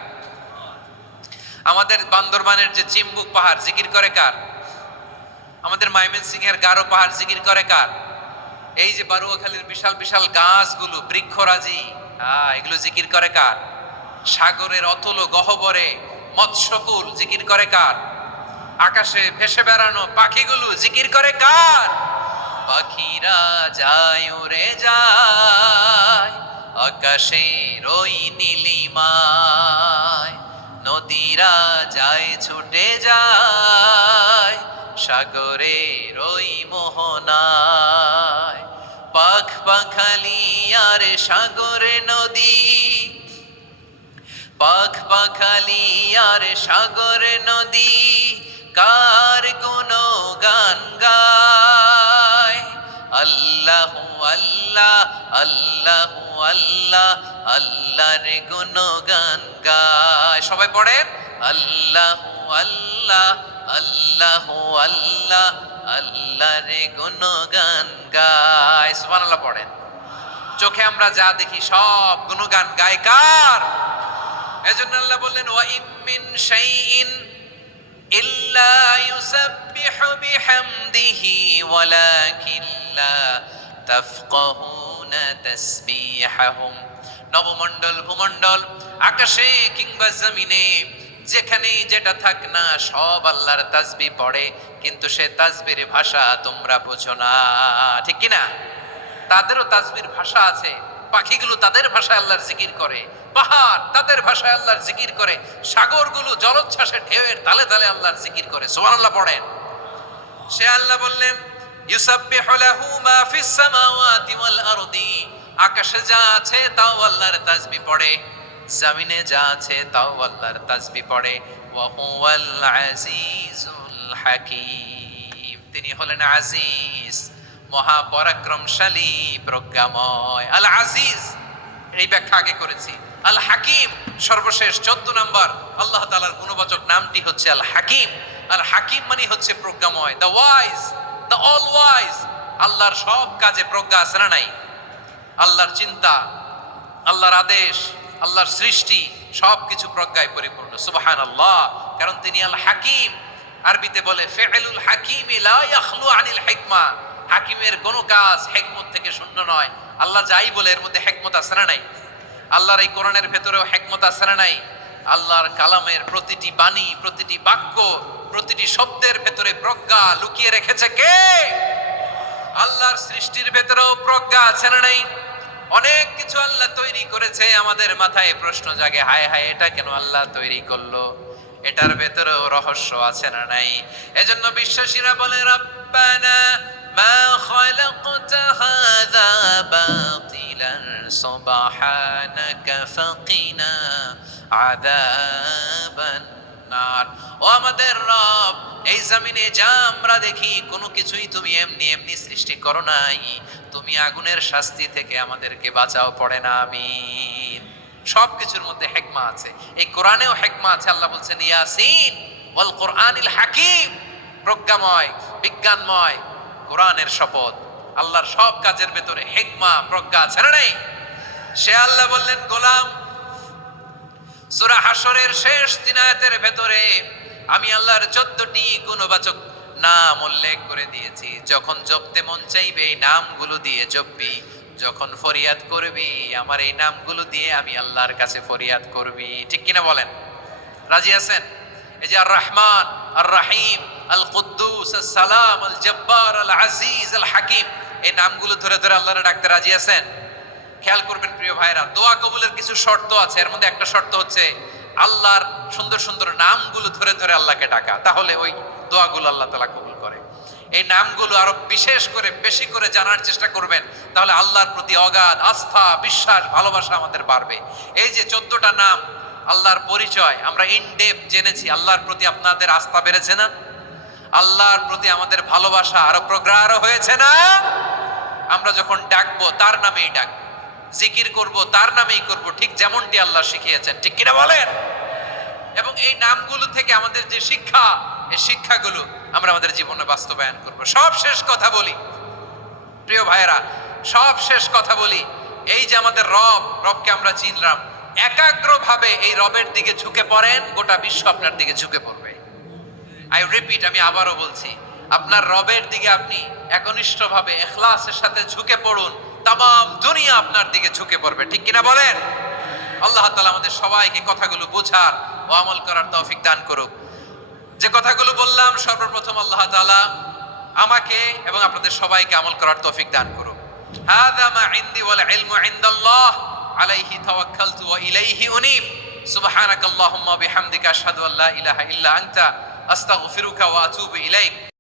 আমাদের বান্দরবানের যে চিম্বুক পাহাড়, জিকির করে কার? আমাদের ময়মনসিংহের গারো পাহাড় জিকির করে কার? এই যে বারুয়াখালীর বিশাল বিশাল গাছগুলো, বৃক্ষরাজি, এগুলো জিকির করে কার? সাগরের অতল গহ্বরে মৎস্যকুল জিকির করে কার? আকাশে ভেসে বেড়ানো পাখিগুলো জিকির করে কার? পাখিরা যায় উড়ে যায় আকাশের ওই নীলিমায়, নদীরা যায় ছুটে যায় সাগরের ওই মোহনায়। পাখ পাখালি আর সাগরে নদী, পাখ পাখালি আর সাগরে নদী, কার কোনো গান গায়? আল্লাহু আল্লাহ আল্লাহু আল্লাহ, আল্লাহর গুণগান গায়। সবাই পড়েন আল্লাহু আল্লাহ আল্লাহু আল্লাহ, আল্লাহর গুণগান গায়। সুবহানাল্লাহ পড়েন। চোখে আমরা যা দেখি সব গুণগান গায় কার? এজন্য আল্লাহ বললেন ওয়া ইম মিন শাইইন ইল্লা ইউসাব্বিহু বিহামদিহি ওয়ালাকিন লা তাফকাহুনা তাসবিহাহুম। নবমণ্ডল, ভূমণ্ডল, আকাশে কিংবা জমিনে যেখানে যেটা থাক না সব আল্লাহর তাসবিহ পড়ে, কিন্তু সে তাসবির ভাষা তোমরা বোঝো না, ঠিক কিনা? তাদেরও তাসবির ভাষা আছে। পাখিগুলো তাদের ভাষায় আল্লাহর জিকির করে, পাহাড় তাদের ভাষায় আল্লাহর জিকির করে, সাগরগুলো জলোচ্ছ্বাসে ঢেউয়ের তালে তালে আল্লাহর জিকির করে। সুবহানাল্লাহ পড়েন। সে আল্লাহ বললেন ইউসাব্বিহু লাহু মা ফিস সামাওয়াতি ওয়াল আরদি, আকাশে যা আছে তাও আল্লাহর তাসবিহ পড়ে, জমিনে যা আছে তাও আল্লাহর তাসবিহ পড়ে। ওয়া হুয়াল আজিজুল হাকীম, তিনি হলেন আজিজ, মহাপরাক্রমশালী, প্রজ্ঞাময়। আল আজিজ এই ব্যাখ্যা আগে করেছি। আল হাকিম সর্বশেষ 14 নম্বর আল্লাহ তাআলার গুণবাচক নামটি হচ্ছে আল হাকিম। আল হাকিম মানে হচ্ছে প্রজ্ঞাময়, the wise, the all wise. আল্লাহর সব কাজে প্রজ্ঞা আছে না নাই? আল্লাহর চিন্তা, আল্লাহর আদেশ, আল্লাহর সৃষ্টি সবকিছু প্রজ্ঞায় পরিপূর্ণ। সুবহানাল্লাহ, কারণ তিনি আল হাকিম। আরবিতে বলে ফি'লুল হাকিম লা ইয়াখলু আনিল হিকমা, হাকিমের কোনো কাজ হিকমত থেকে শূন্য নয়। আল্লাহ যাই বলে এর মধ্যে হিকমত আছে না নাই? আল্লাহর এই কোরআনের ভেতরেও হিকমত আছে না নাই? আল্লাহর কালামের প্রতিটি বাণী, প্রতিটি বাক্য, প্রতিটি শব্দের ভেতরে প্রজ্ঞা লুকিয়ে রেখেছে কে? আল্লাহর সৃষ্টির ভেতরেও প্রজ্ঞা আছে না নাই? অনেক কিছু আল্লাহ তৈরি করেছে, আমাদের মাথায় প্রশ্ন জাগে, হায় হায় এটা কেন আল্লাহ তৈরি করলো? এটার ভেতরেও রহস্য আছে না নাই? এজন্য বিশ্বাসীরা বলে রব্বানা মা খালাকতা হাযা বাতিলান সুবহানাকা ফাকিনা আযাবান নার। ও আমাদের রব, এই জমিনে যা আমরা দেখি কোনো কিছুই তুমি এমনি এমনি সৃষ্টি করো নাই, তুমি আগুনের শাস্তি থেকে আমাদেরকে বাঁচাও, পড়ে না আমিন। সবকিছুর মধ্যে হিকমা আছে, এই কোরআনেও হিকমা আছে। আল্লাহ বলছেন ইয়াসিন ওয়াল কোরআনিল হাকিম, প্রজ্ঞাময়, বিজ্ঞানময় কোরআনের শপথ। আল্লাহর সব কাজের ভেতরে হিকমা, প্রজ্ঞা আছে না নাই? সে আল্লাহ বললেন গোলাম, সূরা হাশরের শেষ 3 আয়াতের ভেতরে আমি আল্লাহর 14টি গুণবাচক নাম উল্লেখ করে দিয়েছি। যখন জপতে মন চাইবে এই নামগুলো দিয়ে জপবি, যখন ফরিয়াদ করবি আমার এই নামগুলো দিয়ে আমি আল্লাহর কাছে ফরিয়াদ করবি। ঠিক কিনা বলেন? রাজি আছেন? এই যে আর রহমান, আর রাহিম, আল কুদ্দুস, আস সালাম, আল জব্বার, আল আজিজ, আল হাকিম, এই নামগুলো ধরে ধরে আল্লাহর ডাকতে রাজি আছেন? খেয়াল করবেন প্রিয় ভাইরা, দোয়া কবুলের কিছু শর্ত আছে। এর মধ্যে একটা শর্ত হচ্ছে আল্লাহর সুন্দর সুন্দর নামগুলো ধরে ধরে আল্লাহকে ডাকা, তাহলে ওই দোয়াগুলো আল্লাহ তাআলা কবুল করে। এই নামগুলো আরো বিশেষ করে বেশি করে জানার চেষ্টা করবেন, তাহলে আল্লাহর প্রতি অগাধ আস্থা, বিশ্বাস, ভালোবাসা আমাদের বাড়বে। এই যে 14টা নাম আল্লাহর পরিচয় আমরা ইন ডেপথ জেনেছি, আল্লাহর প্রতি আপনাদের আস্থা বেড়েছে না? আল্লাহর প্রতি আমাদের ভালোবাসা আরো প্রগাঢ় হয়েছে না? আমরা যখন ডাকবো তার নামেই ডাকবো, জিকির করব তার নামেই করব, ঠিক যেমনটি আল্লাহ শিখিয়েছেন। ঠিক কিনা বলেন? এবং এই নামগুলো থেকে আমাদের যে শিক্ষা, এই শিক্ষাগুলো আমরা আমাদের জীবনে বাস্তবায়ন করব। সব শেষ কথা বলি প্রিয় ভাইয়েরা, সব শেষ কথা বলি, এই যে আমাদের রবকে আমরা চিনলাম, একাগ্রভাবে এই রবের দিকে ঝুঁকে পড়েন, গোটা বিশ্ব আপনার দিকে ঝুঁকে পড়বে। আই রিপিট, আমি আবারও বলছি, আপনার রবের দিকে আপনি একনিষ্ঠভাবে ইখলাসের সাথে ঝুঁকে পড়ুন, তামাম দুনিয়া আপনার দিকে ঝুঁকে পড়বে। ঠিক কিনা বলেন? আল্লাহ তাআলা আমাদের সবাইকে কথাগুলো বোঝার ও আমল করার তৌফিক দান করুক। যে কথাগুলো বললাম, সর্বপ্রথম আল্লাহ তাআলা আমাকে এবং আপনাদের সবাইকে আমল করার তৌফিক দান করুক। হাযা মা ইনদি ওয়াল ইলমু ইনদাল্লাহ আলাইহি তাওয়াক্কালতু ওয়া ইলাইহি উনীব। সুবহানাকাল্লাহুম্মা ওয়া বিহামদিকা আশহাদু আল্লা ইলাহা ইল্লা আনতা আস্তাগফিরুকা ওয়া আতুবু ইলাইক।